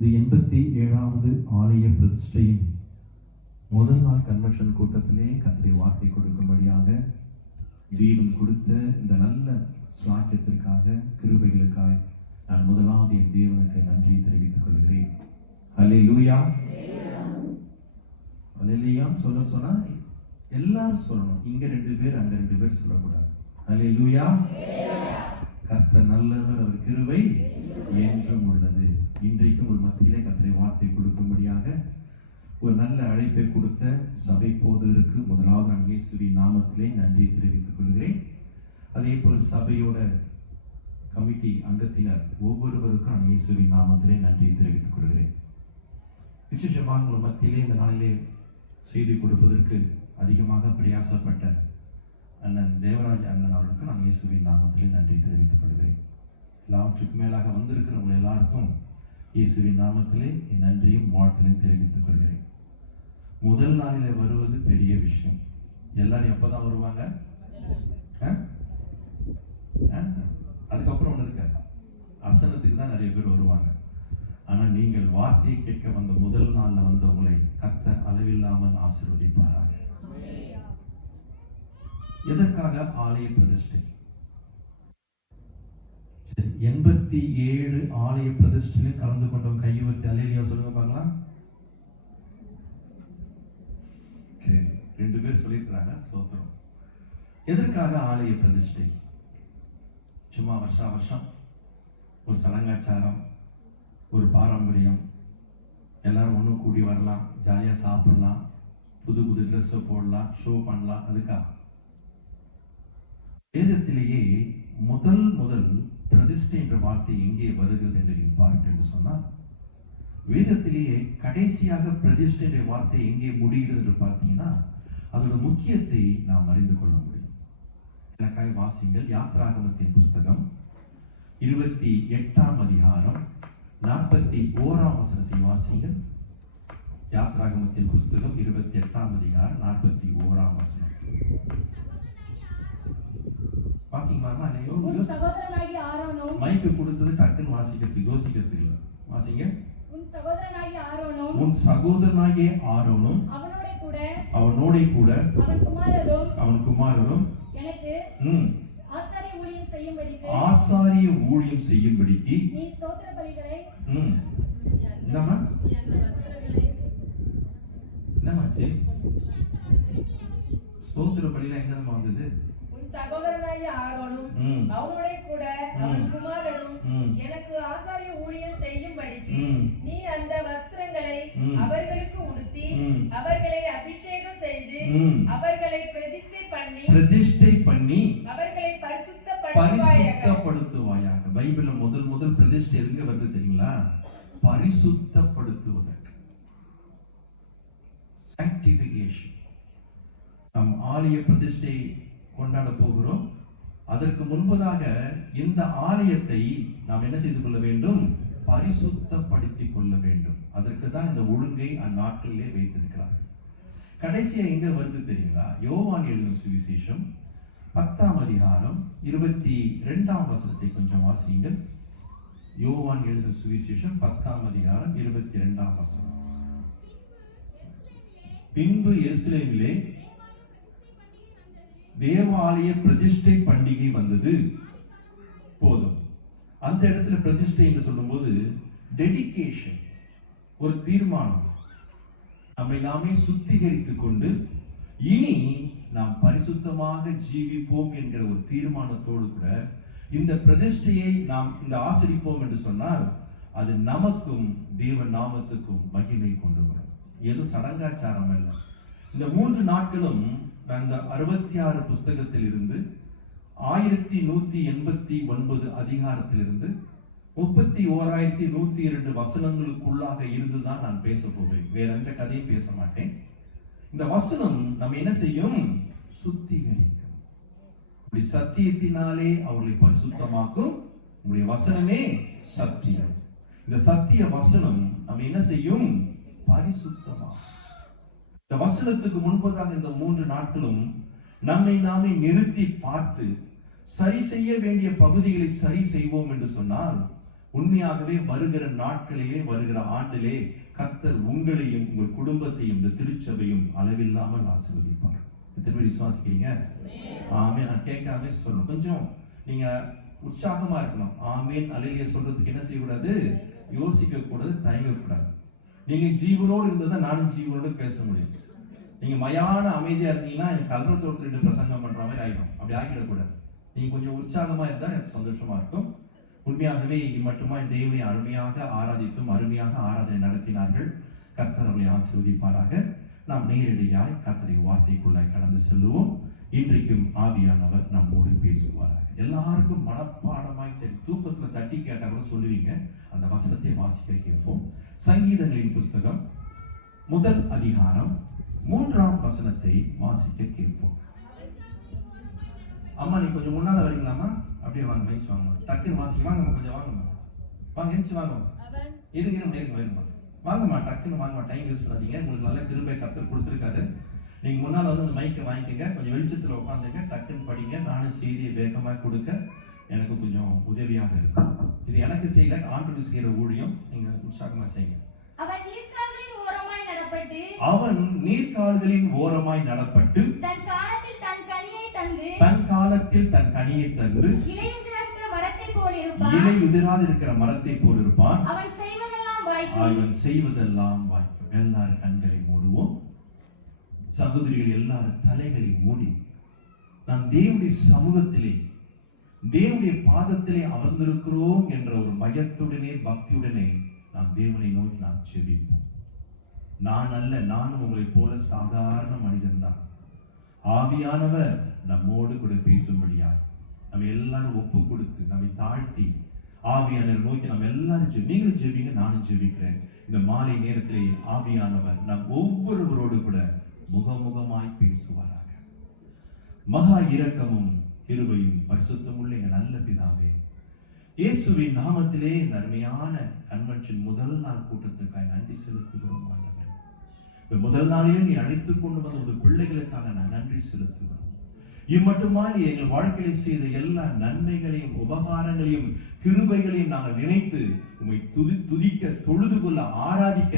இது 87வது ஆலய பிரதிஷ்டையின் முதல் நாள் கன்வென்ஷன் கூட்டத்திலே கர்த்தருடைய வார்த்தை கொடுக்கும்படியாக தேவன் கொடுத்த இந்த நல்ல ஸ்லாக்கியத்திற்காக கிருபைகளுக்காக நான் முதலாவது என் தேவனுக்கு நன்றி தெரிவித்துக் கொள்கிறேன். அல்லேலூயா. அல்லேலூயா சொன்னா எல்லாரும் சொல்லணும். இங்க 2 பேர் அங்க 2 பேர் சொல்லக்கூடாது. அல்லேலூயா. கர்த்தர் நல்லவர், அவர் கிருபை என்றும் உள்ளது. இன்றைக்கும் ஒரு மத்தியிலே கர்த்தருடைய வார்த்தை கொடுக்கும்படியாக ஒரு நல்ல அழைப்பை கொடுத்த சபை போதகருக்கு முதலாவது நான் இயேசுவின் நாமத்திலே நன்றி தெரிவித்துக் கொள்கிறேன். அதே போல சபையோட கமிட்டி அங்கத்தினர் ஒவ்வொருவருக்கும் நான் இயேசுவின் நாமத்திலே நன்றி தெரிவித்துக் கொள்கிறேன். விசேஷமாக உங்கள் மத்தியிலே இந்த நாளிலே செய்தி கொடுப்பதற்கு அதிகமாக பிரயாசப்பட்ட அண்ணன் தேவராஜ் அண்ணன் அவர்களுக்கு நான் இயேசுவின் நாமத்திலே நன்றி தெரிவித்துக் கொள்கிறேன். எல்லாவற்றுக்கும் மேலாக வந்திருக்கிறவங்க எல்லாருக்கும் இயேசுவின் நாமத்திலே என் நன்றியும் வாழ்த்திலையும் தெரிவித்துக் கொள்கிறேன். முதல் நாளிலே வருவது பெரிய விஷயம். எல்லாரும் எப்பதான் வருவாங்க? அதுக்கப்புறம் ஒண்ணு இருக்க அசனத்துக்கு தான் நிறைய பேர் வருவாங்க. ஆனா நீங்கள் வார்த்தையை கேட்க வந்த முதல் நாள்ல வந்தவங்களை கர்த்தர் அளவில்லாமல் ஆசீர்வதிப்பாராக. எதற்காக ஆலய பிரதிஷ்டை? 87 ஆலய பிரதிஷ்டையில் கலந்து கொண்டவங்க கையை வச்சு அல்லேலூயா சொல்லுங்க பார்க்கலாம். 2 பேர் சொல்லியிருக்கிறாங்க. ஸ்தோத்திரம். எதற்காக ஆலய பிரதிஷ்டை? சும்மா வருஷா வருஷம் ஒரு சடங்காச்சாரம், ஒரு பாரம்பரியம், எல்லாரும் ஒண்ணு கூடி வரலாம், ஜாலியா சாப்பிடலாம், புது புது ட்ரெஸ் போடலாம், ஷோ பண்ணலாம். அதுக்கா? வேதத்திலேயே முதல் பிரதிஷ்டை என்ற வார்த்தை எங்கே வருகிறது என்று நீங்கள் பார்க்க என்று சொன்னால், வேதத்திலேயே கடைசியாக பிரதிஷ்டை என்ற வார்த்தை எங்கே முடிகிறது என்று பார்த்தீங்கன்னா அதோட முக்கியத்தை நாம் அறிந்து கொள்ள முடியும். எனக்காக வாசிங்கள் யாத்ராகமத்தின் புஸ்தகம் 28ஆம் அதிகாரம் 41ஆம் வசனத்தை வாசிங்கள். யாத்ராகமத்தின் புஸ்தகம் 28ஆம் அதிகாரம் 41ஆம் வசனம் வாசிங்களாமா? மைக்கு கொடுத்தது டக்குன்னு வாசிக்கிறதுக்கு யோசிக்கிறதுக்கு இல்ல. வாசிங்க. உன் சகோதரனாகிய ஆரோனும் அவனோட கூட அவன் குமாரரும் எனக்கு ஆசாரிய ஊழியம் செய்யும்படிக்கு நீ ஸ்தோத்திர பலிகளை என்னமாச்சு? ஸ்தோத்திர பலியில எங்க வந்தது? சகோதரனாகிய ஆரோனும் அவனோட கூட அவன் குமாரனும் எனக்கு ஆசாரிய ஊழியம் செய்யும்படிக்கு நீ அந்த வஸ்திரங்களை அவர்களுக்கு உடுத்தி அவர்களை அபிஷேகம் செய்து அவர்களை பிரதிஷ்டை பண்ணி அவர்களை பரிசுத்தப்படுத்துவாயாக. பைபிள்ல முதல் பிரதிஷ்டை எதுங்க வருது தெரியுங்களா? பரிசுத்தப்படுத்துவதற்கு. சாங்டிஃபிகேஷன். நம் ஆலய பிரதிஷ்டை கொண்டாட போகிறோம். அதற்கு முன்பதாக இந்த ஆலயத்தை நாம் என்ன செய்து கொள்ள வேண்டும்? பரிசுத்தப்படுத்திக் கொள்ள வேண்டும். அதற்கு தான் இந்த ஒழுங்கை அந்நாட்களிலே வைத்திருக்கிறார்கள். கடைசியா எங்க வருது தெரியுங்களா? யோவான் எழுதின சுவிசேஷம் 10ஆம் அதிகாரம் 22ஆம் வசனத்தை கொஞ்சம் வாசியுங்கள். யோவான் எழுதின சுவிசேஷம் 10ஆம் அதிகாரம் 22ஆம் வசனம். பின்பு எருசலேமிலே தேவாலய பிரதிஷ்டை பண்டிகை வந்தது. போதும். அந்த இடத்துல பிரதிஷ்டை என்று சொல்லும் போது டெடிகேஷன், ஒரு தீர்மானம். நம்மை நாமே சுத்திகரித்துக் கொண்டு இனி நாம் பரிசுத்தமாக ஜீவிப்போம் என்கிற ஒரு தீர்மானத்தோடு கூட இந்த பிரதிஷ்டையை நாம் இந்த ஆசரிப்போம் என்று சொன்னால் அது நமக்கும் தேவ நாமத்துக்கும் மகிமை கொண்டு வரும். எது சடங்காச்சாரம் அல்ல. இந்த 3 நாட்களும் அந்த 66 புஸ்தகத்தில் இருந்து 1189 அதிகாரத்திலிருந்து 31,102 வசனங்களுக்குள்ளாக இருந்துதான் நான் பேச போகிறேன். வேற எந்த கதையும் பேச மாட்டேன். இந்த வசனம் நம்ம என்ன செய்யும்? சுத்திகரிக்கும். இப்படி சத்தியத்தினாலே அவர்களை பரிசுத்தமாக்கும். உங்களுடைய வசனமே சத்தியம். இந்த சத்திய வசனம் நம்ம என்ன செய்யும்? பரிசுத்தமாக்கும். இந்த வசனத்துக்கு முன்பதாக இந்த 3 நாட்களும் நம்மை நாமே நிறுத்தி பார்த்து சரி செய்ய வேண்டிய பகுதிகளை சரி செய்வோம் என்று சொன்னால் உண்மையாகவே வருகிற நாட்களிலே, வருகிற ஆண்டிலே கர்த்தர் உங்களையும் உங்கள் குடும்பத்தையும் இந்த திருச்சபையும் அளவில்லாமல் ஆசீர்வதிப்பார். எத்தனை பேர் விசுவாசிக்கிறீங்க? ஆமென். நான் கேட்காம சொல்லணும். கொஞ்சம் நீங்க உற்சாகமா இருக்கணும். ஆமென் அல்லேலூயா சொல்றதுக்கு என்ன செய்யக்கூடாது? யோசிக்க கூடாது, தயங்க கூடாது. நீங்க ஜீவனோடு இருந்தா நானும் ஜீவனோடு பேச முடியும். நீங்க மயான அமைதியா இருந்தீங்கன்னா எனக்கு கல்வத்தோடு பிரசங்கம் பண்ற மாதிரி ஆயிடும். அப்படி ஆகிடக்கூடாது. நீங்க கொஞ்சம் உற்சாகமா இருந்தா எனக்கு சந்தோஷமா இருக்கும். உண்மையாகவே மட்டுமா தேவனை அருமையாக ஆராதித்தும் அருமையாக ஆராதனை நடத்தினார்கள். கர்த்தர் அவர்களை ஆசீர்வதிப்பாராக. நாம் நேரடியாய் கர்த்தருடைய வார்த்தைக்குள்ளாய் கடந்து செல்லுவோம். இன்றைக்கும் ஆவியானவர் நம்மோடு பேசுவாராக. எல்லாருக்கும் மனப்பாடமாய் தூக்கத்துல தட்டி கேட்டா கூட சொல்லுவீங்க. அந்த வசனத்தை வாசிக்க கேட்போம். சங்கீதங்களின் புஸ்தகம் 1 அதிகாரம் 3ஆம் வசனத்தை வாசிக்க கேட்போம். அம்மா நீ கொஞ்சம் முன்னால வரீங்களாமா? அப்படியே வாங்க, மைச்சு வாங்க, டக்குன்னு வாசிக்க வாங்கம்மா, கொஞ்சம் வாங்கம்மா, வாங்க எந்திச்சு வாங்க, இருங்க வாங்கம்மா, டக்குன்னு வாங்கம்மா, டைம் யூஸ் பண்ணாதீங்க. உங்களுக்கு நல்ல கிருபை கர்த்தர் கொடுத்துருக்காரு. நீங்க முன்னால வந்து அந்த மைக்கை வாங்கிக்கங்க, கொஞ்சம் வெளிச்சத்துல உட்காந்துங்க, டக்குன்னு படிங்க. நானும் செய்தியை வேகமா கொடுக்க எனக்கு கொஞ்சம் உதவியாக இருக்கும். இது எனக்கு செய்யல, ஆண்டவருக்கு செய்யற ஊழியம். நீங்க உற்சாகமா செய்யுங்க. அவன் நீர்க்கால்களின் ஓரமாய் நடப்பட்டு தன் காலத்தில் தன் கனியை தந்து இலை உதிராதிருக்கிற மரத்தை போல் இருப்பான். அவன் செய்வதெல்லாம் வாய்க்கும். எல்லாரும் கண்களை மூடுவோம். சகோதரிகள் எல்லாரும் தலைகளை மூடி நாம் தேவனுடைய சமூகத்திலே, தேவனுடைய பாதத்திலே அமர்ந்திருக்கிறோம் என்ற ஒரு பயத்துடனே பக்தியுடனே நாம் தேவனை நோக்கி நாம் செபிப்போம். நான் அல்ல, நானும் உங்களை போல சாதாரண மனிதன் தான். ஆவியானவர் நம்மோடு கூட பேசும்படியாய் நம்ம எல்லாரும் ஒப்பு கொடுத்து நம்மை தாழ்த்தி ஆவியானவர் நோக்கி நம்ம எல்லாரும் நீங்களும் ஜெபிங்க, நானும் ஜெபிக்கிறேன். இந்த மாலை நேரத்திலே ஆவியானவர் நம் ஒவ்வொருவரோடு கூட முகமுகமாய் பேசுவாராக. மகா இரக்கமும் கிருபையும் பரிசுத்தமுள்ள எங்க நல்ல பிதாவே, இயேசுவின் நாமத்திலே அருமையான கன்வென்ஷன் முதல் நாள் கூட்டத்துக்காக நன்றி செலுத்துகிறோம். இந்த முதல் நாளிலே நீ அழைத்துக் கொண்டு வந்த ஒரு பிள்ளைகளுக்காக நான் நன்றி செலுத்துகிறோம். இம்மட்டுமா நீ எங்கள் வாழ்க்கையில் செய்த எல்லா நன்மைகளையும் உபகாரங்களையும் கிருபைகளையும் நாங்கள் நினைத்து உம்மை துதிக்க தொழுது கொள்ள ஆராதிக்க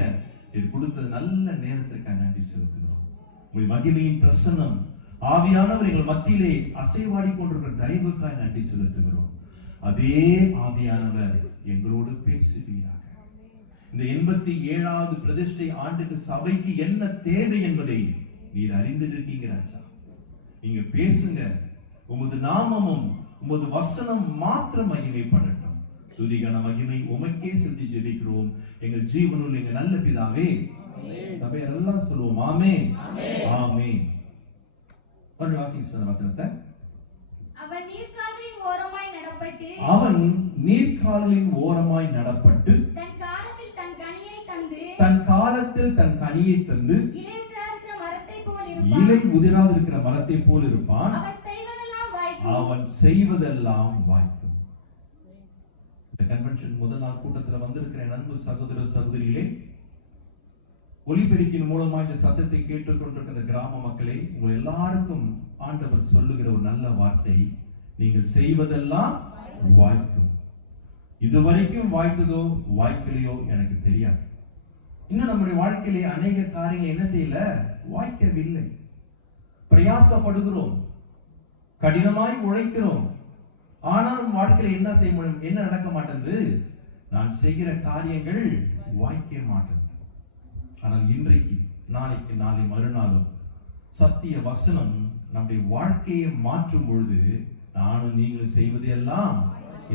கொடுத்த நல்ல நேரத்திற்காக நன்றி செலுத்துகிறோம். உங்கள் மகிமையின் பிரசன்னம் ஆவியானவர் எங்கள் மத்தியிலே அசைவாடி கொண்டிருக்கிற தயவுக்காக நன்றி செலுத்துகிறோம். அதே ஆவியானவர் எங்களோடு பேசுவீராக. இந்த 87வது பிரதிஷ்டை ஆண்டுக்கு சபைக்கு என்ன தேவை என்பதை நீர் அறிந்திருக்கீங்க ராஜா. நீங்க பேசுங்க. உமது நாமமும் உமது வசனம் மாத்திரம் மகிமைப்படட்டும். துதிகன மகிமை உமக்கே செலுத்தி ஜெபிக்கிறோம் எங்கள் ஜீவனுள்ள எங்க நல்ல பிதாவே. சபையார் எல்லாம் சொல்லுவோம் ஆமென் ஆமென். வசனத்தை அவன் நீர்க்கால்களின் ஓரமாய் நடப்பட்டு தன் காலத்தில் தன் கனியை தந்து இலை உதிராதிருக்கிற மரத்தை போல் இருப்பான். அவன் செய்வதெல்லாம் வாய்க்கும். இந்த கன்வென்ஷன் முதல் நாள் கூட்டத்தில் வந்திருக்கிற அன்பு சகோதர சகோதரிகளே, ஒலிபெருக்கின் மூலமா இந்த சத்தத்தை கேட்டுக்கொண்டிருக்கிற கிராம மக்களே, உங்கள் எல்லாருக்கும் ஆண்டவர் சொல்லுகிற ஒரு நல்ல வார்த்தை, நீங்கள் செய்வதெல்லாம் வாய்க்கும். இதுவரைக்கும் வாய்த்ததோ வாய்க்கலையோ எனக்கு தெரியாது. இன்னும் நம்முடைய வாழ்க்கையிலே அநேக காரியங்கள் என்ன செய்யல, வாய்க்கவில்லை. பிரயாசப்படுகிறோம், கடினமாய் உழைக்கிறோம். ஆனாலும் வாழ்க்கையில என்ன செய்ய முடியும், என்ன நடக்க மாட்டேங்குது, நான் செய்கிற காரியங்கள் வாய்க்க மாட்டேங்குது. ஆனால் இன்றைக்கு நாளைக்கு நாளை மறுநாளும் சத்திய வசனம் நம்முடைய வாழ்க்கையை மாற்றும் பொழுது நானும் நீங்களும் செய்வது எல்லாம்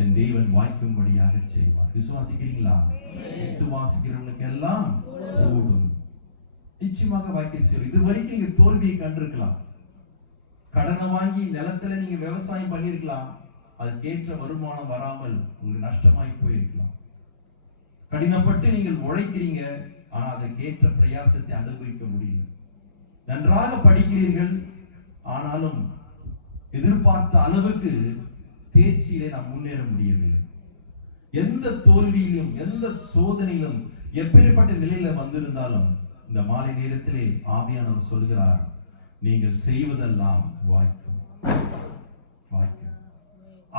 என் தேவன் வாய்க்கும்படியாக செய்வார். விசுவாசிக்கிறீங்களா? விசுவாசிக்கிறவனுக்கு எல்லாம் ஓடும். நிச்சயமாக வாய்க்க செய்யும். இதுவரைக்கும் நீங்க தோல்வியை கண்டிருக்கலாம். கடனை வாங்கி நிலத்துல நீங்க விவசாயம் பண்ணிருக்கலாம், அதுக்கேற்ற வருமானம் வராமல் உங்களுக்கு நஷ்டமாய் போயிருக்கலாம். கடினப்பட்டு நீங்கள் உழைக்கிறீங்க, ஆனா அதற்கேற்ற பிரயாசத்தை அனுபவிக்க முடியல. நன்றாக படிக்கிறீர்கள், ஆனாலும் எதிர்பார்த்த அளவுக்கு தேர்ச்சியிலே நாம் முன்னேற முடியவில்லை. எந்த தோல்வியிலும் எந்த சோதனையிலும் எப்பேற்பட்ட நிலையில வந்திருந்தாலும் இந்த மாலை நேரத்திலே ஆவியானவர் சொல்கிறார், நீங்கள் செய்வதெல்லாம் வாய்க்கும்.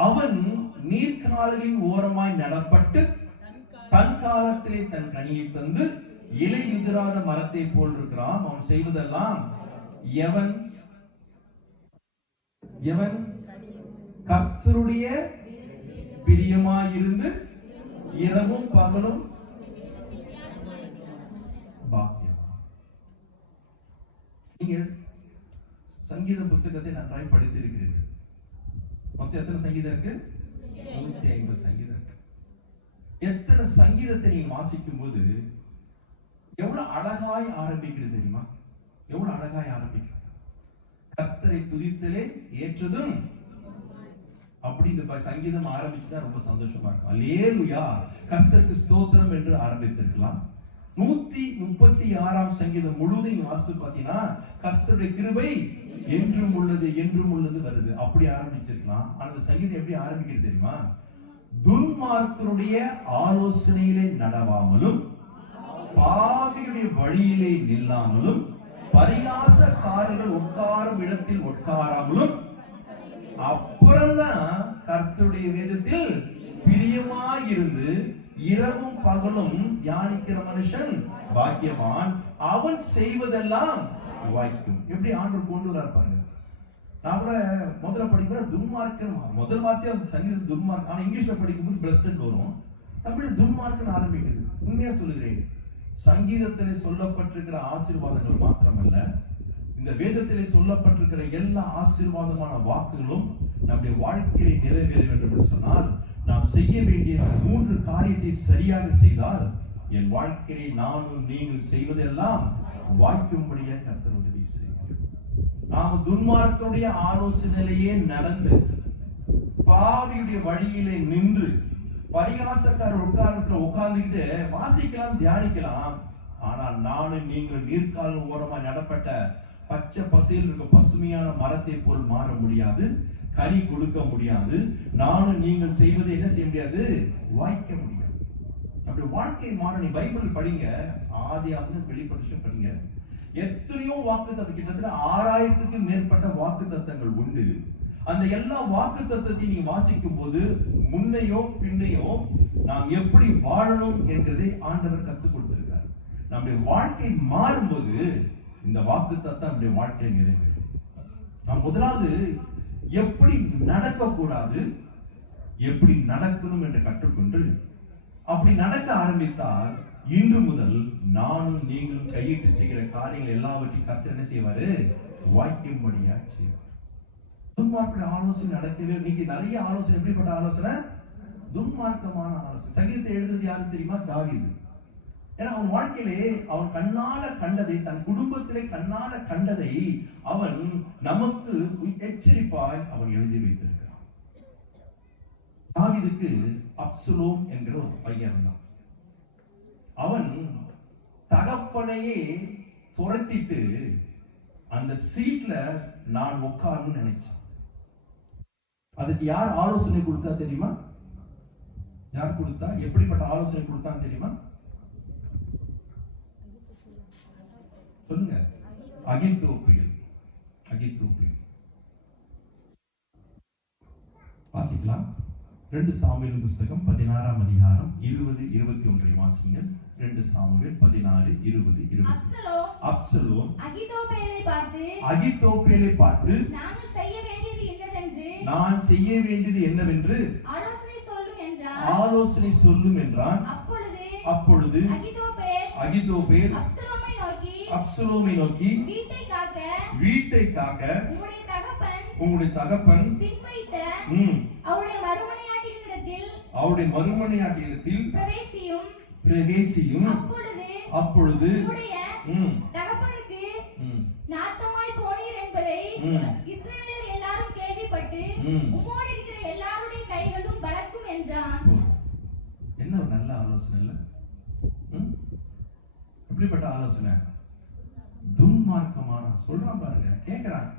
அவன் நீர்க்கால்களின் ஓரமாய் நடப்பட்டு தன் காலத்திலே தன் கனியை தந்து இலை உதிராத மரத்தை போல் இருக்கிறான். அவன் செய்வதெல்லாம் எவன் எவன் கர்த்தருடைய பிரியமாயிருந்து இரவும் பகலும் பாக்கியமா. நீங்க சங்கீத புஸ்தகத்தை நன்றாய் படித்திருக்கிறீர்கள். மொத்தம் எத்தனை சங்கீதம் இருக்கு? 150 சங்கீதம் இருக்கு. எத்தனை சங்கீதத்தை நீங்க வாசிக்கும் போது எவ்வளவு அழகாய் ஆரம்பிக்கிறது தெரியுமா? எவ்வளவு அழகாய் ஆரம்பிக்கிறது. கர்த்தரை துதித்தலே ஏற்றதும் அப்படி இந்த சங்கீதம் ஆரம்பிச்சுதான் ரொம்ப சந்தோஷமா இருக்கும். அல்லேலூயா, கர்த்தருக்கு ஸ்தோத்திரம் என்று ஆரம்பித்திருக்கலாம். 136ஆம் சங்கீதம் முழுவதும் வாசித்து பார்த்தீங்கன்னா கர்த்தருடைய கிருபை என்றும் உள்ளது என்றும் உள்ளது வருது. அப்படி ஆரம்பிச்சிருக்கலாம். அந்த சங்கீதம் எப்படி ஆரம்பிக்கிறது தெரியுமா? துன்மார்க்கருடைய ஆலோசனையிலே நடவாமலும் பாவியுடைய வழியிலே நில்லாமலும் பரிகாசக்காரர்கள் உட்காரும் இடத்தில் உட்காராமலும் அப்புறம்தான் கர்த்தருடைய வேதத்தில் பிரியமாயிருந்து இரவும் பகலும் தியானிக்கிற மனுஷன் பாக்கியவான், அவன் செய்வதெல்லாம் வாய்க்கும். எப்படி ஆண்டவர் கொண்டு வர பாருங்க. நான் கூட முதல்ல படிக்கிற துன்மார்க்கன், முதல் வார்த்தையா சங்கீதம் துன்மார்க்கன். ஆனா இங்கிலீஷ்ல படிக்கும்போது பிளஸ்ட் வரும், தமிழ் துன்மார்க்கன் ஆரம்பிக்கிறது. உண்மையா சொல்லுகிறேன், சங்கீதத்திலே சொல்லப்பட்டிருக்கிற ஆசீர்வாதங்கள் மாத்திரமல்ல, இந்த வேதத்திலே சொல்லப்பட்டிருக்கிற எல்லா ஆசீர்வாதமான வாக்குகளும் நம்முடைய வாழ்க்கையை நிறைவேற வேண்டும் என்று சொன்னால் நாம் செய்ய வேண்டிய 3 காரியத்தை சரியாக செய்தால் என் வாழ்க்கையை நானும் நீங்கள் செய்வதெல்லாம் வாய்க்கும்படியாக கர்த்தர் உதவி செய்வார். நாம் துன்மார்க்கருடைய ஆலோசனையிலேயே நடந்து பாவியுடைய வழியிலே நின்று பரிகாசக்காரர் உட்கார்ந்துக்கிட்டு வாசிக்கலாம், தியானிக்கலாம். ஆனால் நானும் நீங்கள் நீர்க்கால் ஓரமா நடப்பட்ட பச்சை பசையில் இருக்க பசுமையான மரத்தை போல் மாற முடியாது, கனி கொடுக்க முடியாது. நானும் நீங்கள் செய்வதை என்ன செய்ய முடியாது? வாய்க்க முடியாது. அப்படி வாழ்க்கை மாற நீ பைபிள் படிங்க, ஆதியாகமம் வெளிப்படுத்தி படிங்க. எத்தனையோ வாக்குத்தத்தம், கிட்டத்தட்ட 6000க்கும் மேற்பட்ட வாக்குத்தத்தங்கள் உண்டு. அந்த எல்லா வாக்குத்தத்தத்தையும் நீ வாசிக்கும் போது முன்னையோ பின்னையோ நாம் எப்படி வாழணும் என்கிறதை ஆண்டவர் கற்றுக் கொடுத்திருக்கார். நம்முடைய வாழ்க்கை மாறும்போது இந்த வாக்குத்தத்தம் நம்முடைய வாழ்க்கை நிறைவேறும். நாம் முதலாவது எப்படி நடக்கக்கூடாது, எப்படி நடக்கணும் என்று கற்றுக்கொண்டு அப்படி நடக்க ஆரம்பித்தால் இன்று முதல் நானும் நீங்களும் கையிட்டு செய்கிற காரியங்கள் எல்லாவற்றையும் கர்த்தர் என்ன செய்வாரு? வாய்க்கும்படியா செய்வார். துன்மார்க்க ஆலோசனை நடக்கவே. இன்னைக்கு நிறைய ஆலோசனை, எப்படிப்பட்ட ஆலோசனை? துன்மார்க்கமான ஆலோசனை. சங்கீதத்தை எழுதுறது யாரு தெரியுமா? தாவீது. ஏன்னா அவன் வாழ்க்கையிலே அவன் கண்ணால கண்டதை, தன் குடும்பத்திலே கண்ணால கண்டதை அவன் நமக்கு எச்சரிப்பாய் அவன் எழுதி வைத்திருக்கிறான். தாவீதுக்கு அப்சலோம் என்கிற ஒரு பையன் இருந்தான். அவன் தகப்பனையே துரத்திட்டு அந்த சீட்ல நான் உட்காரணும்னு நினைச்சான். அதுக்கு யார் ஆலோசனை கொடுத்தா தெரியுமா? யார் கொடுத்தா? எப்படிப்பட்ட ஆலோசனை கொடுத்தான்னு தெரியுமா? சொல்லுங்க. அகித்தோப்பியல். வாசிக்கலாம். 2 சாமுவேல் புஸ்தகம் 16ஆம் அதிகாரம் 20-21 வாசிங்கள். 2 சாமுவேல் 16-20. அப்சலோம் அகித்தோப்பேலை பார்த்து நான் செய்ய வேண்டியது என்னவென்று ஆலோசனை சொல்லும் என்றான். அப்பொழுது அகித்தோப்பேல் அப்சலோமை நோக்கி வீட்டை காக்க உங்களுடைய தகப்பன் அவருடைய மறுமனையாட்டிடத்தில் பிரவேசியும். அப்பொழுது தகப்பனுக்கு நாட்டமாய் போனீர் என்பதை இஸ்ரவேலர் எல்லாரும் கேள்விப்பட்டு உம்மோடு இருக்கிற எல்லாருடைய கைகளும் பலக்கும் என்றான். என்ன ஒரு நல்ல ஆலோசனை இல்ல? எப்படிப்பட்ட ஆலோசனை? துன்மார்க்கமான சொல்றான் பாருங்க, கேட்கிறான்.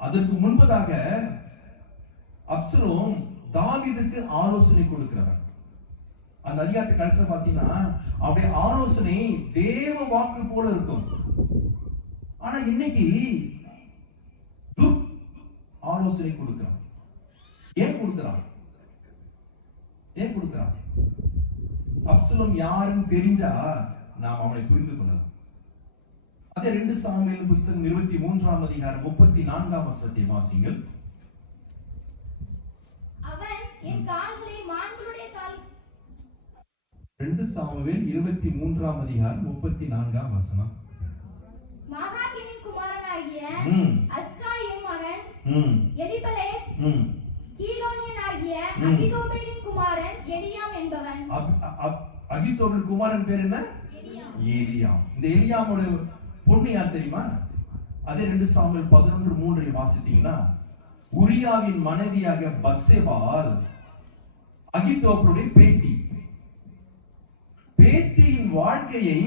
அதற்கு முன்பதாக அப்சலோம் தாவீதுக்கு ஆலோசனை கொடுக்கிறவன். அந்த அதிகாரத்தை கடைசியில் பார்த்தீங்கன்னா அவருடைய ஆலோசனை தேவ வாக்கு போல இருக்கும். ஆனா இன்னைக்கு ஆலோசனை கொடுக்கிறான். ஏன் கொடுக்கிறான்? ஏன் கொடுக்கிறான்? அப்சலோம் யாருன்னு தெரிஞ்சா நாம் அவனை புரிந்து கொள்ளலாம். அதே 2 சாமுவேல் புஸ்தகம் 23ஆம் அதிகாரம் 34ஆம் வசனத்தை வாசிங்கள். அவன் என் கால்களை மான்களுடைய கால் 2 சாமுவேல் 23ஆம் அதிகாரம் 34ஆம் வசனம். மாகாத்தினின் குமாரனாகிய அஸ்காயின் மகன் எலிபலேத் கீலோனியனாகிய அகிதோபேலின் குமாரன் எலியாம் என்பவன். அகிதோபேல் குமாரன் பேர் என்ன? எலியாம். இந்த எலியாமோட பொண்ணு யார் தெரியுமா? அதே 2 சாமுவேல் 11:3 வாசித்தீங்கன்னா, உரியாவின் மனைவியாக பத்சேபாள் அகிதோபேலுடைய பேத்தியின் வாழ்க்கையை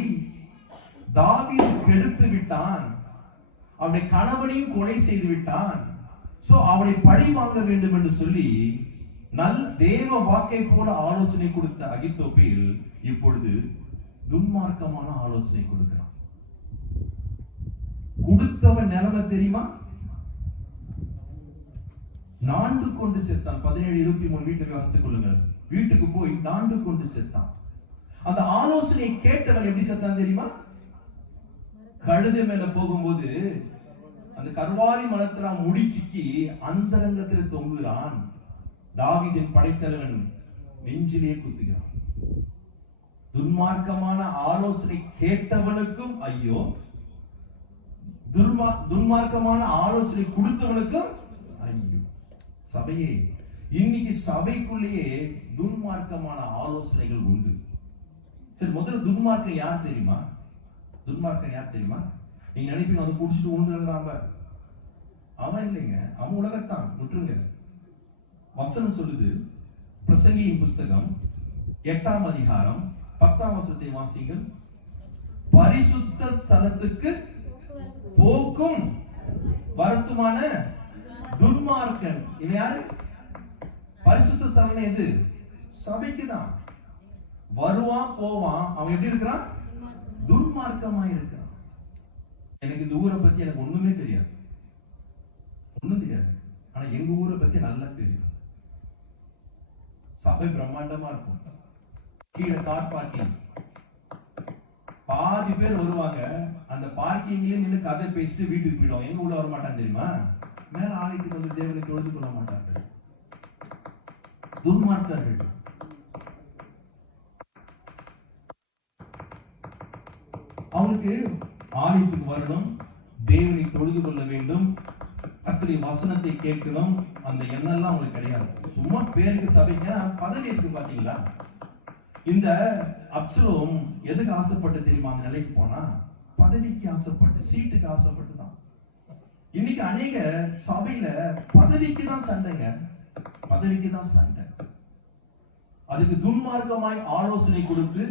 தாவீது கெடுத்து விட்டான். அவனை கணவனையும் கொலை செய்து விட்டான். சோ அவனை பழி வாங்க வேண்டும் என்று சொல்லி நல்ல தேவ வாக்கை போல ஆலோசனை கொடுத்த அகிதோபேல் இப்பொழுது துன்மார்க்கமான ஆலோசனை கொடுக்கிறான். கொடுத்தவன் நிலைமை தெரியுமா? நான்கு கொண்டு செத்தான். 17:23 வீட்டுக்கு வாசித்துக் கொள்ளுங்கள். வீட்டுக்கு போய் நான்கு கொண்டு செத்தான். அந்த ஆலோசனை கேட்டவன் எப்படி செத்தான் தெரியுமா? கழுதை மேல போகும்போது அந்த கர்வாலி மரத்துல முடிச்சுக்கி அந்தரங்கத்தில் தொங்குகிறான். தாவீதின் படைத்தலைவன் நெஞ்சிலே குத்துகிறான். துன்மார்க்கமான ஆலோசனை கேட்டவனுக்கும் ஐயோ, துன்மார்க்கமான ஆலோசனை கொடுத்தவனுக்கும் ஐயோ. சபையே, இன்னைக்கு சபைக்குள்ளேயே துன்மார்க்கமான ஆலோசனைகள் உண்டு. சரி, முதல்ல துன்மார்க்கம் யார் தெரியுமா? துன்மார்க்கம் யார் தெரியுமா? நீங்க நினைப்பீங்க வந்து குடிச்சிட்டு உண்டுறாம. அவன் இல்லைங்க, அவன் உலகத்தான். விட்டுருங்க. வசனம் சொல்லுது, பிரசங்கியின் புஸ்தகம் 8ஆம் அதிகாரம் 10ஆம் வசனத்தை வாசிங்கள். பரிசுத்த ஸ்தலத்துக்கு போக்கும் வருத்தமான துன்மார்க்கன். இவன் யாரு? பரிசுத்த ஸ்தலம் எது? சபைக்கு தான். வருவான் போவான். அவன் எப்படி இருக்கிறான்? துன்மார்க்கமா இருக்கிறான். எனக்கு இந்த ஊரை பத்தி எனக்கு ஒண்ணுமே தெரியாது, ஒண்ணும் தெரியாது. ஆனா எங்க ஊரை பத்தி நல்லா தெரியும். சபை பிரம்மாண்டமா இருக்கும். கீழே கார் பார்க்கிங், பாதி பேர் வருவாங்க. அந்த பார்க்கிங்லயே நின்று கதை பேசிட்டு வீட்டுக்கு போயிடுவாங்க. எங்க உள்ள வர மாட்டாங்க தெரியுமா? மேல ஆலயத்துக்கு வந்து தேவனை தொழுது கொள்ள மாட்டார்கள். துன்மார்க்கர்கள். அவங்களுக்கு ஆலயத்துக்கு வரணும், தேவனை தொழுது கொள்ள வேண்டும், கர்த்தருடைய வசனத்தை கேட்கணும், அந்த எண்ணெல்லாம் அவங்களுக்கு கிடையாது. சும்மா பேருக்கு சபைங்க பதவி இருக்கு. பாத்தீங்களா? இந்த அப்சலோம் எதுக்கு ஆசைப்பட்டு தெரியுமா? அந்த நிலைக்கு போனா பதவிக்கு ஆசைப்பட்டு, சீட்டுக்கு ஆசைப்பட்டு தான். இன்னைக்கு அநேக சபையில பதவிக்கு தான் சண்டைங்க, பதவிக்கு தான் சண்டை. அதுக்கு துன்மார்க்கமாய் ஆலோசனை கொடுத்து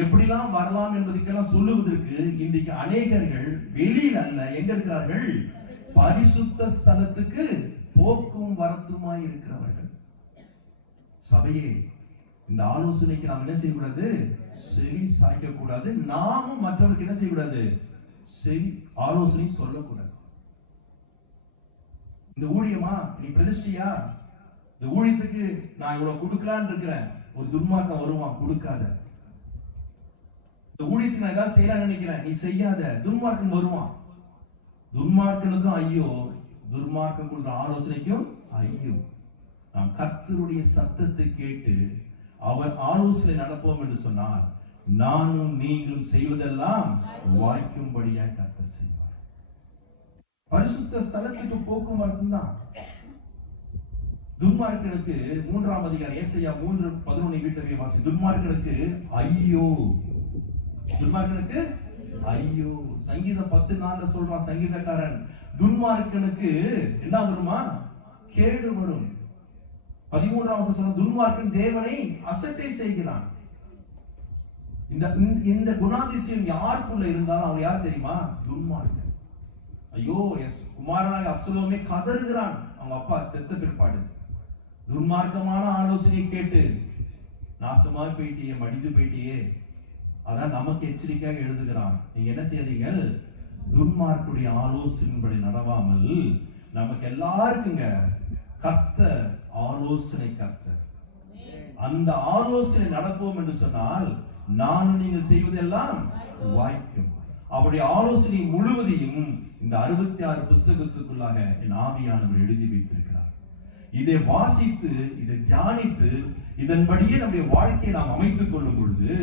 எப்படிலாம் வரலாம் என்பதற்கெல்லாம் சொல்லுவதற்கு இன்றைக்கு அநேகர்கள் வெளியில் அல்ல, எங்க இருக்கிறார்கள்? பரிசுத்த ஸ்தலத்துக்கு போக்கும் வரத்துமாய் இருக்கிறவர்கள். சபையே, இந்த ஆலோசனைக்கு நாம் என்ன செய்யக்கூடாது? செவி சாய்க்க கூடாது. நாமும் மற்றவர்களுக்கு என்ன செய்யக்கூடாது? செவி ஆலோசனை சொல்லக்கூடாது. இந்த ஊழியமா, நீ பிரதிஷ்டையா, இந்த ஊழியத்துக்கு நான் இவ்வளவு கொடுக்கலான்னு இருக்கிறேன். ஒரு துன்மார்க்கம் வருவான், கொடுக்காத. இந்த ஊழியத்துக்கு நான் ஏதாவது செய்யலாம் நினைக்கிறேன், நீ செய்யாத. துன்மார்க்கன் வருவான். துன்மார்க்கனுக்கும் ஐயோ, துன்மார்க்கன் கொடுத்த ஆலோசனைக்கும் ஐயோ. நாம் கர்த்தருடைய சத்தத்தை கேட்டு அவர் ஆலோசனை நடப்போம் என்று சொன்னால் நானும் நீங்களும் செய்வதெல்லாம் வாய்க்கும்படியாய் கர்த்தர் செய்வார். பரிசுத்த ஸ்தலத்துக்கு போக்கும் வரத்தும் தான். துன்மார்க்கனுக்கு 3ஆம் அதிகாரம் ஏசாயா 3:11 வீட்டை வாசி. துன்மார்க்கனுக்கு ஐயோ, துன்மார்க்கனுக்கு ஐயோ. சங்கீதம் 10:4 சொல்றான் சங்கீதக்காரன், துன்மார்க்கனுக்கு என்ன வருமா? கேடு வரும். 13ஆம் வசனம் சொல்ற, துன்மார்க்கன் தேவனை அசட்டை செய்கிறான். இந்த குணாதிசயம் யாருக்குள்ள இருந்தாலும் அவர் யார் தெரியுமா? துன்மார்க்கன். ஐயோ, குமாரனாக அப்சலோமே கதறுகிறான் அவங்க அப்பா செத்த பிற்பாடு. துன்மார்க்கமான ஆலோசனை கேட்டு நாசமா போயிட்டியே, மடிந்து போயிட்டியே. அதான் நமக்கு எச்சரிக்கையாக எழுதுகிறான். நீங்க என்ன செய்யாதீங்க, துன்மார்க்குடைய ஆலோசனைப்படி நடவாமல். நமக்கு எல்லாருக்குங்க கர்த்தர் ஆலோசனை கர்த்தர். அந்த ஆலோசனை நடப்போம் என்று சொன்னால் நானும் நீங்கள் செய்வதெல்லாம் வாய்க்கும். அவருடைய ஆலோசனை முழுவதையும் இந்த 66 புஸ்தகத்துக்குள்ளாக என் ஆவியானவர் எழுதி வைத்திருக்கிறார். இதை வாசித்து, இதை தியானித்து, இதன்படியே நம்முடைய வாழ்க்கையை நாம் அமைத்துக் கொள்ளும் பொழுது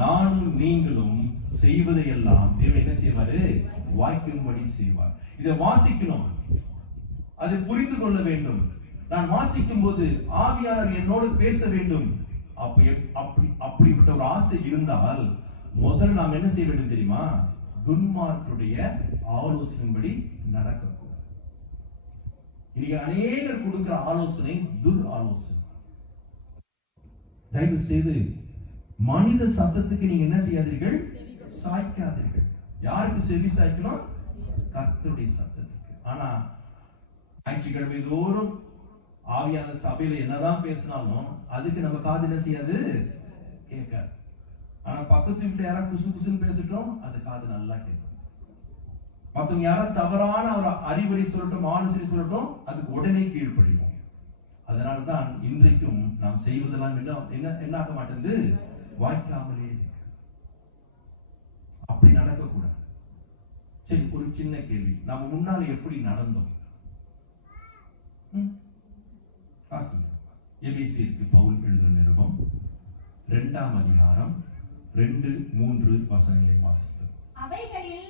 நானும் நீங்களும் செய்வதையெல்லாம் தேவன் என்ன செய்வாரு? வாய்க்கும்படி செய்வார். இதை வாசிக்கணும், அதை புரிந்து கொள்ள வேண்டும். நான் வாசிக்கும் போது ஆவியானவர் என்னோடு பேச வேண்டும். அப்படிப்பட்ட ஒரு ஆசை இருந்தால் முதல்ல நாம் என்ன செய்ய வேண்டும் தெரியுமா? துன்மார்க்குடைய ஆலோசனைப்படி நடக்கக்கூடாது. இன்னைக்கு அநேகர் கொடுக்கிற ஆலோசனை துர் ஆலோசனை. தயவு செய்து மனித சத்தத்துக்கு நீங்க என்ன செய்யாதீர்கள்? சாய்க்காதீர்கள். யாருக்கு செவி சாய்க்கணும்? கர்த்தருடைய சத்தத்துக்கு. ஆனா ஞாயிற்றுக்கிழமை தோறும் ஆவியான சபையில என்னதான் பேசினாலும் அதுக்கு நம்ம காது என்ன செய்யாது? கேட்காது. ஆனா பக்கத்து வீட்டுல யாராவது குசு குசுன்னு பேசிட்டோம், அது காது நல்லா கேட்கும். மத்தவங்க யாராவது தவறான ஒரு அறிவுரை சொல்லட்டும், ஆலோசனை சொல்லட்டும், அதுக்கு உடனே கீழ்ப்படிவோம். அதனால்தான் இன்றைக்கும் நாம் செய்வதெல்லாம் என்ன ஆக மாட்டேங்குது? வாய்க்காமலே. அப்படி நடக்கக்கூடாது. சரி, ஒரு சின்ன கேள்வி. நாம முன்னால எப்படி நடந்தோம்? எபேசியருக்கு பவுல் எழுதின நிருபம் 2ஆம் அதிகாரம் 2-3 வசனங்களை வாசித்தோம். அவைகளில்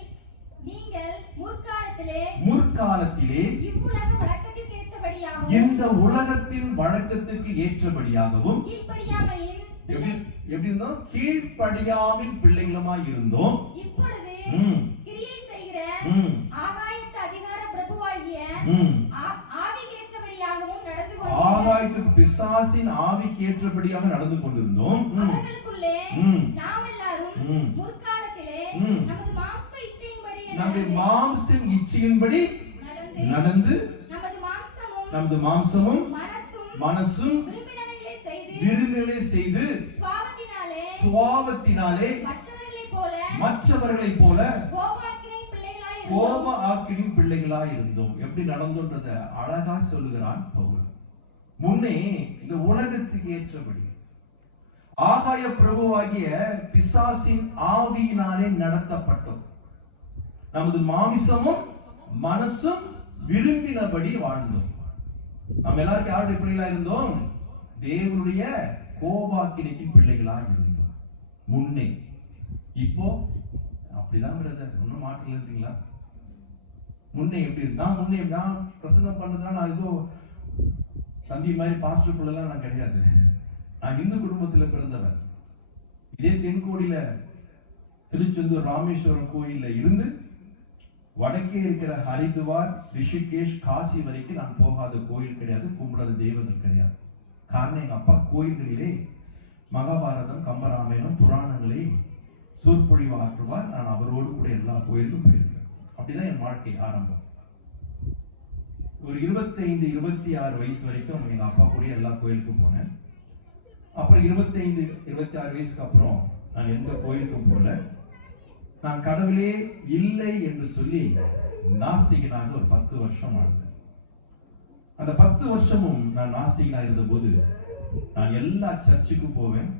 நீங்கள் முற்காலத்திலே இவ்வுலக வழக்கத்திற்கு ஏற்றபடியாகவும், இந்த உலகத்தின் வழக்கத்திற்கு ஏற்றபடியாகவும் எப்படி இருந்தோம்? கீழ்ப்படியாமின் பிள்ளைகளுமாய் இருந்தோம். இப்பொழுது கிரியை செய்கிற ஆகாயத்து அதிகார பிரபுவாகிய ஆவிக்கு ஏற்றபடியாகவும் நடந்து கொண்டிருந்தோம். ஆகாயத்து பிசாசின் ஆவிக்கு ஏற்றபடியாக நடந்து கொண்டிருந்தோம். அவர்களுக்குள்ளே நாம் எல்லாரும் முற்காலத்திலே நமது மாம்ச இச்சையின்படி நடந்து நமது மாம்சமும் மனசும் விரும்பினதை செய்து சுவாபத்தினாலே மற்றவர்களைப் போல கோப ஆக்கினின் பிள்ளைகளாய் இருந்தோம். எப்படி நடந்தோன்றத அழகா சொல்லுகிறான் பவுல். முன்னே இந்த உலகத்துக்கு ஏற்றபடி ஆகாய பிரபுவாகிய பிசாசின் ஆவியினாலே நடத்தப்பட்டோம். நமது மாமிசமும் மனசும் விரும்பினபடி வாழ்ந்தோம். நம்ம எல்லாருக்கும் யாருடைய பிள்ளைகளா இருந்தோம்? தேவனுடைய கோபாக்கினைக்கு பிள்ளைகளாக இருந்தோம் முன்னே. இப்போ அப்படிதான் பிரதர், ஒன்னும் மாற்றல இருக்கீங்களா? முன்னே எப்படி இருந்தா? முன்னே நான் பிரசங்கம் பண்ணதுனா நான் ஏதோ தம்பி மாதிரி பாஸ்டர் பிள்ளைலாம் நான் கிடையாது. நான் இந்து குடும்பத்தில் பிறந்தவர். இதே தென்கோடியில திருச்செந்தூர் ராமேஸ்வரம் கோயில்ல இருந்து வடக்கே இருக்கிற ஹரித்வார், ரிஷிகேஷ், காசி வரைக்கும் நான் போகாத கோயில் கிடையாது, கும்பிடாத தெய்வங்கள் கிடையாது. காரணம், எங்க அப்பா கோயில்களிலே மகாபாரதம், கம்பராமாயணம், புராணங்களை சொற்பொழிவு ஆற்றுவார். நான் அவரோடு கூட எல்லா கோயிலுக்கும் போயிருக்கேன். அப்படிதான் என் வாழ்க்கை ஆரம்பம். ஒரு 25-26 வயசு வரைக்கும் எங்க அப்பா கூட எல்லா கோயிலுக்கும் போனேன். அப்புறம் 25-26 வயசுக்கு அப்புறம் நான் எந்த கோயிலுக்கும் போல. நான் கடவுளே இல்லை என்று சொல்லி நாஸ்திகனாக ஒரு 10 வருஷம் வாழ்ந்தேன். அந்த 10 வருஷமும் நான் நாஸ்திகனா இருந்த போது நான் எல்லா சர்ச்சுக்கு போவேன்,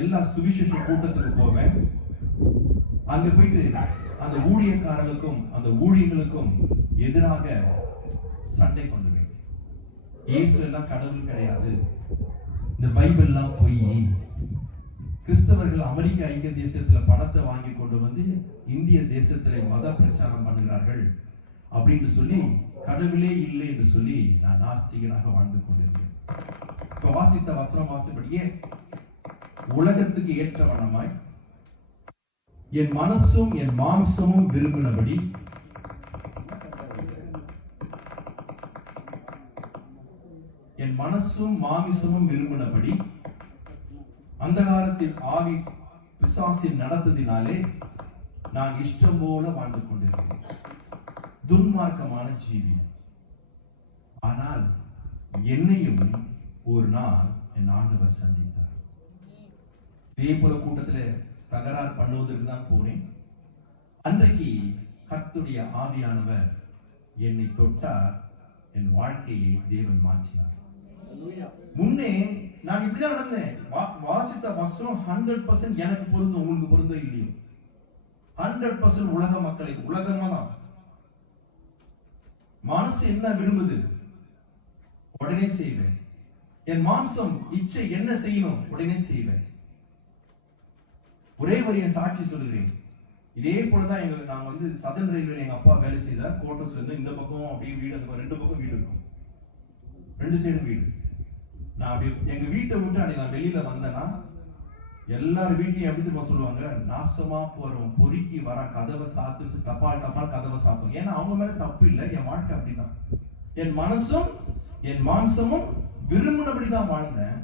எல்லா சுவிசேஷ கூட்டத்துக்கு போவேன். அங்க போயிட்டு அந்த ஊழியக்காரர்களுக்கும் அந்த ஊழியர்களுக்கும் எதிராக சண்டை கொண்டுவேன். இயேசு எல்லாம் கடவுள் கிடையாது, இந்த பைபிள் எல்லாம் பொய், கிறிஸ்தவர்கள் அமெரிக்க ஐக்கிய தேசத்துல பணத்தை வாங்கி கொண்டு வந்து இந்திய தேசத்திலே மத பிரச்சாரம் பண்ணுகிறார்கள் அப்படின்னு சொல்லி கடவுளே இல்லை என்று சொல்லி நான் நாஸ்திகனாக வாழ்ந்து கொண்டிருந்தேன். இப்ப வாசித்த வசனம் வாசிப்படியே உலகத்துக்கு ஏற்ற வண்ணமாய் என் மனசும் என் மாம்சமும் விரும்பினபடி என் மனசும் மாமிசமும் விரும்பினபடி அந்தகாரத்தில் ஆவி பிசாசின் நடத்ததினாலே நான் இஷ்டம் போல வாழ்ந்து கொண்டிருக்கிறேன். துன்மார்க்கமான ஜீவி. ஆனால் என்னையும் ஒரு நாள் என் ஆண்டவர் சந்தித்தார். இதே போல கூட்டத்தில் தகராறு பண்ணுவதற்கு தான் போனேன். அன்றைக்கு கர்த்தருடைய ஆவியானவர் என்னை தொட்டார். என் வாழ்க்கையை தேவன் மாற்றினார். முன்னே நான் இப்படிதான் நடந்தேன். வாசித்த வசனம் 100% எனக்கு பொருந்தும், உங்களுக்கு பொருந்தும் இல்லையோ 100% உலக மக்களுக்கு உலகமா தான். மனசு என்ன விரும்புது உடனே செய்வேன். என் மாம்சம் இச்சை என்ன செய்யணும் உடனே செய்வேன். ஒரே ஒரு என் சாட்சி சொல்லுகிறேன். இதே போலதான் நாங்க சதன் ரயில்வே எங்க அப்பா வேலை செய்தார். கோட்டர்ஸ்ல இருந்து இந்த பக்கம் அப்படியே வீடு, அந்த 2 பக்கம் வீடு இருக்கும், 2 சைடும் வீடு. நான் அப்படி எங்க வீட்டை விட்டு அன்னைக்கு நான் வெளியில வந்தேன்னா எல்லாரும் வீட்லயும் எப்படி தெரியுமா சொல்லுவாங்க, நாசமா போறோம், பொறுக்கி வர, கதவை சாத்து, டப்பால் கதவை சாத்தும். ஏன்னா அவங்க மேல தப்பு இல்லை, என் வாழ்க்கை அப்படிதான். என் மனசும் என் மாம்சமும் விரும்பினபடிதான் வாழ்ந்தேன்.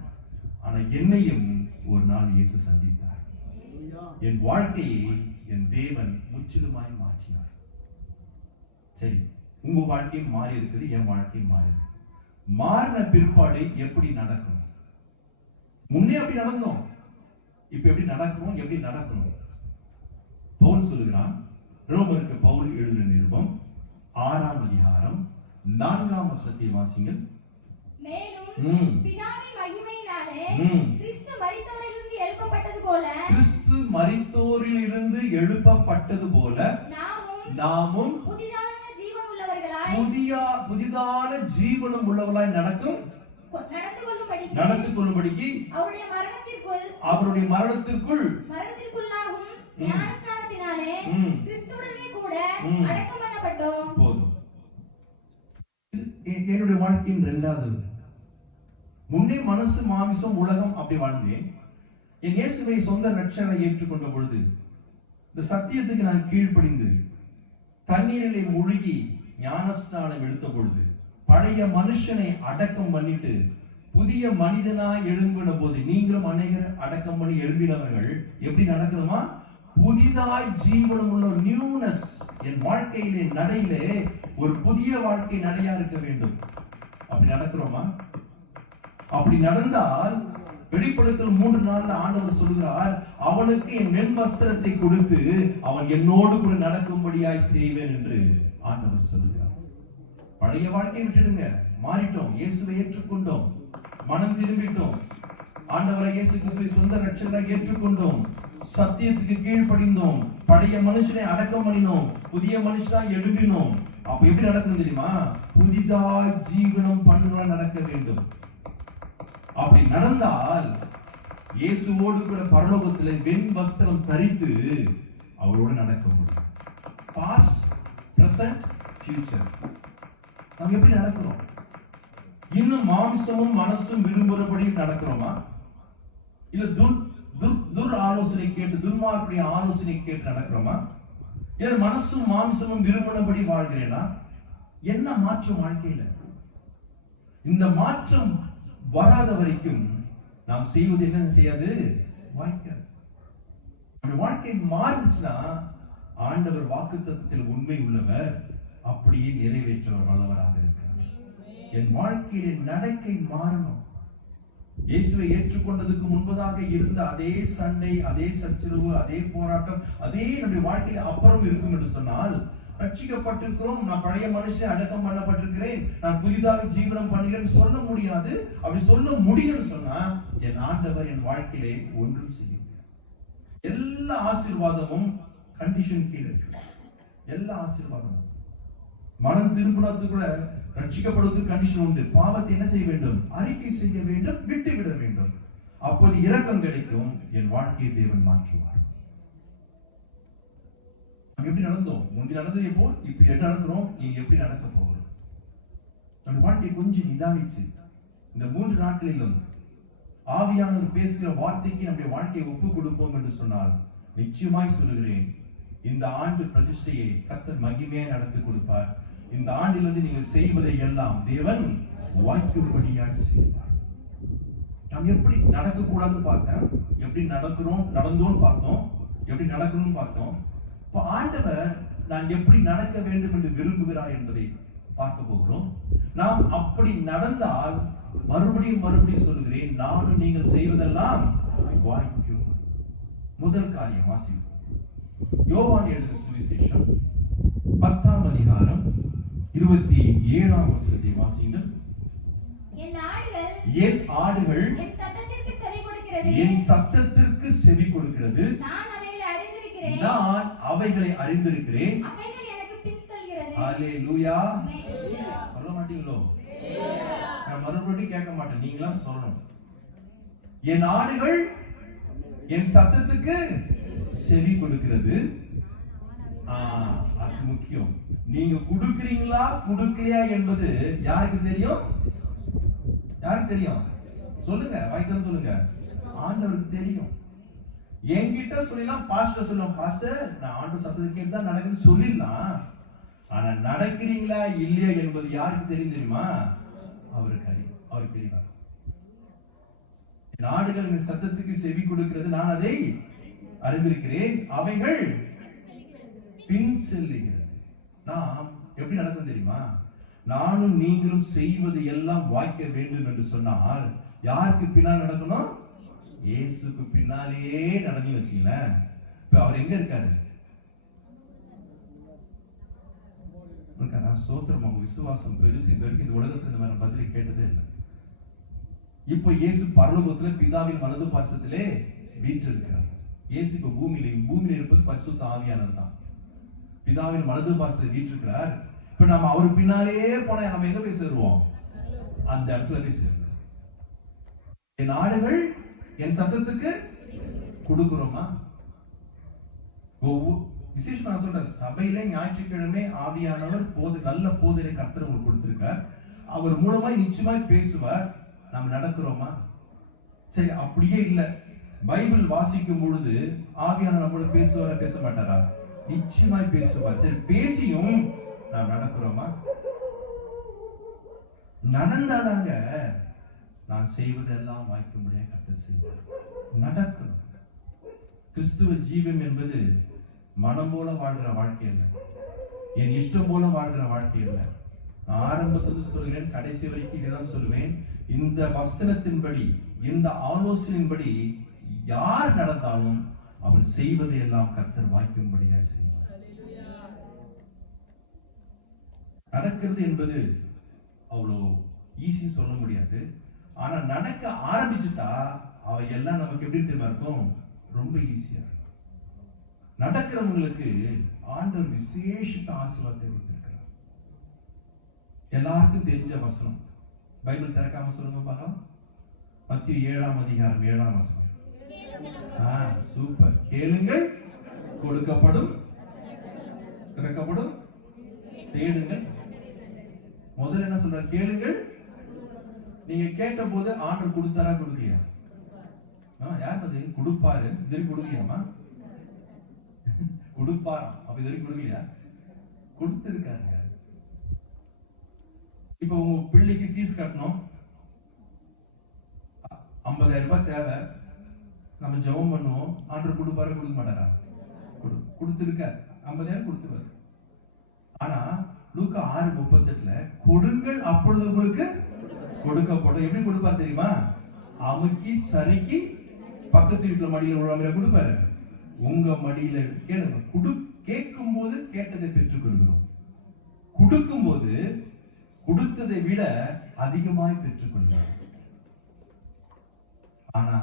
ஆனா என்னையும் ஒரு நாள் இயேசு சந்தித்தார். என் வாழ்க்கையை என் தேவன் முற்றிலுமாய் மாற்றினார். சரி, உங்க வாழ்க்கையும் மாறி இருக்குது, என் வாழ்க்கையும் மாறி இருக்கு. மாறின பிற்பாடு எப்படி நடக்கும்? முன்னே அப்படி நடந்தோம், இப்ப எப்படி நடக்கணும், எப்படி நடக்கணும்? பவுல் சொல்லுகிறான், ரோமருக்கு பவுல் எழுதின நிருபம் 6ஆம் அதிகாரம் 4ஆம் வசனத்தை வாசிங்கள். மேலும் பிதாவின் மகிமையினாலே கிறிஸ்து மரித்தோரிலிருந்து எழுப்பப்பட்டது போல நாமும் புதிதான ஜீவனும் உள்ளவர்களாய் நடந்து கொள்ளும்படிக்கு அவருடைய மரணத்திற்குள் போதும். என்னுடைய வாழ்க்கையின் 2வது, முன்னே மனசு மாமிசம் உலகம் அப்படி வாழ்ந்தேன். என் இயேசுவை சொந்த ரட்சகனை ஏற்றுக்கொண்ட பொழுது இந்த சத்தியத்துக்கு நான் கீழ்ப்படிந்து தண்ணீரிலே மூழ்கி ஞானஸ்நானம் எடுத்த பொழுது பழைய மனுஷனை அடக்கம் பண்ணிட்டு புதிய மனிதனாய் எழும்பின போது, நீங்களும் அநேகர் அடக்கம் பண்ணி எழும்பினவர்கள் எப்படி நடக்கணுமா? புதிதாய் ஜீவனம் உள்ள நியூனஸ். என் வாழ்க்கையிலே நடையிலே ஒரு புதிய வாழ்க்கை நடையா இருக்க வேண்டும். அப்படி நடக்கிறோமா? அப்படி நடந்தால் வெளிப்படுத்தல் 3 நாள்ல ஆண்டவர் சொல்கிறார், அவனுக்கு என் மென் வஸ்திரத்தை கொடுத்து அவன் என்னோடு கூட நடக்கும்படியாய் செய்வேன் என்று ஆண்டவர் சொல்கிறார். பழைய வாழ்க்கையை விட்டுடுங்க, மாறிட்டோம், இயேசுவை ஏற்றுக்கொண்டோம், மனம் திரும்பிட்டோம், ஆண்டவரை இயேசு கிறிஸ்துவை சொந்த ரட்சகராக ஏற்றுக்கொண்டோம், சத்தியத்துக்கு கீழ்ப்படிந்தோம், பழைய மனுஷனை அடக்கம் பண்ணினோம், புதிய மனுஷனா எழுப்பினோம். அப்ப எப்படி நடக்கணும் தெரியுமா? புதிதாய் ஜீவனம் பண்ணுவா நடக்க வேண்டும். அப்படி நடந்தால் இயேசுவோடு கூட பரலோகத்தில் வெண் வஸ்திரம் தரித்து அவரோடு நடக்க முடியும். Past, present, future. நாம் எப்படி நடக்கிறோம்? இன்னும் மாம்சமும் மனசும் விரும்புகிறபடி நடக்கிறோமா? இல்ல துர் ஆலோசனை கேட்டு, துன்மார்க்குடைய ஆலோசனை கேட்டு நடக்கிறோமா? இல்ல மனசும் மாம்சமும் விரும்பினபடி வாழ்கிறேனா? என்ன மாற்றம் வாழ்க்கையில? இந்த மாற்றம் வராத வரைக்கும் நாம் செய்வது என்ன செய்யாது? வாய்க்காது. வாழ்க்கை மாறிச்சுன்னா ஆண்டவர் வாக்குத்தத்தத்தில் உண்மை உள்ளவர், அப்படியே நிறைவேற்றவர் வல்லவராக இருக்கிறார். என் வாழ்க்கையில நடக்கை மாறணும். இயேசுவை ஏற்றுக்கொண்டதுக்கு முன்பதாக இருந்த அதே சண்டை, அதே சச்சரவு, அதே போராட்டம், அதே நம்முடைய வாழ்க்கையில அப்புறம் இருக்கும் என்று சொன்னால், ரட்சிக்கப்பட்டிருக்கிறோம், நான் பழைய மனுஷனை அடக்கம் பண்ணப்பட்டிருக்கிறேன், நான் புதிதாக ஜீவனம் பண்ணுகிறேன் சொல்ல முடியாது. அப்படி சொல்ல முடியும்னு சொன்னா என் ஆண்டவர் என் வாழ்க்கையிலே ஒன்றும் செய்ய முடியாது. எல்லா ஆசீர்வாதமும் கண்டிஷன் கீழே இருக்கு. எல்லா ஆசீர்வாதமும் மனம் திரும்பினது கூட ரட்சிக்கப்படுவதற்கு கண்டிஷன் உண்டு. பாவத்தை என்ன செய்ய வேண்டும்? அறிக்கை செய்ய வேண்டும், விட்டு விட வேண்டும். அப்போது இரக்கம் கிடைக்கும். என் வாழ்க்கையை தேவன் மாற்றுவார். எப்படி நடந்தோம்? முந்தி நடந்தது எப்போ, இப்ப என்ன நடக்கிறோம், நீங்க எப்படி நடக்க போகிறோம்? நம்ம வாழ்க்கை கொஞ்சம் நிதானிச்சு இந்த 3 நாட்களிலும் ஆவியானவர் பேசுகிற வார்த்தைக்கு நம்முடைய வாழ்க்கையை ஒப்பு கொடுப்போம் என்று சொன்னால், நிச்சயமாய் சொல்லுகிறேன், இந்த ஆண்டு பிரதிஷ்டையை கர்த்தர் மகிமையை நடத்தி கொடுப்பார். இந்த ஆண்டிலிருந்து நீங்கள் செய்வதை எல்லாம் தேவன் வாய்க்கும்படியாக செய்வார். நாம் எப்படி நடக்கக்கூடாதுன்னு பார்த்தோம், எப்படி நடந்தோம்னு பார்த்தோம், எப்படி நடக்கணும்னு பார்த்தோம். இப்ப ஆண்டவர் நான் எப்படி நடக்க வேண்டும் என்று விரும்புகிறார் என்பதை பார்க்க போகிறோம். நாம் அப்படி நடந்தால் மறுபடியும் சொல்லுகிறேன், நானும் நீங்கள் செய்வதெல்லாம் வாய்க்கும். முதல் காரியம் வாசிப்போம். யோவான் எழுதின சுவிசேஷம் 10ஆம் அதிகாரம் 27ஆம் வசனத்தை வாசிங்கள். என் ஆடுகள் என் ஆடுகள் என் சத்தத்திற்கு செவி கொடுக்கிறது. என் சத்தத்திற்கு செவி கொடுக்கிறது. நான் அவைகளை அறிந்திருக்கிறேன். நான் அவைகளை அறிந்திருக்கிறேன். அவைகள் எனக்கு பின் செல்கிறது. ஹalleluya. ஆமென். சொல்ல மாட்டீங்களோ? நான் மறுபடியும் கேட்க மாட்டேன், நீங்களா சொல்லணும். என் ஆடுகள் என் சத்தத்துக்கு செவி கொடுக்கிறது. அது முக்கியம். நீங்க கொடுக்கிறீங்களா கொடுக்கலையா என்பது யாருக்கு தெரியும்? யாருக்கு தெரியும்? சொல்லுங்க, வாய்க்கு சொல்லுங்க. ஆண்டவருக்கு தெரியும். என்கிட்ட சொல்லலாம், பாஸ்டர் சொல்லலாம், பாஸ்டர் நான் ஆண்டவர் சத்தத்துக்கு கேட்டு தான் நடக்குதுன்னு சொல்லிடலாம். ஆனா நடக்கிறீங்களா இல்லையா என்பது யாருக்கு தெரியும் தெரியுமா? அவருக்கு அறியும். அவருக்கு தெரியும். நாடுகள் என் சத்தத்துக்கு செவி கொடுக்கிறது, நான் அதை அறிந்திருக்கிறேன். அவைகள் பின் செல்லுகிறது. நாம் எப்படி நடக்கும் தெரியுமா? நானும் நீங்களும் செய்வது எல்லாம் வாய்க்க வேண்டும் என்று சொன்னால் யாருக்கு பின்னால் நடக்கணும்? இயேசுக்கு பின்னாலேயே நடந்து வச்சுங்களேன். இப்ப அவர் எங்க இருக்காரு? சோத்திரம். அவங்க விசுவாசம் பெருசு. இது வரைக்கும் இந்த உலகத்துல இந்த மாதிரி பதிலை கேட்டதே இல்லை. இப்ப இயேசு பரலோகத்துல பிதாவின் வலது பார்சத்திலே வீற்றிருக்கிறார். இயேசு இப்ப பூமியில இருப்பது பரிசுத்த ஆவியானவர் தான். பிதாவின் வலது பார்சத்தில் வீற்றிருக்கிறார். இப்ப நம்ம அவரு பின்னாலேயே போனா நம்ம எங்க போய் சேருவோம்? அந்த இடத்துல போய் சேருவோம். என் ஆடுகள் என் சத்தத்துக்கு கொடுக்கிறோமா? விசேஷமா நான் சொல்றேன், சபையில ஞாயிற்றுக்கிழமை ஆவியானவர் நல்ல போதனை கர்த்தர் உங்களுக்கு கொடுத்திருக்கார். அவர் மூலமாய் நிச்சயமாய் பேசுவார். நாம் நடக்கிறோமா? சரி, அப்படியே இல்ல, பைபிள் வாசிக்கும் பொழுது ஆவியானவர் நம்மளோட பேசுவாரா பேச மாட்டாரா? நிச்சயமாய் பேசுவார். சரி, பேசியும் நாம் நடக்கிறோமா? நடந்தாதாங்க நான் செய்வதெல்லாம் வாய்க்க முடியாது. கர்த்தர் செய்வார். நடக்கணும். கிறிஸ்துவ ஜீவம் என்பது மனம் போல வாழ்கிற வாழ்க்கை இல்லை, என் இஷ்டம் போல வாழ்கிற வாழ்க்கை இல்லை. நான் ஆரம்பத்தில் சொல்கிறேன், கடைசி வரைக்கும் இதைதான் சொல்லுவேன். இந்த வசனத்தின்படி, இந்த ஆலோசனையின்படி யார் நடந்தாலும் அவன் செய்வதை எல்லாம் கர்த்தர் வாய்க்கும்படியாக செய்வார். நடக்கிறது என்பது அவ்வளோ ஈஸி சொல்ல முடியாது. ஆனா நடக்க ஆரம்பிச்சுட்டா அவை எல்லாம் நமக்கு எப்படி தெரியுமா இருக்கும்? ரொம்ப ஈஸியா இருக்கும். நடக்கிறவங்களுக்கு ஆண்டவர் விசேஷித்த ஆசீர்வாதத்தை வைத்திருக்கிறார். எல்லாருக்கும் தெரிஞ்ச வசனம், பைபிள் திறக்காம சொல்லுங்க பார்க்கலாம். மத்திய 7ஆம் அதிகாரம் 7ஆம் வசனம். சூப்பர். கேளுங்கள் கொடுக்கப்படும், திறக்கப்படும், தேடுங்கள். முதல்ல என்ன சொல்றாரு? கேளுங்கள். நீங்க கேட்ட போது ஆண்டவர் கொடுத்தாரா கொடுக்கலையா? யார் அது கொடுப்பாரு? இது கொடுக்கலையாமா? கொடுப்பாராம். அப்ப இது வரைக்கும் கொடுக்கலையா? கொடுத்திருக்காங்க. இப்ப உங்க பிள்ளைக்கு ஃபீஸ் கட்டணும், 50,000 ரூபாய் தேவை. நம்ம ஜெபம் பண்ணுவோம், ஆண்டவர் கொடுப்பாரு கொடுக்க மாட்டாரா? கொடுத்திருக்க 50,000 கொடுத்துருவாரு. ஆனா லூக்கா 6:38 கொடுங்கள் அப்பொழுது உங்களுக்கு கொடுக்கப்படும். எப்படி கொடுப்பாரு தெரியுமா? அமுக்கி சறுக்கி பக்கத்து வீட்டுல மடியில விழாம கொடுப்பாரு. உங்க மடியில கேளுங்க. கேட்கும் போது கேட்டதை பெற்றுக் கொள்கிறோம். கொடுக்கும் போது கொடுத்ததை விட அதிகமாய் பெற்றுக் கொள்கிறோம். ஆனா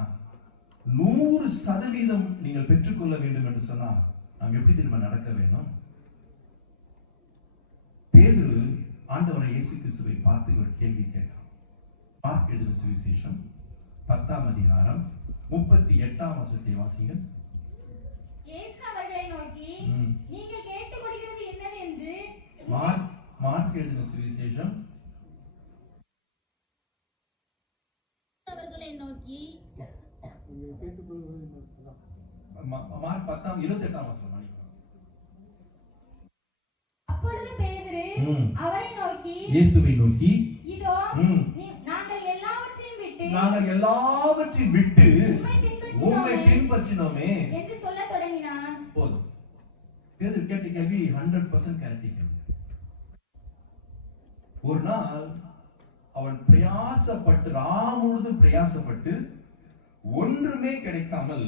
100% நீங்கள் பெற்றுக்கொள்ள வேண்டும் என்று சொன்னா நாம் எப்படி திரும்ப நடக்க வேணும்? பேதுரு ஆண்டவரை இயேசு கிறிஸ்துவை பார்த்து ஒரு கேள்வி கேட்கிறான். மார்க் எழுதின சுவிசேஷம் 10ஆம் அதிகாரம் 38ஆம் வசனத்தை வாசிங்கள். இயேசு அவர்களை நோக்கி, நீங்கள் கேட்டுக் கொள்கிறது என்னது என்று. மார்க் எழுதின சுவிசேஷம் அவர்களை நோக்கி, மார்க் 10:28 வசனம். அப்பொழுது பேதுரு அவரை நோக்கி, இயேசுவை நோக்கி, இதோ நாங்கள் எல்லாவற்றையும் விட்டு உம்மை பின்பற்றினோமே என்று சொல்லத் தொடங்கினான். போதும். பேதுரு கேட்ட கேள்வி 100% கரெக்ட். ஒரு நாள் அவன் பிரயாசப்பட்டு ராமுழுதும் பிரயாசப்பட்டு ஒன்றுமே கிடைக்காமல்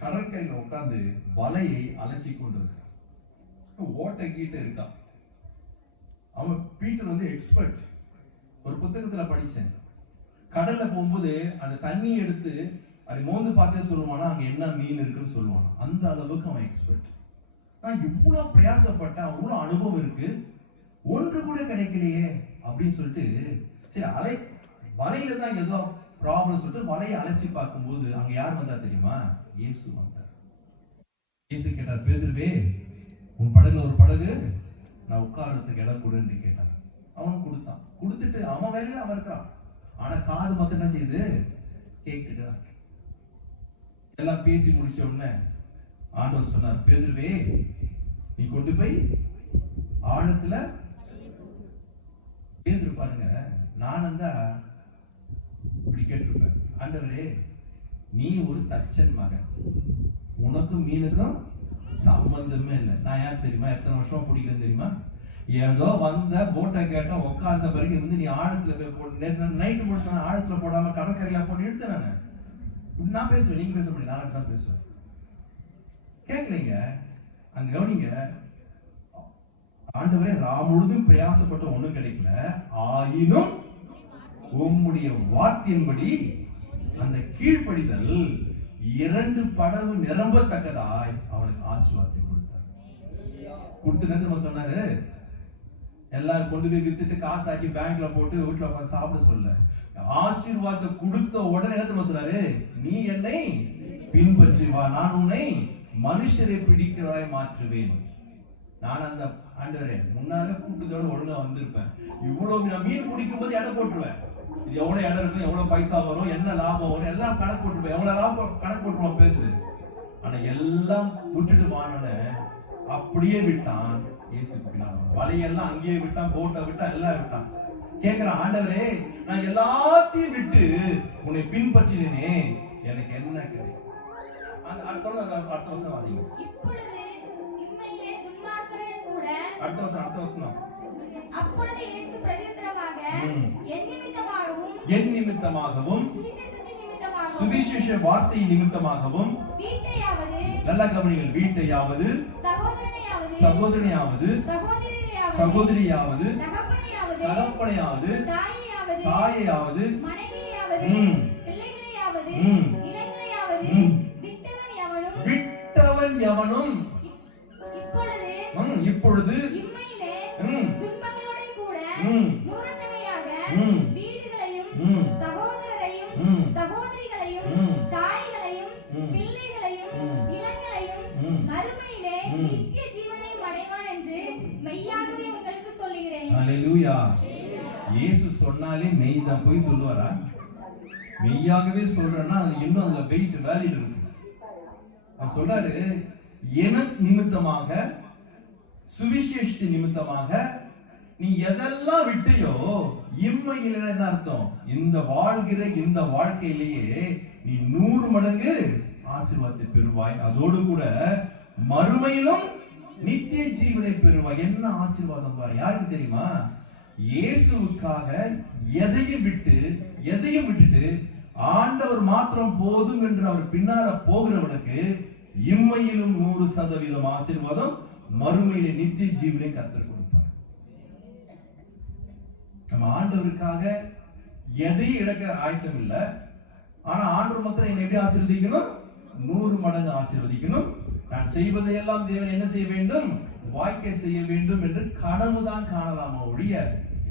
கடற்கரையில் உட்கார்ந்து வலையை அலசி கொண்டிருக்கான். ஓட்ட கீட்ட இருக்கான். அவன் பீட்டர் எக்ஸ்பர்ட். ஒரு புத்தகத்துல படிச்சேன், கடல்ல போகும்போது அந்த தண்ணி எடுத்து அப்படி மோந்து பார்த்தே சொல்லுவானா அங்க என்ன மீன் இருக்குன்னு சொல்லுவானா. அந்த அளவுக்கு அவன் எக்ஸ்பர்ட். நான் இவ்வளவு பிரயாசப்பட்டேன், அவ்வளவு அனுபவம் இருக்கு, ஒன்று கூட கிடைக்கலையே அப்படின்னு சொல்லிட்டு சரி வலையில தான் ஏதோ ப்ராப்ளம் சொல்லிட்டு வலையை அலசி பார்க்கும்போது அங்க யார் வந்தா தெரியுமா? இயேசு வந்தார். இயேசு கேட்டார், பேதுருவே உன் படகுல ஒரு படகு, நான் உட்கார்றதுக்கு இடம் கொடுன்னு கேட்டார். அவனும் கொடுத்தான். கொடுத்துட்டு அவன் வேலையில அவன் இருக்கான். ஆனா காது மட்டும் என்ன செய்யுது? கேட்டுட்டு எல்லாம் பேசி முடிச்ச உடனே ஆண்டவர் சொன்னார், பேதுருவே நீ கொண்டு போய் ஆழத்துல. பேதுரு பாருங்க, நான் இருந்தா இப்படி கேட்டிருப்பேன், ஆண்டவரே நீ ஒரு தச்சன் மகன், உனக்கும் மீனுக்கும் சம்பந்தமே இல்லை. நான் யார் தெரியுமா? எத்தனை வருஷமா பிடிக்கிறேன் தெரியுமா? ஏதோ வந்த போட்டை கேட்ட உட்கார்ந்த பிறகு இருந்து நீ ஆழத்துல போய் நைட்டு முடிச்சு ஆழத்துல போடாம கடற்கரையில போட்டு இழுத்து நான் பேசுவேன், நீங்க பேச முடியும், நான் தான் பேசுவேன். கேட்கலீங்க. அங்க கவனிங்க, ஆண்டவரே முழுதும் பிரயாசப்பட்ட ஒண்ணும் கிடைக்கல, ஆயினும் உம்முடைய வார்த்தையின்படி அந்த கீழ்ப்படிதல் 2 படகு நிரம்பத்தக்கதாய் அவனுக்கு ஆசீர்வாதத்தை கொடுத்தார். கொடுத்துட்டு சொன்னாரு, எல்லாரும் கொண்டு போய் வித்துட்டு காசாக்கி பேங்க்ல போட்டு வீட்டுல உட்காந்து சாப்பிட சொல்ல, ஆசீர்வாதத்தை கொடுத்த உடனே சொன்னாரு, நீ என்னை பின்பற்றி வா, நான் உன்னை மனுஷரை பிடிக்கிறதாய் மாற்றுவேன். நான் அந்த ஆண்டவரே முன்னாலே கூட்டத்தோட ஒழுங்கா வந்திருப்பேன், இவ்வளவு நான் மீன் பிடிக்கும் போது இடம் போட்டுருவேன், இது எவ்வளவு இடம் இருக்கும், எவ்வளவு பைசா வரும், என்ன லாபம் வரும், எல்லாம் கணக்கு போட்டுருப்பேன், எவ்வளவு லாபம் கணக்கு போட்டுருவான் பேரு. ஆனா எல்லாம் விட்டுட்டு வானன அப்படியே விட்டான். வலையெல்லாம் அங்கேயே விட்டான், போட்டை விட்டான், எல்லாம் விட்டான். கேட்கிறான், ஆண்டவரே நான் எல்லாத்தையும் விட்டு உன்னை பின்பற்றினேனே, எனக்கு என்ன கிடைக்கும்? அடுத்த வருஷம் வாசிங்க. அடுத்த வருஷம் அப்பொழுது இயேசு பிரதியுத்தரமாக, என் நிமித்தமாகவும் சுவிசேஷ வார்த்தை நிமித்தமாகவும் நல்லா கவனிங்கள், வீட்டையாவது சகோதரனையாவது சகோதரியாவது தகப்பனையாவது தாயையாவது விட்டவன் எவனும் இப்பொழுது வீடுகளையும் சகோதரரையும் சகோதரிகளையும் தாய்களையும் பிள்ளைகளையும் நிலங்களையும் மறுமையிலே நித்திய ஜீவனையும் அடைவான் என்று மெய்யாகவே உங்களுக்கு சொல்லுகிறேன். அல்லேலூயா. இயேசு சொன்னாலே மெய் தான், போய் சொல்லுவாரா? மெய்யாகவே சொல்றேன்னா அது இன்னும் அதுல வெயிட் வேலிட் இருக்கு. அவர் சொல்றாரு, எனக்கு நிமித்தமாக சுவிசேஷ நிமித்தமாக நீ எதெல்லாம் விட்டையோ இம்மையில என்ன அர்த்தம்? இந்த வாழ்கிற இந்த வாழ்க்கையிலேயே நீ 100 மடங்கு ஆசீர்வாதத்தை பெறுவாய், அதோடு கூட மறுமையிலும் நித்திய ஜீவனை பெறுவாய். என்ன ஆசீர்வாதம் பாரு, யாருக்கு தெரியுமா? இயேசுவுக்காக எதையும் விட்டுட்டு ஆண்டவர் மாத்திரம் போதும் என்று அவர் பின்னால போகிறவனுக்கு இம்மையிலும் 100% ஆசீர்வாதம், மறுமையிலே நித்திய ஜீவனை கர்த்தர் கொடுப்பார். நம்ம ஆண்டவருக்காக எதையும் இழக்க ஆயத்தம் இல்லை. ஆனா ஆண்டவர் மாத்திரம் என்னை எப்படி ஆசீர்வதிக்கணும்? 100 மடங்கு ஆசீர்வதிக்கணும். நான் செய்வதையெல்லாம் தேவன் என்ன செய்ய வேண்டும்? வாய்க்கை செய்ய வேண்டும் என்று கனவுதான் காணலாமா ஒழிய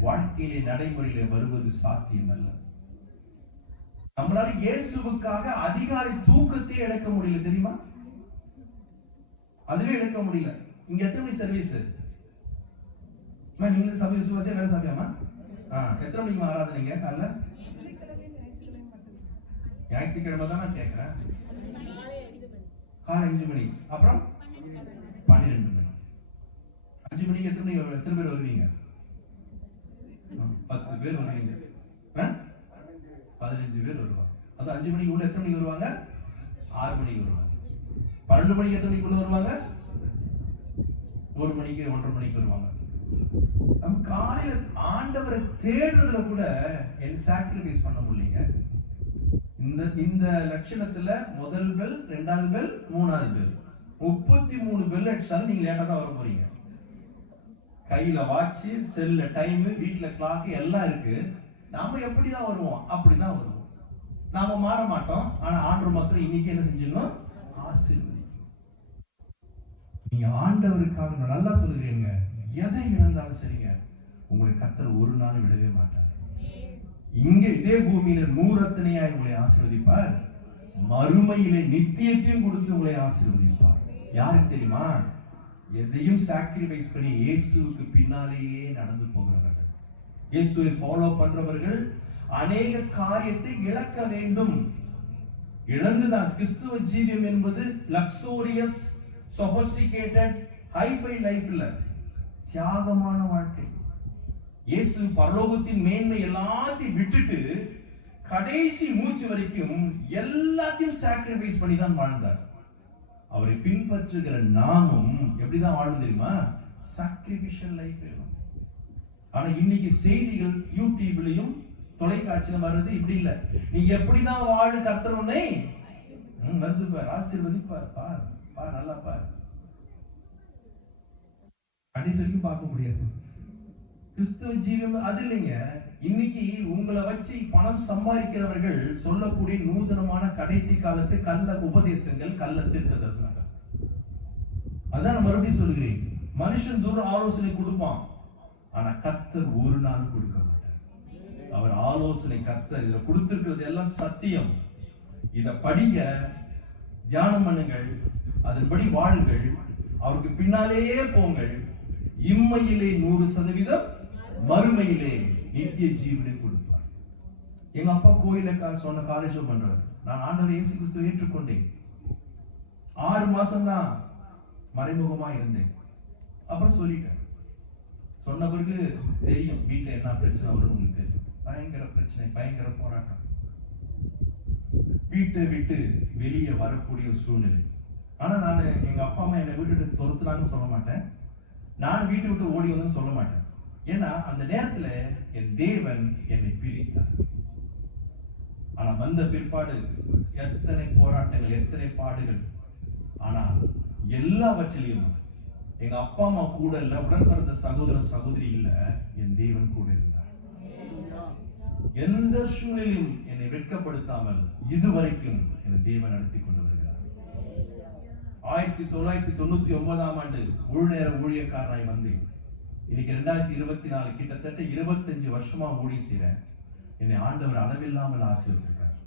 வாழ்க்கையிலே நடைமுறையிலே வருவது சாத்தியம் அல்ல. நம்மளால இயேசுவுக்காக அதிகாலை தூக்கத்தை இழக்க முடியல, தெரியுமா? அதுவே இழக்க முடியல. இங்க எத்தனை மணி சர்வீஸ்? நீங்க சபை விசுவாசியா வேலை சபையாமா? எத்தனை மணிக்கு ஆராதனைங்க? காலைல ஞாயிற்றுக்கிழமை தான் நான் கேட்கிறேன். காலை 5 மணி, அப்புறம் 12 மணி. 5 மணிக்கு எத்தனை பேர் வருவீங்க? 10 பேர் வருவீங்க. 15 பேர் வருவாங்க. அது 5 மணிக்கு உள்ள எத்தனை மணிக்கு வருவாங்க? 6 மணிக்கு வருவாங்க. 12 மணிக்கு எத்தனை மணிக்கு உள்ள வருவாங்க? 1 மணிக்கு 1:30 மணிக்கு வருவாங்க. நம்ம காலையில ஆண்டவரை தேடுறதுல கூட சாக்ரிஃபைஸ் பண்ண முடியல. இந்த லட்சணத்துல முதல் பெல், 2வது பெல், 3வது பெல், 33 பெல் அடிச்சாலும் நீங்க லேட்டா தான் வர போறீங்க. கையில வாட்ச், செல்ல டைம், வீட்டுல கிளாக் எல்லாம் இருக்கு. நாம எப்படிதான் வருவோம் அப்படிதான் வருவோம். நாம மாற மாட்டோம். ஆனா ஆண்டவர் மாத்திரம் இன்னைக்கு என்ன செஞ்சிடணும்? ஆசீர்வதிக்கணும். நீங்க ஆண்டவருக்காக நல்லா சொல்லுறீங்க, எதை இழந்தாலும் சரிங்க, உங்களை கர்த்தர் ஒரு நாள் விடவே மாட்டார். இங்க இதே பூமியில 100 உங்களை ஆசீர்வதிப்பார், மறுமையிலே நித்தியத்தையும் கொடுத்து உங்களை ஆசீர்வதிப்பார். யாருக்கு தெரியுமா? எதையும் சாக்ரிஃபைஸ் பண்ணி இயேசுவுக்கு பின்னாலேயே நடந்து போகிறவர்கள், இயேசுவை ஃபாலோ பண்றவர்கள் அநேக காரியத்தை இழக்க வேண்டும். இழந்துதான். கிறிஸ்துவ ஜீவியம் என்பது லக்ஸோரியஸ், சொபஸ்டிகேட்டட், ஹைஃபை லைஃப் இல்ல, தியாகமான வாழ்க்கை. இயேசு பரலோகத்தின் மேன்மை எல்லாத்தையும் விட்டுட்டு கடைசி மூச்சு வரைக்கும் எல்லாத்தையும் சாக்ரிஃபைஸ் பண்ணி தான் வாழ்ந்தார். அவரை பின்பற்றுகிற நாமும் எப்படிதான் வாழும் தெரியுமா? சாக்ரிஃபிஷியல் லைஃப் வேணும். ஆனா இன்னைக்கு செய்திகள் யூடியூப்லயும் தொலைக்காட்சியில வர்றது இப்படி இல்ல. நீ எப்படிதான் வாழு, கர்த்தர் உன்னை வந்து பார், ஆசீர்வதிப்பார், பார் பார், நல்லா பார். கடைசி வரைக்கும் பார்க்க முடியாது. கிறிஸ்துவ ஜீவியம் அது இல்லைங்க. இன்னைக்கு உங்களை வச்சு பணம் சம்பாதிக்கிறவர்கள் சொல்லக்கூடிய நூதனமான கடைசி காலத்து கள்ள உபதேசங்கள், கள்ள தீர்க்க தரிசனங்கள். அதான் நான் மறுபடியும் சொல்கிறேன், மனுஷன் தூர ஆலோசனை கொடுப்பான், ஆனா கர்த்தர் ஒரு நாள் கொடுக்க மாட்டார். அவர் ஆலோசனை கர்த்தர் இத கொடுத்திருக்கிறது எல்லாம் சத்தியம். இத படிங்க, தியானம் பண்ணுங்கள், அதன்படி வாழுங்கள், அவருக்கு பின்னாலேயே போங்கள். இம்மையிலே 100%, மறுமையிலே நித்திய ஜீவனை கொடுப்பார். எங்க அப்பா கோயில சொன்ன காலேஜ் பண்றாரு. நான் ஆண்டவர் இயேசு கிறிஸ்துவை ஏற்றுக்கொண்டேன். 6 மாசம் தான் மறைமுகமா இருந்தேன். அப்புறம் சொல்லிட்டேன். சொன்ன பிறகு தெரியும் வீட்டுல என்ன பிரச்சனை வரும். உங்களுக்கு தெரியும், பயங்கர பிரச்சனை, பயங்கர போராட்டம். வீட்டை விட்டு வெளியே வரக்கூடிய ஒரு சூழ்நிலை. ஆனா நான் எங்க அப்பா அம்மா என்னை விட்டுட்டு துரத்துனாங்கன்னு சொல்ல மாட்டேன், நான் வீட்டை விட்டு ஓடி வந்து சொல்ல மாட்டேன். ஏன்னா அந்த நேரத்துல என் தேவன் என்னை பிரித்தார். ஆனா வந்த பிற்பாடு எத்தனை போராட்டங்கள், எத்தனை பாடுகள். ஆனா எல்லாவற்றிலையும் எங்க அப்பா அம்மா கூட இல்ல, உடன் பிறந்த சகோதர சகோதரி இல்ல, என் தேவன் கூட இருந்தார். எந்த சூழ்நிலையும் என்னை வெட்கப்படுத்தாமல் இதுவரைக்கும் என் தேவன் நடத்தி கொண்டு வருகிறார். 1999ஆம் ஆண்டு முழு நேர ஊழியக்காரனாய் வந்தேன். இன்னைக்கு 2024, கிட்டத்தட்ட 25 வருஷமா ஊழியம் செய்றேன். என்னை ஆண்டவர் அளவில்லாமல் ஆசீர்வதிக்கிறார்.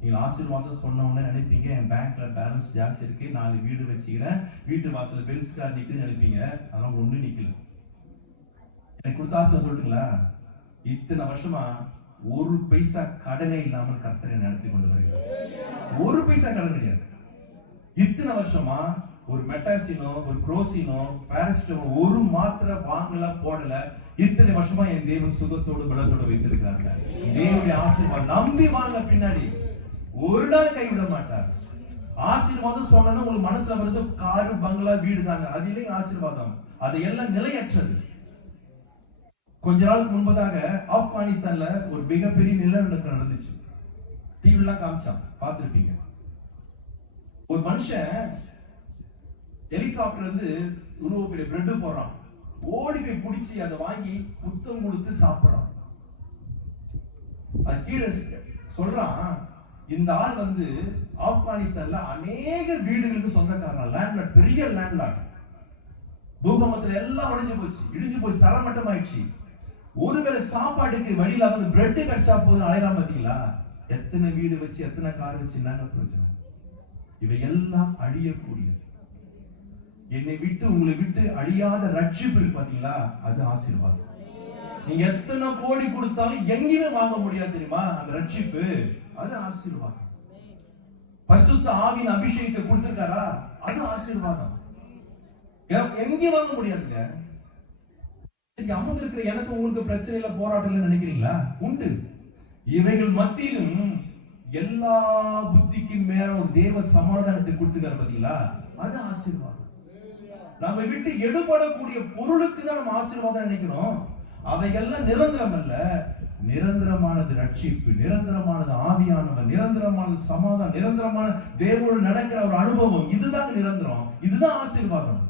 நீங்க ஆசீர்வாதம் சொன்ன உடனே நினைப்பீங்க, என் பேங்க்ல பேலன்ஸ் ஜாஸ்தி இருக்கு, 4 வீடு வச்சுக்கிறேன், வீட்டு வாசல்ல பென்ஸ் கார் நிக்குன்னு நினைப்பீங்க. அதெல்லாம் ஒண்ணு நிக்கல. எனக்கு கொடுத்த ஆசீர்வாதம் சொல்லட்டுங்களா? இத்தனை வருஷமா 1 பைசா கடனே இல்லாமல் கர்த்தரை நடத்தி கொண்டு வருகிறார். 1 பைசா கடன் கிடையாது. இத்தனை வருஷமா ஒரு மெட்டாசினோ, ஒரு குரோசினோ, பாராசிட்டமோ ஒரு மாத்திரை வாங்கல, போடல. இத்தனை வருஷமா என் தேவன் சுகத்தோடு பலத்தோடு வைத்திருக்கிறாங்க. தேவனுடைய ஆசீர்வாதம் நம்பி வாங்க, பின்னாடி ஒரு நாள் கைவிட மாட்டார். ஆசீர்வாதம் சொன்னா உங்களுக்கு மனசுல வருது காரு, பங்களா, வீடு தாங்க, அது இல்லைங்க ஆசீர்வாதம். அதையெல்லாம் நிலையற்றது. கொஞ்ச நாளுக்கு முன்பதாக ஆப்கானிஸ்தான்ல ஒரு மிகப்பெரிய நிலநடுக்கம் நடந்துச்சு. டிவி எல்லாம் காமிச்சான், பார்த்திருப்பீங்க. ஒரு மனுஷன் ஹெலிகாப்டர்ல இருந்து இவ்வளவு பெரிய பிரெட் போறான், ஓடி போய் பிடிச்சி அதை வாங்கி புத்தம் கொடுத்து சாப்பிடுறான். அது கீழே சொல்றான், இந்த ஆள் வந்து ஆப்கானிஸ்தான்ல அநேக வீடுகளுக்கு சொந்தக்காரன், லேண்ட்லார்ட், பெரிய லேண்ட்லார்ட். பூகம்பத்துல எல்லாம் உடைஞ்சு போச்சு, இடிஞ்சு போச்சு, தரமட்டம் ஆயிடுச்சு. ஒருவேளை சாப்பாட்டுக்கு வழியில வந்து பிரெட் கிடைச்சா போதும் அலையலாம். பாத்தீங்களா? எத்தனை வீடு வச்சு, எத்தனை கார் வச்சு, என்னங்க பிரச்சனை? இவை எல்லாம் அழியக்கூடியது. என்னை விட்டு, உங்களை விட்டு அழியாத ரட்சிப்பு இருக்கு பாத்தீங்களா? அது ஆசீர்வாதம். நீங்க எத்தனை கோடி கொடுத்தாலும் எங்கேயுமே வாங்க முடியாது தெரியுமா? அந்த ரட்சிப்பு, அது ஆசீர்வாதம். பரிசுத்த ஆவியின் அபிஷேகத்தை கொடுத்திருக்காரா? அது ஆசீர்வாதம். எங்கேயும் வாங்க முடியாதுங்க. அமர்ந்து இருக்கிற எனக்கு உங்களுக்கு பிரச்சனை இல்ல, போராட்டம் நினைக்கிறீங்களா? உண்டு. இவைகள் மத்தியிலும் எல்லா புத்திக்கும் மேல ஒரு தேவ சமாதானத்தை கொடுத்துக்காரு பாத்தீங்களா? அது ஆசீர்வாதம். நம்ம விட்டு எடுபடக்கூடிய பொருளுக்கு தான் நம்ம ஆசீர்வாதம் நினைக்கிறோம். அவைகள்லாம் நிரந்தரம் அல்ல. நிரந்தரமானது ரட்சிப்பு, நிரந்தரமானது ஆவியானவர், நிரந்தரமானது சமாதானம், நிரந்தரமான தேவோடு நடக்கிற ஒரு அனுபவம். இதுதான் நிரந்தரம், இதுதான் ஆசீர்வாதம்.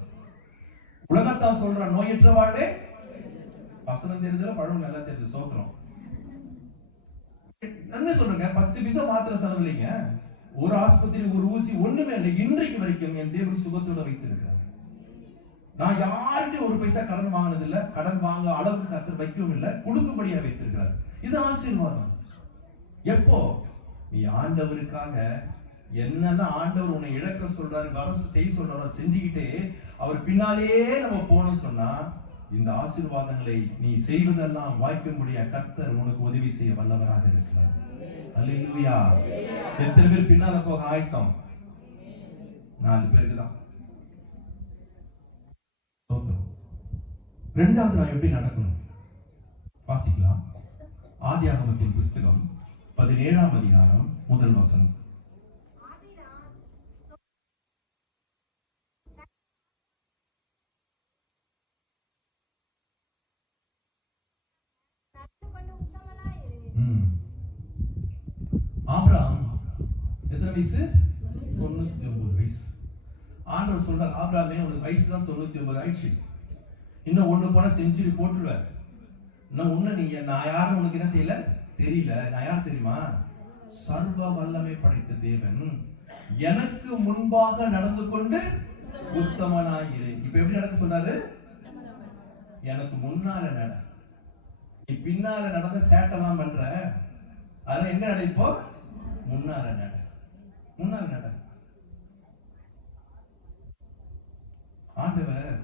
உலகத்தான் சொல்ற நோயற்ற வாழ்வே வசனம் தெரிஞ்சல, பழம் நல்லா தெரிஞ்சு சோத்திரம். நன்மை சொல்றேங்க, 10 பைசா மாத்திரை செலவு இல்லைங்க. ஒரு ஆஸ்பத்திரி, ஒரு ஊசி, ஒண்ணுமே இல்லை. இன்றைக்கு வரைக்கும் என் தேவன் சுகத்தோட வைத்திருக்கிறார். நான் யார்கிட்டயும் ஒரு பைசா கடன் வாங்கினது இல்ல, கடன் வாங்க அளவுக்கு கர்த்தர் வைக்கவும் இல்லை, கொடுக்கும்படியா வைத்திருக்கிறார். இது ஆசீர்வாதம். எப்போ நீ ஆண்டவருக்காக என்னெல்லாம் ஆண்டவர் உன்னை இழக்க சொல்றாரு, வரசு செய்ய சொல்றாரு, செஞ்சுக்கிட்டே அவர் பின்னாலேயே நம்ம போகணும்னு சொன்னா, இந்த ஆசீர்வாதங்களை நீ செய்வதெல்லாம் வாய்க்கும்படியா கர்த்தர் உனக்கு உதவி செய்ய வல்லவராக இருக்கிறார். அல்லேலூயா. எத்தனை பேர் பின்னால போக ஆயத்தம்? 4 பேருக்கு தான். இரண்டாவது நான் எப்படி நடக்கணும் வாசிக்கலாம். ஆதியாகமத்தின் புஸ்தகம் 17ஆம் அதிகாரம் 1 வசனம். ஆபிரகாம் எத்தனை வயசு? 99 வயசு. ஆண்டவர் சொல்றார், ஆபிரகாமே உனக்கு வயசு தான் 99 ஆயிடுச்சு, இன்னும் ஒண்ணு போன செஞ்சுரி போட்டுருவேன். இன்னும் ஒண்ணு நீ நான் யாரும் உனக்கு என்ன செய்யல தெரியல. நான் யார் தெரியுமா? சர்வ வல்லமை படைத்த தேவன். எனக்கு முன்பாக நடந்து கொண்டு உத்தமனாயிரு. இப்ப எப்படி நடக்க சொல்றாரு? எனக்கு முன்னால நட. நீ பின்னால நடந்த சேட்டெல்லாம் பண்ற, அதெல்லாம் எங்க நட? இப்போ முன்னால நட, முன்னால நட. ஆண்டவர்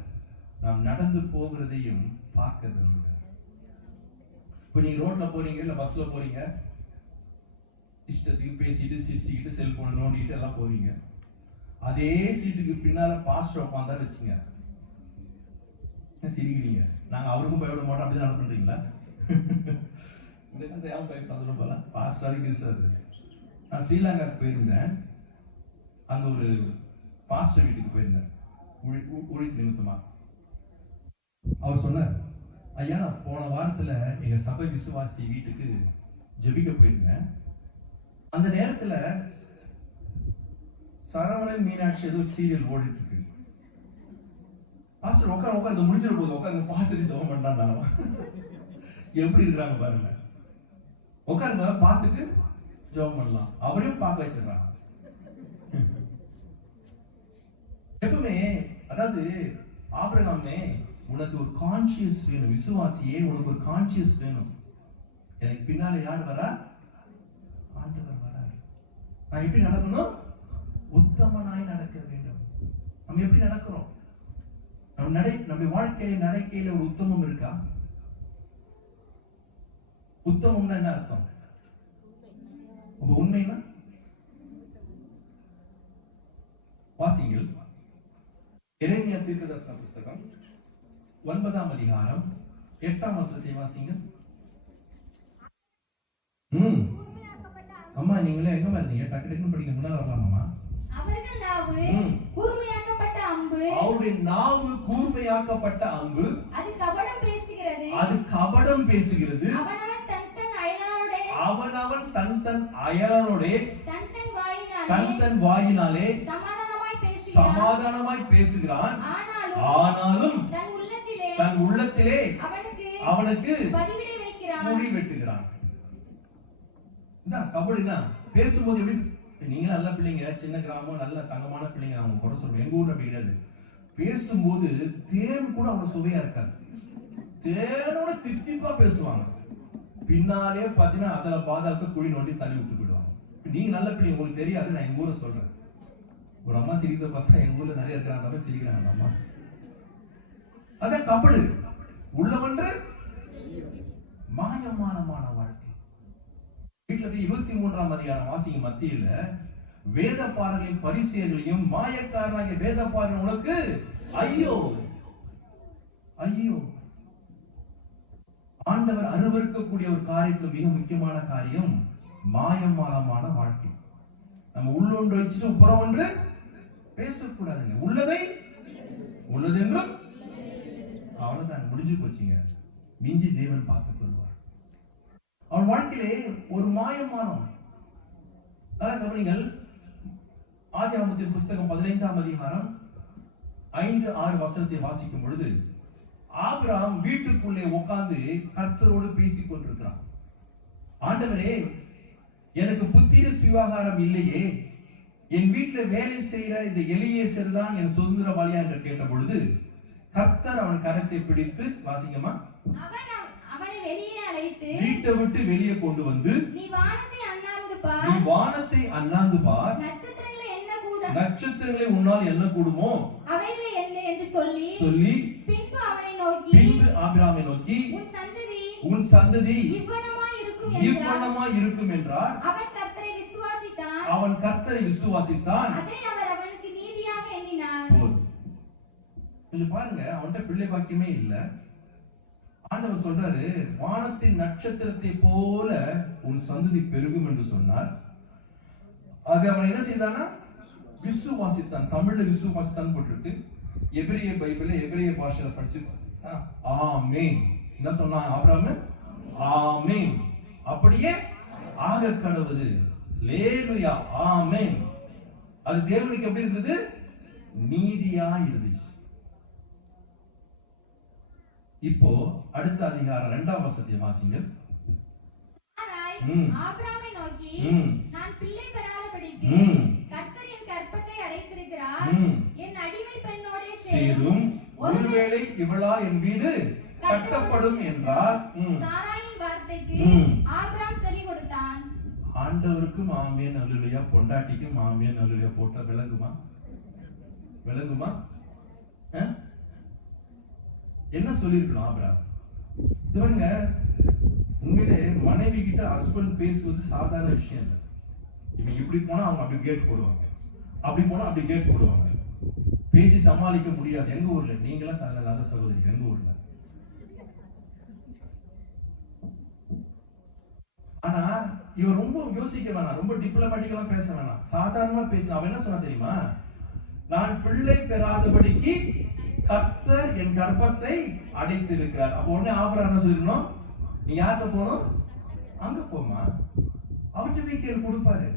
நாம் நடந்து போகிறதையும் பார்க்க விரும்புகிறார். இப்ப நீங்க ரோட்ல போறீங்க, இல்ல பஸ்ல போறீங்க, இஷ்டத்துக்கு பேசிட்டு சிரிச்சுக்கிட்டு செல்போனை நோண்டிட்டு எல்லாம் போவீங்க. அதே சீட்டுக்கு பின்னால பாஸ்டர் உட்காந்தா வச்சுங்க, சிரிக்கிறீங்க. நாங்க அவருக்கும் பயப்பட மாட்டோம், அப்படிதான் நடந்து பண்றீங்களா? போல பாஸ்டர். நான் ஸ்ரீலங்காவுக்கு போயிருந்தேன். அங்க ஒரு பாஸ்டர் வீட்டுக்கு போயிருந்தேன் ஊழியத்து நிமித்தமா. அவர் சொன்னார், ஐயா நான் போன வாரத்துல எங்க சபை விசுவாசி வீட்டுக்கு ஜெபிக்க போயிருந்தேன். அந்த நேரத்துல சரவணன் மீனாட்சி ஏதோ சீரியல் ஓடிட்டு இருக்கு. பாஸ்டர் உட்காந்து முடிஞ்சிட போது உட்காந்து பார்த்துட்டு ஜெபம் பண்ணான். எப்படி இருக்கிறாங்க பாருங்க. உட்காருங்க, பார்த்துட்டு ஜெபம் பண்ணலாம். அவரையும் பார்க்க வச்சிடறாங்க. எப்பவுமே அதாவது ஆபிரகாமே, உனக்கு ஒரு கான்சியஸ் வேணும். விசுவாசியே, உனக்கு ஒரு கான்சியஸ் வேணும். எனக்கு பின்னால யார் வரா? ஆண்டவர் வரார். நான் எப்படி நடக்கணும்? உத்தமனாய் நடக்க வேண்டும். நம்ம எப்படி நடக்கிறோம்? நம்ம வாழ்க்கையில நடக்கையில ஒரு உத்தமம் இருக்கா? உத்தமம்னா என்ன அர்த்தம்? உண்மைனா வாசிங்கள். எரேமியா தீர்க்கதரிசன புஸ்தகம் 9ஆம் அதிகாரம் 8ஆம் வசனத்தை வாசிங்கள். அம்மா நீங்களே எங்க இருந்தீங்க? டக்கு டக்குன்னு படிக்க முன்னால வரலாமா? அவர்கள் நாவு கூர்மையாக்கப்பட்ட அம்பு. அவருடைய நாவு கூர்மையாக்கப்பட்ட அம்பு. அது கபடம் பேசுகிறது. அது கபடம் பேசுகிறது. அவனவன் தன் தன் அயலானோடே தன் தன் வாயினாலே சமாதானமாய் பேசுகிறான். ஆனாலும் தன் உள்ளத்திலே அவனுக்கு முடி வெட்டுகிறான். கபடினா பேசும்போது எப்படி? நீங்க நல்ல பிள்ளைங்க, சின்ன கிராமம், நல்ல தங்கமான பிள்ளைங்க, அவங்க குறை சொல்றோம். எங்க ஊர்ல அப்படி கிடையாது. பேசும்போது தேன் கூட அவங்க சுவையா இருக்காது. தேனோட தித்திப்பா பேசுவாங்க. பின்னாலே பாத்தீங்கன்னா அதுல பாதாளத்தை குழி நோண்டி தள்ளி விட்டு போயிடுவாங்க. நீங்க நல்ல பிள்ளைங்க, உங்களுக்கு தெரியாது. நான் எங்க ஊரை சொல்றேன். ஒரு அம்மா சிரிக்கிறத பார்த்தா எங்க ஊர்ல நிறைய இருக்கிறாங்க, சிரிக்கிறாங்க அம்மா. அதான் கபடு. உள்ளவன்று மாயமானமான வாழ்க்கை. வீட்டுல போய் 23ஆம் அதிகாரம் வாசிங்க. மத்தியில வேத பாரங்களையும் பரிசேயர்களையும் மாயக்காரனாகிய வேத பாரன் உனக்கு ஐயோ ஐயோ. ஆண்டவர் அருவருக்கக்கூடிய ஒரு காரியத்துல மிக முக்கியமான காரியம் மாயமானமான வாழ்க்கை. நம்ம உள்ளொன்று வச்சுட்டு புறம் ஒன்று பேசக்கூடாதுங்க. உள்ளதை உள்ளதென்றும் அவ்வளவுதான், முடிஞ்சு போச்சுங்க. மிஞ்சி தேவன் பார்த்துக் கொள்வார். அவன் வாழ்க்கையிலே ஒரு மாயமானம். கவனிங்கள். ஆதியாகமத்தின் புஸ்தகம் 15ஆம் அதிகாரம் 5-6 வசனத்தை வாசிக்கும் பொழுது ஆபிரகாம் வீட்டுக்குள்ளே உட்கார்ந்து கர்த்தரோடு பேசிக் கொண்டிருக்கிறான். ஆண்டவரே, எனக்கு புத்திர சுவிகாரம் இல்லையே, என் வீட்டுல வேலை செய்யற இந்த எலியேசர் தான் என் சுதந்திரவாளியா என்று கேட்ட பொழுது கர்த்தர் அவன் கரத்தை பிடித்து, வாசிங்கம்மா, அவனை வெளியே அழைத்து வீட்டை விட்டு வெளியே கொண்டு வந்து, நீ வானத்தை அண்ணாந்து பார், நீ வானத்தை அண்ணாந்து பார், நட்சத்திரங்களை என்ன கூட, நட்சத்திரங்களை உன்னால் என்ன கூடுமோ அவைகளை என்ன என்று சொல்லி பின்பு அவனை நோக்கி, பின்பு ஆபிரகாமை நோக்கி, உன் சந்ததி இவ்வனமாய் இருக்கும் என்றார். அவன் கர்த்தரை விசுவாசித்தான், அவன் கர்த்தரை விசுவாசித்தான், அதை அவர் அவனுக்கு நீதியாக எண்ணினார். போதும். கொஞ்சம் பாருங்க, அவன்கிட்ட பிள்ளை பாக்கியமே இல்ல. ஆண்டவர் சொல்றாரு, வானத்தின் நட்சத்திரத்தை போல உன் சந்ததி பெருகும் என்று சொன்னார். அது அவன் என்ன செய்தானா? விசுவாசித்தான். தமிழ்ல விசுவாசித்தான் போட்டிருக்கு. எபிரேய பைபிள்ல எபிரேய பாஷையில படிச்சு ஆமென் என்ன சொன்னா ஆபிரகாம்? ஆமென். அப்படியே ஆக கடவுது. லேலுயா, ஆமென். அது தேவனுக்கு எப்படி இருந்தது? நீதியா இருந்துச்சு. இப்போ அடுத்த அதிகாரம் 2ஆம் வசனத்தை வாசிங்கள். ஆபிரகாமை நோக்கி, நான் பிள்ளை பெறாதபடிக்கு கர்த்தர் என் கற்பத்தை அடைத்திருக்கிறார், என் அடிமை பெண்ணோடே சேரும், ஒருவேளை இவளால் என் வீடு கட்டப்படும் என்றார். சாராயின் வார்த்தைக்கு ஆபிரகாம் செவி கொடுத்தான். ஆண்டவருக்கும் ஆமென் அல்லேலூயா, பொண்டாட்டிக்கும் ஆமென் அல்லேலூயா போட்டா விளங்குமா? விளங்குமா? என்ன சொல்லிருக்கணும் ஆபிரகாம்? பாருங்க, உண்மையிலே மனைவி கிட்ட ஹஸ்பண்ட் பேசுவது சாதாரண விஷயம் இல்லை. இவன் இப்படி போனா அவங்க அப்படி கேட் போடுவாங்க, அப்படி போனா அப்படி கேட் போடுவாங்க. பேசி சமாளிக்க முடியாது. எங்க ஊர்ல நீங்களாம் நல்ல சகோதரி, எங்க ஊர்ல. ஆனா இவன் ரொம்ப யோசிக்க வேணாம், ரொம்ப டிப்ளமேட்டிக்கலா பேச வேணாம், சாதாரணமா பேச. அவன் என்ன சொன்னா தெரியுமா? நான் பிள்ளை பெறாதபடிக்கு கர்த்தர் என் கர்ப்பத்தை அடைத்திருக்கிறார். அப்ப உடனே ஆபிரகாம் என்ன சொல்லணும்? நீ யார்கிட்ட போகணும்? அங்க போமா, அவர்கிட்ட போய் கேள்வி கொடுப்பாரு.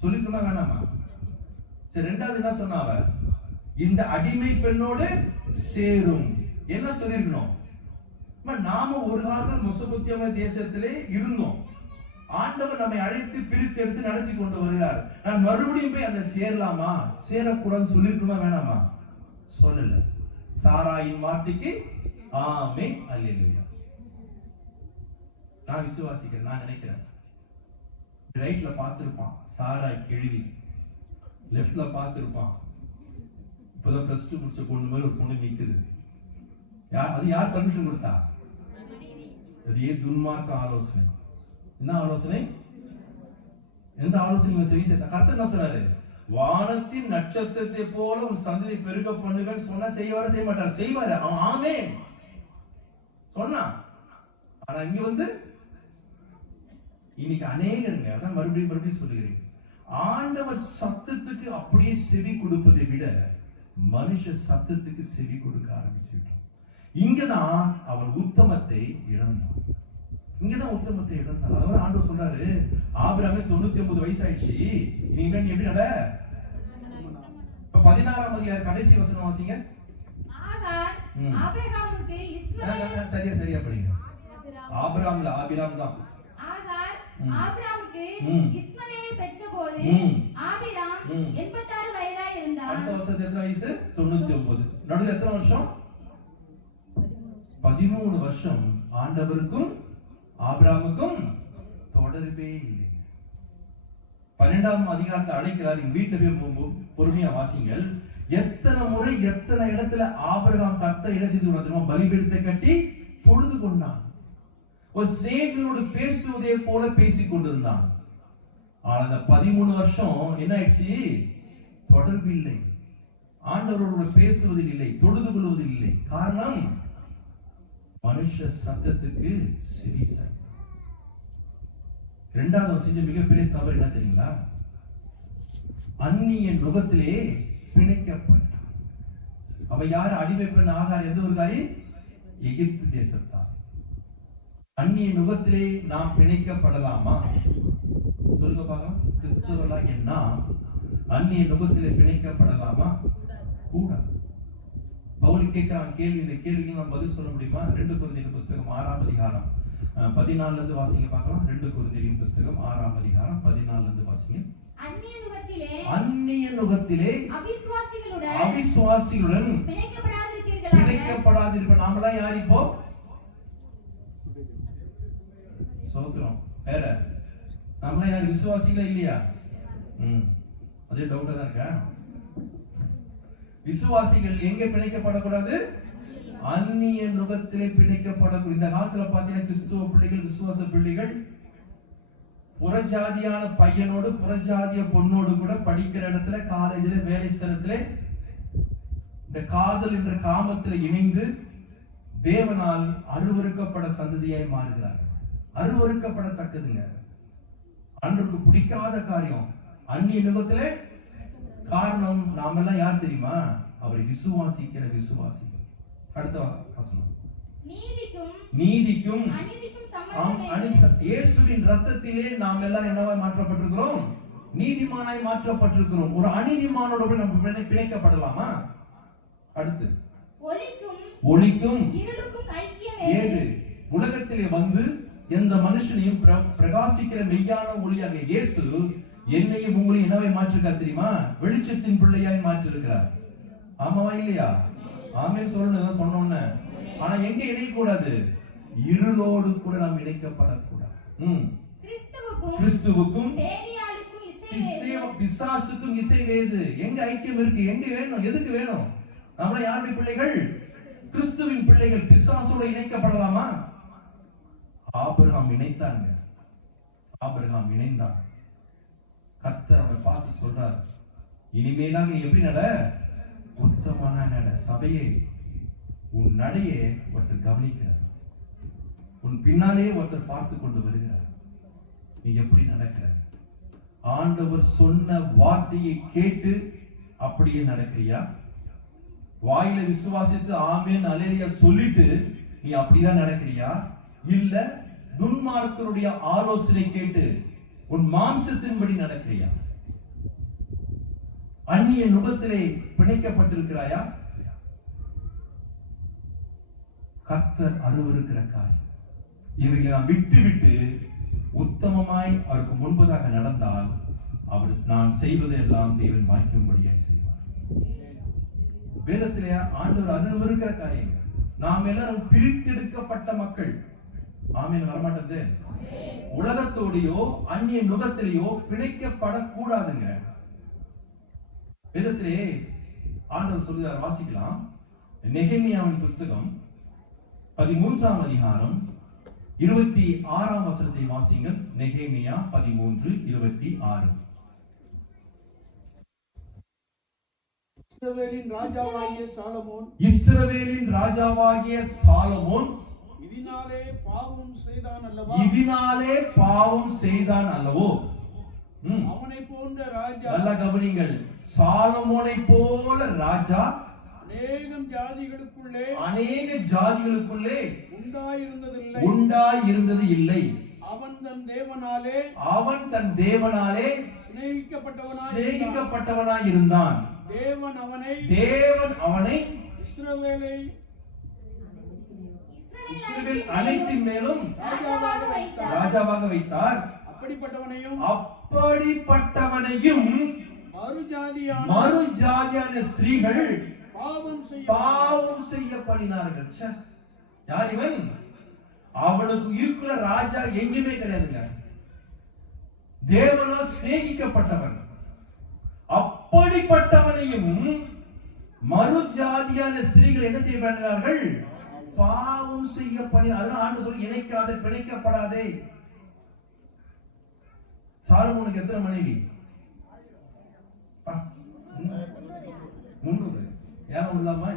சொல்லிக்கணுமா வேணாமா? சரி, ரெண்டாவது என்ன சொன்ன? அவ இந்த அடிமை பெண்ணோடு சேரும். என்ன சொல்லிருக்கணும்? நாம ஒரு காலத்தில் மெசொப்பொத்தாமியா தேசத்திலே இருந்தோம். ஆண்டவர் நம்மை அழைத்து பிரித்து எடுத்து நடத்தி கொண்டு வருகிறார். நான் மறுபடியும் போய் அதை சேரலாமா சேரக்கூடாதுன்னு சொல்லிருக்கணுமா வேணாமா? சொல்லல. சாராயின் வார்த்தைக்கு ஆமென் அல்லேலூயா. நான் விசுவாசிக்கிறேன். நான் நினைக்கிறேன், ரைட்ல பார்த்திருப்பான் சாராய் கேள்வி, லெப்ட்ல பார்த்திருப்பான் இப்பதான் பிளஸ் 2 முடிச்ச பொண்ணு மாதிரி ஒரு பொண்ணு நிக்குது. அது யார் பர்மிஷன் கொடுத்தா? அதே துன்மார்க்க ஆலோசனை. என்ன ஆலோசனை? எந்த ஆலோசனை சரி செய்த? கர்த்தர் என்ன சொன்னாரு? வானத்தின் நட்சத்திரத்தை போல ஒரு சந்ததி பெருக பண்ணுகள் சொன்னா செய்வார செய்ய மாட்டார்? செய்வாரு. ஆமென் சொன்னா. ஆனா இங்க வந்து இன்னைக்கு அநேகருங்க, அதான் மறுபடியும் சொல்லுகிறேன், ஆண்டவர் சத்தத்துக்கு அப்படியே செவி கொடுப்பதை விட மனுஷ சத்தத்துக்கு செவி கொடுக்க ஆரம்பிச்சுட்டோம். இங்கதான் அவன் உத்தமத்தை இழந்தான். இங்கதான் உத்தமத்தை இழந்தான். அதாவது ஆண்டவர் சொல்றாரு, ஆபிரகாமே 99 வயசு ஆயிடுச்சு, நீங்க எப்படி நட? இப்ப 16ஆம் அதிகாரம் கடைசி வசனம் வாசிங்க. சரியா படிங்க. ஆபிரகாம்ல ஆபிராம் தான். ஆபிரகாமுக்கு இஸ்மவேலை பெற்றபோது ஆபிராம் 86 வயதாய் இருந்தார். அடுத்த வருஷம் எத்தனை வயசு? 99. நடுவில் எத்தனை வருஷம்? 13 வருஷம் ஆண்டவருக்கும் ஆபிரகாமுக்கும் தொடர்பே இல்லை. 12ஆம் அதிகாரத்தை அழைக்கிறார். எங்க வீட்டுல போய் பொறுமையா வாசிங்கள். எத்தனை முறை எத்தனை இடத்துல ஆபிரகாம் கர்த்தரை என்ன செய்து கொண்டான்? பலிபீடத்தை கட்டி தொழுது கொண்டான். ஒரு சிநேகிதனோடு பேசுவதே போல பேசிக் கொண்டிருந்தான். ஆனா அந்த 13 வருஷம் என்ன ஆயிடுச்சு? தொடர்பு இல்லை, ஆண்டவரோடு பேசுவதில் இல்லை, தொழுது கொள்வதில் இல்லை. காரணம், மனுஷ சத்தத்துக்கு செவிசாய். இரண்டாவது செஞ்ச மிகப்பெரிய தவறு என்ன தெரியுங்களா? அந்நிய நுகத்திலே பிணைக்கப்பட்டான். அவ யார்? அடிமை பெண் ஆகார். எந்த ஒரு காரி? எகிப்து தேசத்தார். அந்நிய நுகத்திலே நாம் பிணைக்கப்படலாமா? சொல்லுங்க பார்க்கலாம். கிறிஸ்தவர்களாகிய நாம் அந்நிய நுகத்திலே பிணைக்கப்படலாமா? கூடாது. பவுல் கேட்கிறான் கேள்வி. இந்த கேள்விக்கு நாம் பதில் சொல்ல முடியுமா? 2 கொரிந்தியர் புத்தகம் 6ஆம் அதிகாரம் 14 இருந்து வாசிங்க பார்க்கலாம். 2 கொரிந்தியரின் புஸ்தகம் 6ஆம் அதிகாரம் 14 இருந்து வாசிங்க. அந்நிய நுகத்திலே அவிசுவாசிகளுடன் பிணைக்கப்படாதிருப்ப. நாமெல்லாம் யார் இப்போ? சோத்திரம். வேற நாமெல்லாம் யார்? விசுவாசிகளா இல்லையா? அதே டவுட்டா தான் இருக்கா? விசுவாசிகள் எங்க பிணைக்கப்படக்கூடாது? அந்நிய நுகத்திலே பிணைக்கப்படக்கூடாது. இந்த காலத்துல பாத்தீங்கன்னா கிறிஸ்துவ பிள்ளைகள், விசுவாச பிள்ளைகள் புறஜாதியான பையனோடு புறஜாதிய பொண்ணோடு கூட படிக்கிற இடத்துல, காலேஜில, வேலை ஸ்தலத்துல இந்த காதல் என்ற காமத்தில் இணைந்து தேவனால் அருவருக்கப்பட சந்ததியாய் மாறுகிறார்கள். அருவருக்கப்படத்தக்கதுங்க. அன்றுக்கு பிடிக்காத காரியம் அந்நிய நுகத்திலே. காரணம் நாம எல்லாம் யார் தெரியுமா? அவரை விசுவாசிக்கிற விசுவாசிகள். அடுத்த வசனம். நீதிக்கும் இயேசுவின் ரத்தத்திலே நாம் எல்லாம் என்னவாய் மாற்றப்பட்டிருக்கிறோம்? நீதிமானாய் மாற்றப்பட்டிருக்கிறோம். ஒரு அநீதிமானோட நம்ம பிணைக்கப்படலாமா? அடுத்து ஒளிக்கும் ஏது? உலகத்திலே வந்து எந்த மனுஷனையும் பிரகாசிக்கிற மெய்யான ஒளியாக இயேசு என்னையும் உங்களையும் என்னவை மாற்றிருக்கார் தெரியுமா? வெளிச்சத்தின் பிள்ளையாய் மாற்றிருக்கிறார். ஆமாவா இல்லையா? ஆமென் சொல்லணும் சொன்னோன்னு. ஆனா எங்க இணையக்கூடாது? இருளோடு கூட நாம் இணைக்கப்படக்கூடாது. கிறிஸ்துவுக்கும் பிசாசுக்கும் இசைவேது. எங்க ஐக்கியம் இருக்கு? எங்க வேணும்? எதுக்கு வேணும்? நம்மள யாருடைய பிள்ளைகள்? கிறிஸ்துவின் பிள்ளைகள். பிசாசோட இணைக்கப்படலாமா? ஆபிரகாம் இணைத்தாங்க. ஆபிரகாம் இணைந்தான். கர்த்தர் அவனை பார்த்து சொல்றார், இனிமேலாக நீ எப்படி நட? உத்தமனா நட. சபையை உன் நடையை ஒருத்தர் கவனிக்கிறார். உன் பின்னாலே ஒருத்தர் பார்த்து கொண்டு வருகிறார். நீ எப்படி நடக்கிற? ஆண்டவர் சொன்ன வார்த்தையை கேட்டு அப்படியே நடக்கிறியா? வாயில விசுவாசித்து ஆமென் அல்லேலூயா சொல்லிட்டு நீ அப்படிதான் நடக்கிறியா? இல்ல துன்மார்க்கருடைய ஆலோசனை கேட்டு உன் மாம்சத்தின்படி நடக்கிறியா? அந்நிய நுகத்திலே பிணைக்கப்பட்டிருக்கிறாயா? கர்த்தர் அருவருக்கிற காரியம் இவைகளை நாம் விட்டு உத்தமமாய் அவருக்கு முன்பதாக நடந்தால் அவர் நான் செய்வதெல்லாம் தேவன் வாய்க்கும்படியாய் செய்வார். வேதத்திலே ஆண்டவர் அருவருக்கிற காரியங்கள். நாம் எல்லாரும் பிரித்தெடுக்கப்பட்ட மக்கள். ஆமென் வரமாட்டது. உலகத்தோடையோ அந்நிய நுகத்திலேயோ பிணைக்கப்படக்கூடாதுங்க. வேதத்திலே ஆண்டவர் சொல்கிறார், வாசிக்கலாம். நெகேமியாவின் புஸ்தகம் 13ஆம் அதிகாரம் 26ஆம் வசனத்தை வாசிங்கள். நெகேமியா 13:26. இஸ்ரவேலின் ராஜாவாகிய சாலமோன் இதனாலே பாவம் செய்தான் அல்லவோ? அவனை போன்ற ராஜா. நல்ல கவனிங்கள். சாலமோனை போல ராஜா அநேக ஜாதிகளுக்குள்ளே உண்டாயிருந்தது இல்லை. அவன் தன் தேவனாலே சிநேகிக்கப்பட்டவனாய் இருந்தான். தேவன் அவனை இஸ்ரவேல் அனைத்தின் மேலும் ராஜாவாக வைத்தார். அப்படிப்பட்டவனையும் மறுஜாதியான ஸ்திரீகள் பாவம் செய்யப்படினார்கள். யார் இவன்? அவனுக்கு ஈக்குவல ராஜா எங்குமே கிடையாதுங்க. தேவனால் சிநேகிக்கப்பட்டவன். அப்படிப்பட்டவனையும் மறுஜாதியான ஸ்திரீகள் என்ன செய்யப்படுகிறார்கள்? பாவம் செய்யப்படி. அதெல்லாம் ஆண்டு சொல்லி இணைக்காதே, பிணைக்கப்படாதே. சாலமோனுக்கு எத்தனை மனைவி? 300. யாரும் இல்லாமா?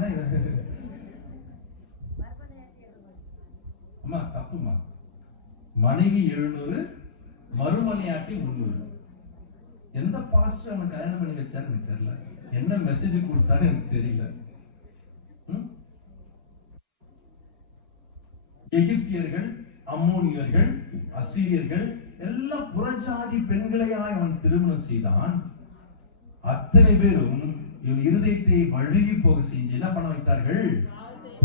அம்மா தப்புமா. மனைவி 700, மறுமனையாட்டி 300. எந்த பாஸ்டர் அவன் கல்யாணம் பண்ணி வச்சாரு எனக்கு தெரியல. என்ன மெசேஜ் கொடுத்தாரு எனக்கு தெரியல. எகிப்தியர்கள், அம்மோனியர்கள், அசீரியர்கள் எல்லாம் புறஜாதி பெண்களையாய் அவன் திருமணம் செய்தான். அத்தனை பேரும் இவன் இருதயத்தை வழுகி போக செஞ்சு என்ன பண்ண வைத்தார்கள்?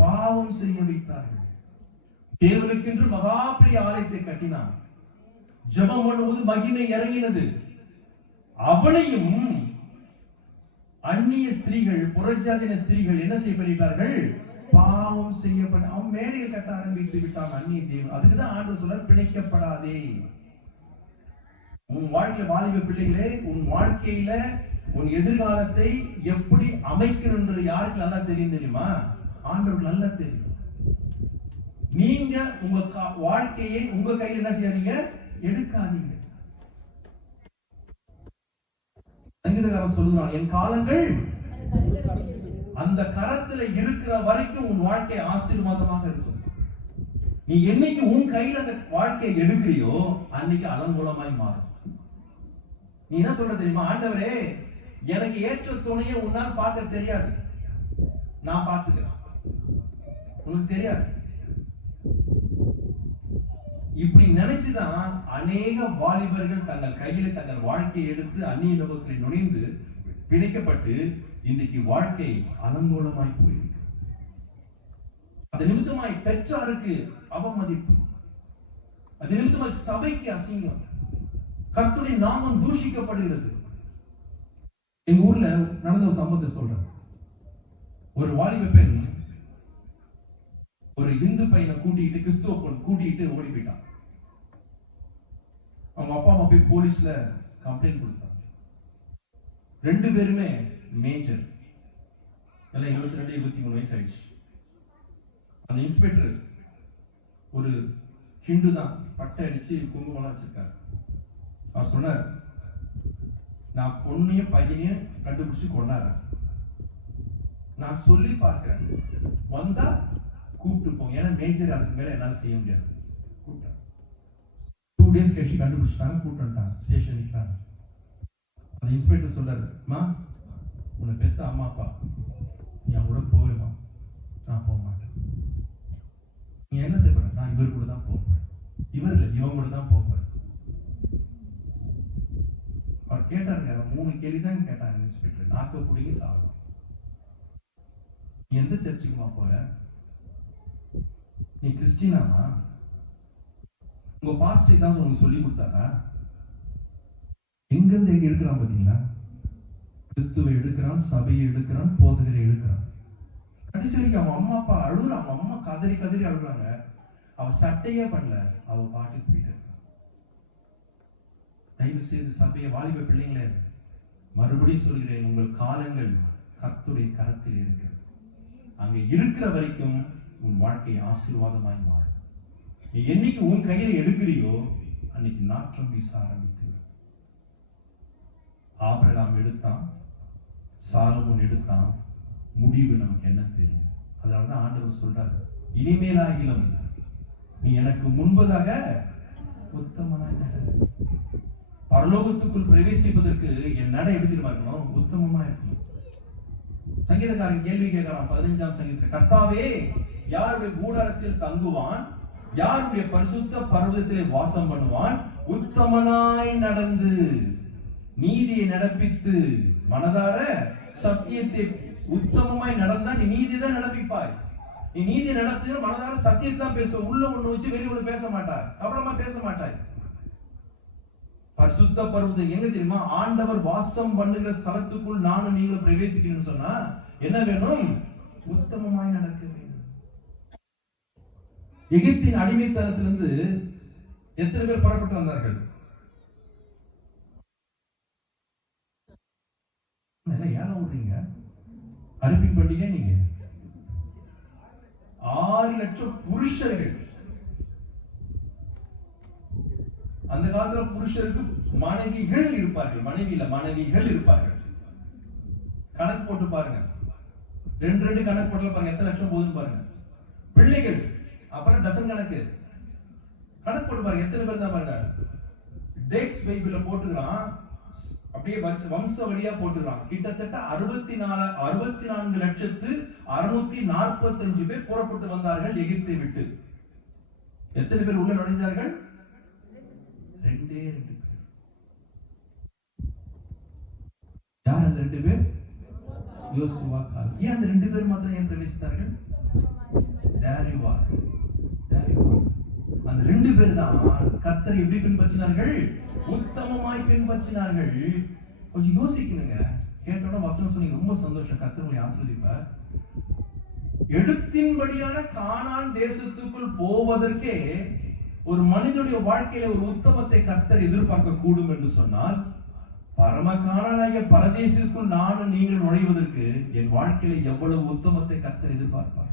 பாவம் செய்ய வைத்தார்கள். தேவனுக்கென்று மகா பெரிய ஆலயத்தை கட்டினான். ஜெபம் பண்ணும்போது மகிமை இறங்கினது. அவளையும் அந்நிய ஸ்திரீகள், புறஜாதின ஸ்திரீகள் என்ன செய்யப்பட்டார்கள்? பாவம் செய்யப்பட்ட அவன் மேடையை கட்ட ஆரம்பித்து விட்டான் அந்நிய தேவன். அதுக்குதான் ஆண்டவர் சொல்றார், பிழைக்கப்படாதே. உன் வாழ்க்கையில வாலிப பிள்ளைகளே, உன் வாழ்க்கையில உன் எதிர்காலத்தை எப்படி அமைக்கணும்ன்றது யாருக்கு நல்லா தெரியும் தெரியுமா? ஆண்டவருக்கு நல்லா தெரியும். நீங்க உங்க வாழ்க்கையை உங்க கையில் என்ன செய்யாதீங்க, எடுக்காதீங்க. சங்கீதக்காரன் சொல்லுறான், என் காலங்கள் அந்த கரத்துல இருக்கிற வரைக்கும் உன் வாழ்க்கை ஆசீர்வாதமாக இருக்கும். நீ என்னைக்கு உன் கையில அந்த வாழ்க்கையை எடுக்கிறியோ அன்னைக்கு அலங்கோலமாய் மாறும். நீ என்ன சொல்ற தெரியுமா? ஆண்டவரே, எனக்கு ஏற்ற துணையை உன்னால் பார்க்க தெரியாது, நான் பார்த்துக்கிறேன். உனக்கு தெரியாது. இப்படி நினைச்சுதான் அநேக வாலிபர்கள் தங்கள் கையில தங்கள் வாழ்க்கையை எடுத்து அந்நிய லோகத்தில் நுழைந்து பிணைக்கப்பட்டு இன்றைக்கு வாழ்க்கை அலங்கோலமாய் போயிருக்கு. அது நிமித்தமாய் பெற்றாருக்கு அவமதிப்பு, அது நிமித்தமாய் சபைக்கு அசிங்கம், கர்த்தருடைய நாமம் தூஷிக்கப்படுகிறது. எங்க ஊர்ல நடந்த ஒரு சம்பவத்தை சொல்றேன். ஒரு வாலிப பெண் ஒரு இந்து பையனை கூட்டிட்டு, கிறிஸ்துவ பொண்ணு கூட்டிட்டு ஓடி போயிட்டான். அவங்க அப்பா அம்மா போய் போலீஸ்ல கம்ப்ளைண்ட் கொடுத்தாங்க. 2 பேருமே மேஜர், எல்லாம் 22, 23 வயசு ஆயிடுச்சு. அந்த இன்ஸ்பெக்டர் ஒரு ஹிந்து தான், பட்டை அடிச்சு குங்குமம் வச்சிருக்காரு. அவர் சொன்னார், நான் பொண்ணையும் பையனையும் கண்டுபிடிச்சு கொண்டாடுறேன், நான் சொல்லி பார்க்கிறேன், வந்தா கூப்பிட்டு போங்க. ஏன்னா மேஜர், அதுக்கு மேல என்னால செய்ய முடியாது. கூப்பிட்டேன். 2 டேஸ் கழிச்சு கண்டுபிடிச்சிட்டாங்க, கூப்பிட்டாங்க. ஸ்டேஷன் நிற்கிறாங்க. அந்த இன்ஸ்பெக்டர் சொல்றாரு, அம்மா, உன்னை பெத்த அம்மா அப்பா, நீ அவங்களோட போவேமா? நான் போக மாட்டேன். நீ என்ன செய்ய போற? நான் இவர் கூட தான் போவேன். இவர் இல்லை, இவங்க கூட தான் போவேன். அவர் கேட்டாருங்க, 3 கேள்விதான் கேட்டாங்க இன்ஸ்பெக்டர். நாக்க புடிங்கி சாப்பிடும். நீ எந்த சர்ச்சுக்குமா போற? நீ கிறிஸ்டினாமா? உங்க பாஸ்டர் தான் உங்களுக்கு சொல்லி கொடுத்தாரா? எங்கிருந்து எங்க எடுக்கிறான் பாத்தீங்களா? கிறிஸ்துவை எடுக்கிறான், சபையை எடுக்கிறான், போதகரை எடுக்கிறான். கடைசி வரைக்கும் அவன் அம்மா அப்பா அழுகுற, அவன் அம்மா கதறி கதறி அழுகுறாங்க. அவ சட்டையே பண்ணல, அவ பாட்டுக்கு போயிட்டு இருக்கான். தயவு செய்து சபையை, வாலிப பிள்ளைங்களே, மறுபடியும் சொல்கிறேன், உங்கள் காலங்கள் கர்த்தருடைய கரத்தில் இருக்கு. அங்க இருக்கிற வரைக்கும் உன் வாழ்க்கை ஆசீர்வாதமாய் மாறும். நீ என்னைக்கு உன் கையில எடுக்கிறியோ அன்னைக்கு நாற்றம் வீச ஆரம்பித்து. ஆபிரகாம் எடுத்தான், சாலமோன் எடுத்தான், முடிவு நமக்கு என்ன தெரியும்? அதனாலதான் ஆண்டவர் சொல்றாரு, இனிமேலாகிலும் நீ எனக்கு முன்பதாக உத்தமனாய் நட. பரலோகத்துக்குள் பிரவேசிப்பதற்கு என் நடை எப்படி இருக்கணும்? உத்தமமா இருக்கணும். சங்கீதக்காரன் கேள்வி கேட்கிறான் 15ஆம் சங்கீதத்தில், கர்த்தாவே, யாருடைய கூடாரத்தில் தங்குவான்? யாருடைய பரிசுத்த பர்வதத்திலே வாசம் பண்ணுவான்? உத்தமனாய் நடந்து நீதியை நடப்பித்து மனதார சத்தியத்தை, உத்தமமாய் நடந்தா நீ நீதி தான் நடப்பிப்பாய். நீ நீதி நடத்தி மனதார சத்தியத்தை தான் பேசுவ. உள்ள ஒண்ணு வச்சு வெளியே ஒண்ணு பேச மாட்டாய், கவனமா பேச மாட்டாய். பரிசுத்த பர்வதம் எங்க தெரியுமா? ஆண்டவர் வாசம் பண்ணுகிற ஸ்தலத்துக்குள் நானும் நீங்களும் பிரவேசிக்கணும்னு சொன்னா என்ன வேணும்? உத்தமமாய் நடக்க வேண்டும். எகிப்தின் அடிமைத்தனத்திலிருந்து எத்தனை பேர் புறப்பட்டு வந்தார்கள்? ஏன் விடுறீங்க? அனுப்பின் பண்டிகை நீங்க 6 லட்சம் புருஷர்கள். அந்த காலத்துல புருஷருக்கு மனைவிகள் இருப்பார்கள், மனைவியில மனைவிகள் இருப்பார்கள். கணக்கு போட்டு பாருங்க, 2 கணக்கு போட்டு பாருங்க, எத்தனை லட்சம் போகுதுன்னு பாருங்க. பிள்ளைகள் அப்புறம் டசன் கணக்கு போட்டு பாருங்க, எத்தனை பேர் தான் பாருங்க. டேக்ஸ் பைபிள்ல போட்டுக்கிறான், அப்படியே வம்ச வழியா போட்டுக்கிறான். கிட்டத்தட்ட 64,645,000 பேர் புறப்பட்டு வந்தார்கள் எகிப்தை விட்டு. எத்தனை பேர் உள்ள நுழைஞ்சார்கள்? 2 பேர். யார் அந்த 2 பேர்? யோசுவா காலம். ஏன் அந்த 2 பேர் மாத்திரம் ஏன் பிரவேசித்தார்கள்? There you are. அந்த 2 பேர் தான் கர்த்தரை எப்படி பின்பற்றினார்கள்? உத்தமமாய் பின்பற்றினார்கள். கொஞ்சம் யோசிக்கணுங்க. கேட்டோட வசனம் சொன்னீங்க, ரொம்ப சந்தோஷம். கர்த்தர் உங்களை ஆசீர்வதிப்பார். எழுத்தின்படியான கானான் தேசத்துக்குள் போவதற்கே ஒரு மனிதனுடைய வாழ்க்கையில ஒரு உத்தமத்தை கர்த்தர் எதிர்பார்க்க கூடும் என்று சொன்னால், பரம கானானாகிய பரதேசத்திற்குள் நானும் நீங்கள் நுழைவதற்கு என் வாழ்க்கையில எவ்வளவு உத்தமத்தை கர்த்தர் எதிர்பார்ப்பார்.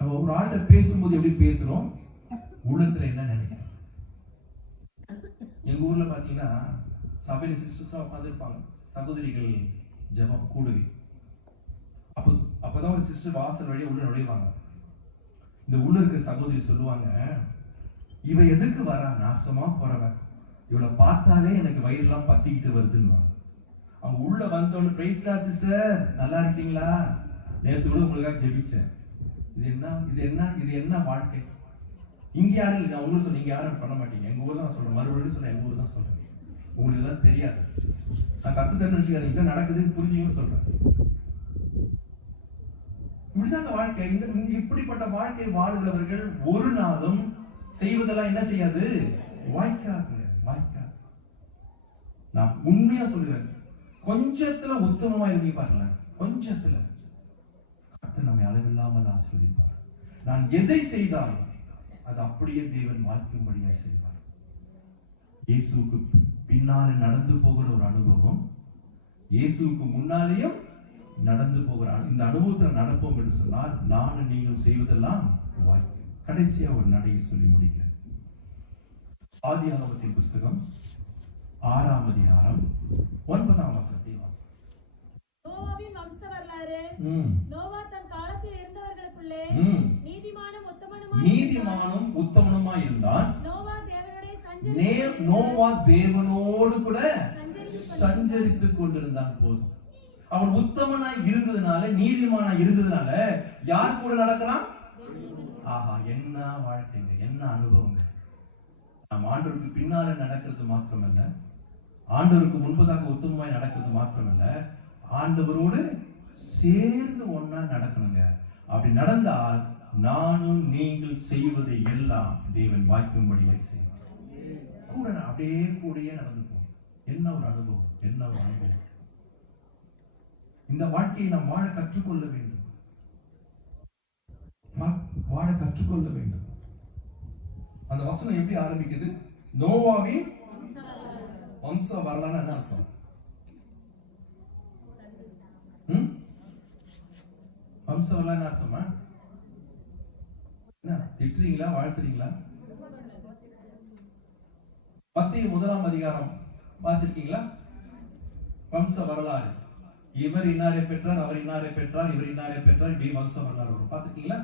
நம்ம ஒரு ஆள்கிட்ட பேசும்போது எப்படி பேசுறோம், உள்ளத்துல என்ன நினைக்கிறோம். எங்க ஊர்ல பாத்தீங்கன்னா சபையில சிஸ்டர்ஸ் உட்கார்ந்து இருப்பாங்க, சகோதரிகள் ஜெபம் கூடுகை. அப்பதான் ஒரு சிஸ்டர் வாசல் வழியா உள்ள நுழைவாங்க. இந்த உள்ள இருக்கிற சகோதரி சொல்லுவாங்க, இவ எதுக்கு வரா, நாசமா போறவன், இவளை பார்த்தாலே எனக்கு வயிறுலாம் பத்திக்கிட்டு வருதுன்னு. அவங்க உள்ள வந்தவொன்னு, பிரைஸ் லார்ட் சிஸ்டர், நல்லா இருக்கீங்களா, நேற்று கூட உங்களுக்காக ஜெபிச்சேன். இது என்ன வாழ்க்கை. இங்க யாரும் இல்லை, நான் உங்களுக்கு சொன்னேன், இங்க யாரும் பண்ண மாட்டீங்க. எங்க ஊர் தான் சொல்றேன், மறுபடியும் சொல்றேன், எங்க ஊர் தான் சொல்றேன். உங்களுக்கு தான் தெரியாது, நான் கத்து தரேன்னு வச்சுக்காதீங்க, நடக்குதுன்னு புரிஞ்சுங்கன்னு சொல்றேன். இப்படிதான் வாழ்க்கை. இப்படிப்பட்ட வாழ்க்கை வாழுகிறவர்கள் ஒரு நாளும் செய்வதெல்லாம் என்ன செய்யாது, வாய்க்காது. நான் உண்மையா சொல்லுவேன், கொஞ்சத்துல உத்தமமா இருந்தீங்க பாருங்க, கொஞ்சத்துல கர்த்தர் நம்மை அளவில்லாமல் ஆசீர்வதிப்பார். நான் எதை செய்தாலும் அது அப்படியே தேவன் வாய்க்கும்படியா செய்வார். இயேசுவுக்கு பின்னாலே நடந்து போகிற ஒரு அனுபவம், இயேசுவுக்கு முன்னாலேயும் நடந்து போகிற இந்த அனுபவத்தில் நடப்போம் என்று சொன்னால், நானும் நீங்கள் செய்வதெல்லாம் வாய்க்கும். கடைசியா ஒரு நடையை சொல்லி முடிக்கிறேன். ஆதியாகமத்தின் புஸ்தகம் 6ஆம் அதிகாரம் 9ஆம் வசனத்தை நோவாவின் வம்ச வரலாறு. நோவா தன் காலத்தில் இருந்தவர்களுக்குள்ளே நீதிமானும் உத்தமனுமாய் இருந்தான். நோவா தேவனோடு கூட சஞ்சரித்துக் கொண்டிருந்தான். போதும், அவன் உத்தமனாய் இருந்ததுனால, நீதிமானாய் இருந்ததுனால யார் கூட நடக்கலாம்? ஆஹா, என்ன வாழ்க்கைங்க, என்ன அனுபவங்க. நாம் ஆண்டவருக்கு பின்னால நடக்கிறது மாத்திரமல்ல, ஆண்டவருக்கு முன்பதாக உத்தமமாய் நடக்கிறது மாத்திரமல்ல, ஆண்டவரோடு சேர்ந்து ஒன்னா நடக்கணுங்க. அப்படி நடந்தால் நானும் நீங்கள் செய்வதை எல்லாம் தேவன் வாய்க்கும்படியே செய்வார். கூட அப்படியே கூடயே நடந்து போகும். என்ன ஒரு அனுபவம், என்ன ஒரு அனுபவம். இந்த வாழ்க்கையை நாம் வாழ கற்றுக்கொள்ள வேண்டும், வாழ கற்றுக்கொள்ள வேண்டும். அந்த வசனம் எப்படி ஆரம்பிக்குது? நோவாவின் வம்ச வரலாறு என்ன அர்த்தம்? வம்ச வரலாறு அர்த்தமா என்ன? திட்டுறீங்களா, வாழ்த்துறீங்களா? மத்திய 1ஆம் அதிகாரம் வாசிருக்கீங்களா? வம்ச வரலாறு. இவர் இன்னாரை பெற்றார், அவர் இன்னாரை பெற்றார், இவர் இன்னாரை பெற்றார், இப்படி வம்ச வரலாறு வரும். பாத்துருக்கீங்களா?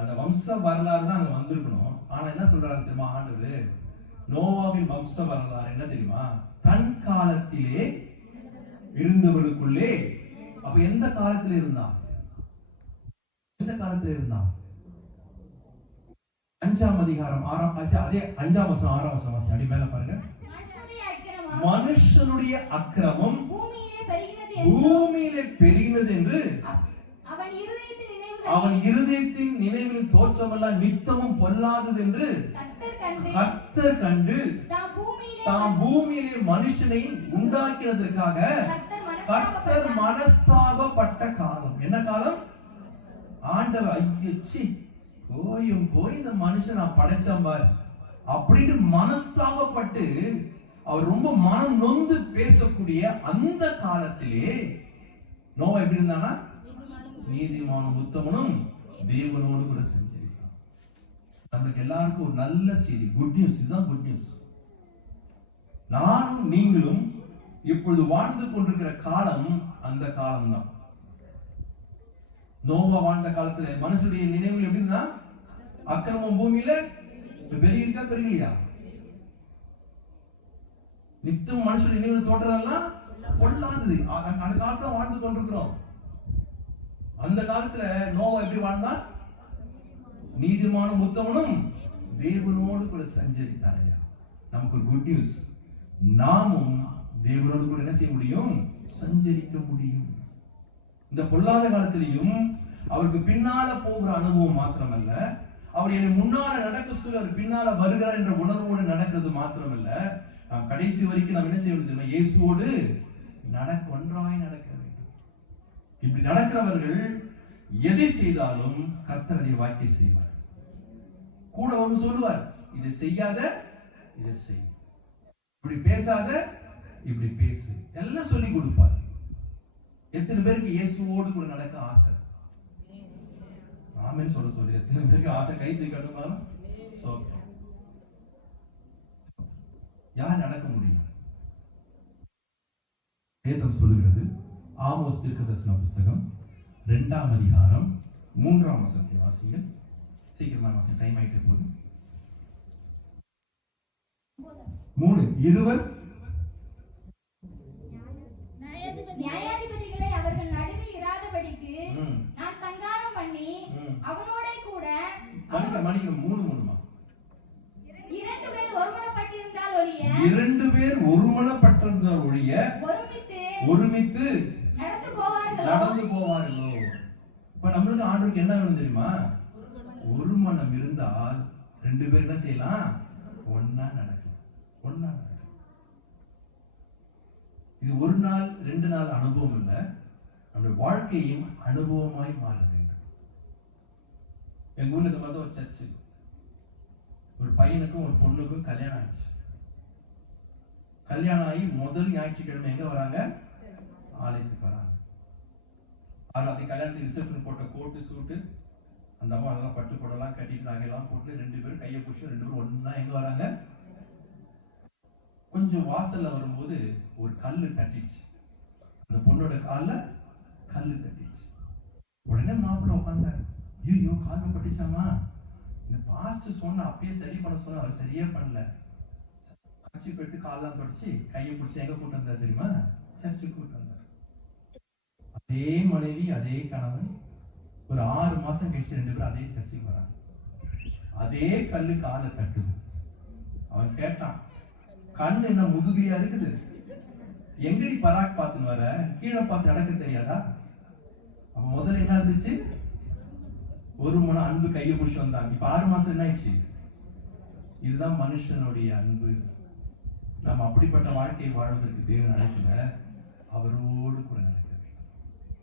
அந்த வம்ச வரலாறு தான் அங்க வந்திருக்கணும். ஆனா என்ன சொல்றாங்க தெரியுமா ஆண்டவர்? நோவாவின் வம்ச வரலாறு என்ன தெரியுமா? தன் காலத்திலே இருந்தவர்களுக்குள்ளே. அப்ப எந்த காலத்தில் இருந்தான்? எந்த காலத்தில் இருந்தான்? 5ஆம் அதிகாரம் 5ஆம் வசனம் 6ஆம் வசனம் அடி மேல பாருங்க. மனுஷனுடைய அக்கிரமம் பூமியிலே பெருகினது என்று அவன் இருதயத்தின் நினைவில் தோற்றமெல்லாம் நித்தமும் பொல்லாதது என்று கர்த்தர் கண்டு தாம் பூமியிலே மனுஷனை உண்டாக்கினதற்காக கர்த்தர் மனஸ்தாபப்பட்ட காலம். என்ன காலம்? ஆண்டவர் ஐயோ போய் இந்த மனுஷன் நான் படைச்சேன் பாரு அப்படின்னு மனஸ்தாபப்பட்டு அவர் ரொம்ப மனம் நொந்து பேசக்கூடிய அந்த காலத்திலே நோவா எப்படி இருந்தானா? நீதிமானும் உத்தமனும் தேவனோடு கூட செஞ்சிருக்கான். நம்மளுக்கு எல்லாருக்கும் ஒரு நல்ல செய்தி, குட் நியூஸ். இதுதான் குட் நியூஸ். நானும் நீங்களும் இப்பொழுது வாழ்ந்து கொண்டிருக்கிற காலம் அந்த காலம் தான். நோவா வாழ்ந்த காலத்துல மனுஷனுடைய நினைவுகள் எப்படி இருந்தா? அக்கிரமம் பூமியில பெருகிருக்கா, பெருகலையா? நித்தம் மனுஷனுடைய நினைவு தோற்றதெல்லாம் பொல்லாதது. அந்த காலத்துல வாழ்ந்து கொண்டிருக்கிறோம். அந்த காலத்துல நோவா எப்படி வாழ்ந்தான்? நீதிமானும் உத்தமனும் தேவனோடு கூட சஞ்சரித்தார். நமக்கு ஒரு குட் நியூஸ், நாமும் தேவனோடு கூட என்ன செய்ய முடியும்? சஞ்சரிக்க முடியும். இந்த பொல்லாத காலத்திலையும் அவருக்கு பின்னால போகிற அனுபவம் மாத்திரமல்ல, அவர் என்னை முன்னால நடக்க சொல்லி அவர் பின்னால வருகிறார் என்ற உணர்வோடு நடக்கிறது மாத்திரமல்ல, நாம் கடைசி வரைக்கும் நாம் என்ன செய்ய வேண்டும்? இயேசுவோடு ஒன்றாய் நடக்க வேண்டும். இப்படி நடக்கிறவர்கள் எதை செய்தாலும் கர்த்தர் அதை வாக்கி செய்வார். கூட வந்து சொல்லுவார், இதை செய்யாத, இதை செய், இப்படி பேசாத, இப்படி பேசு, எல்லாம் சொல்லி கொடுப்பார். எத்தனை பேருக்கு இயேசுவோடு கூட நடக்க ஆசை? ஆமென் சொல்ல சொல்லி எத்தனை பேருக்கு ஆசை? கை தூக்கணும். யார் நடக்க முடியும்? வேதம் சொல்லுகிறது, ஆமோஸ் தீர்க்கதரிசன புஸ்தகம் 2ஆம் அதிகாரம் 3ஆம் வசனத்தை வாசிங்க. சீக்கிரமா வாசிங்க, டைம் ஆயிட்டே போகுது. 3 இருவர் நியாயாதிபதிகளை அவர்கள் நடுவில் இராதபடிக்கு நான் சங்காரம் பண்ணி அவனோட கூட மணிக்கு 3 2 பேர் ஒருமனப்பட்டிருந்தால் ஒழிய 2 பேர் ஒருமனப்பட்டிருந்தால் ஒழிய ஒருமித்து நடந்து போவார்களோ. இப்ப நம்மளுக்கு ஆண்டவருக்கு என்ன வேணும் தெரியுமா? ஒரு மனம் இருந்தால் 2 பேர் என்ன செய்யலாம்? ஒன்னா நடக்கும், ஒன்னா நடக்கும். இது 1 நாள் 2 நாள் அனுபவம் இல்ல, நம்முடைய வாழ்க்கையும் அனுபவமாய் மாற வேண்டும். எங்க ஊர்ல இந்த மாதிரி ஒரு சர்ச்சு, ஒரு பையனுக்கும் ஒரு பொண்ணுக்கும் கல்யாணம் ஆச்சு. கல்யாணம் ஆகி முதல் ஞாயிற்றுக்கிழமை எங்க வராங்க? ஆலயத்துக்கு வராங்க. அது கல்யாணத்துக்கு ரிசப்ஷன் போட்ட கோட்டு சூட்டு, அந்த அம்மா அதெல்லாம் பட்டு போடலாம் கட்டிட்டு நகையெல்லாம் போட்டு 2 பேரும் கையை பிடிச்சி 2 பேரும் ஒன்னா எங்க வராங்க? கொஞ்சம் வாசல்ல வரும்போது ஒரு கல்லு தட்டிடுச்சு. அந்த பொண்ணோட கால்ல கல்லு தட்டிடுச்சு. உடனே மாப்பிள்ளை உட்கார்ந்தாரு. ஐயோ கால்ல பட்டுச்சாமா? இந்த பாஸ்ட் சொன்ன அப்பயே சரி பண்ண சொன்ன, அவர் சரியே பண்ணல. கட்சி போயிட்டு காலெல்லாம் தொடச்சு கையை பிடிச்சி எங்க கூட்டு வந்தார் தெரியுமா? சர்ச்சுக்கு கூட்டு வந்தார். அதே மனைவி அதே கணவன் ஒரு 6 மாசம் கழிச்சு 2 பேரும் அதே சர்ச்சுக்கு வராங்க. அதே கல்லு காலை தட்டுது. அவன் கேட்டான், கண் என்ன முதுகியா இருக்குது? எங்கடி பராக் பார்த்துன்னு வர? கீழே பார்த்து நடக்க தெரியாதா? அப்ப முதல்ல என்ன இருந்துச்சு? ஒரு மன அன்பு கையை பிடிச்சி வந்தாங்க. இப்ப 6 மாசம் என்ன ஆயிடுச்சு? இதுதான் மனுஷனுடைய அன்பு. நாம் அப்படிப்பட்ட வாழ்க்கையை வாழ்வதற்கு தேவன் அழைக்கல, அவரோடு கூட நடக்க வேண்டும்.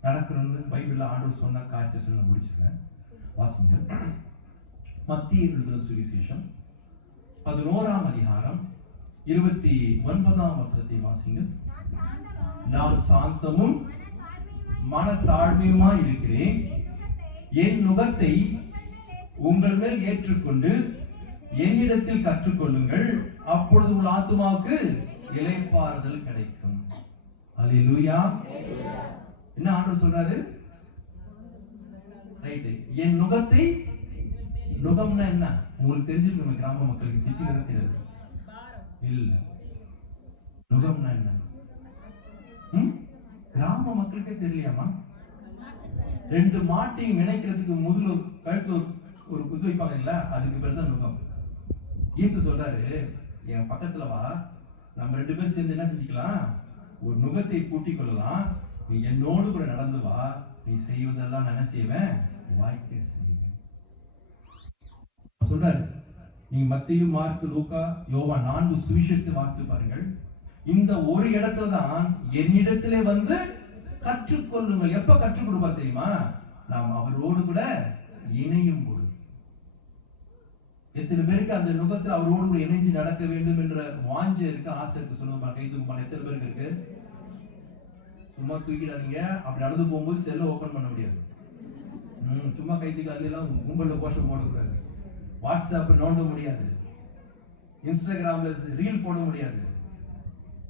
நடக்கணும்னு பைபிள்ல ஆண்டவர் சொன்ன காரியத்தை சொல்ல முடிச்சுக்கிறேன். வாசிங்க. மத்திய எழுதின சுவிசேஷம் 11ஆம் அதிகாரம் 29ஆம் வசனத்தை வாசிங்க. நான் சாந்தமும் மனத்தாழ்மையுமாய் இருக்கிறேன், என் நுகத்தை உங்கள் மேல் ஏற்றுக்கொண்டு என்னிடத்தில் கற்றுக்கொள்ளுங்கள், அப்பொழுது உங்கள் ஆத்துமாவுக்கு இளைப்பாறுதல் கிடைக்கும். அல்லேலூயா. என்ன ஆண்டவர் சொல்றாரு? ரைட். என் நுகத்தை, நுகம்னா என்ன உங்களுக்கு தெரிஞ்சிருக்கும், கிராம மக்களுக்கு, சிட்டில தெரியாது இல்ல. நுகம்னா என்ன? கிராம மக்களுக்கே தெரியலையாமா? 2 மாட்டையும் இணைக்கிறதுக்கு முதல்ல கழுத்துல ஒரு குத்து வைப்பாங்க இல்ல, அதுக்கு பேர் தான் நுகம். இயேசு சொல்றாரு, என் பக்கத்துல வா, நம்ம 2 பேரும் சேர்ந்து என்ன செஞ்சுக்கலாம்? ஒரு நுகத்தை கூட்டிக் கொள்ளலாம். நீ என்னோடு கூட நடந்து வா, நீ செய்வதெல்லாம் நான் என்ன செய்வேன்? வாய்க்கை செய்வேன் சொல்றாரு. நீங்க மத்தேயு, மார்க்கு, லூக்கா, யோவான் 4 சுவிசேஷத்தை வாசித்து பாருங்கள். இந்த ஒரு இடத்துல தான் என்னிடத்திலே வந்து கற்றுக்கொள்ளுங்கள். எப்ப கற்றுக் கொடுப்பார் தெரியுமா? நாம் அவரோடு கூட இணையும் பொழுது. எத்தனை பேருக்கு அந்த நுகத்தில் அவரோடு கூட இணைஞ்சு நடக்க வேண்டும் என்ற வாஞ்சை இருக்கு, ஆசை இருக்கு? சொல்லுங்க, கை தூக்குமா? எத்தனை பேருக்கு இருக்கு? சும்மா தூக்கிடாதீங்க. அப்படி நடந்து போகும்போது செல்ல ஓபன் பண்ண முடியாது. சும்மா கை தூக்கி எல்லாம் கும்பல்ல கோஷம் போடக்கூடாது. வாட்ஸ்அப் நோண்ட முடியாது, இன்ஸ்டாகிராம்ல ரீல் போட முடியாது,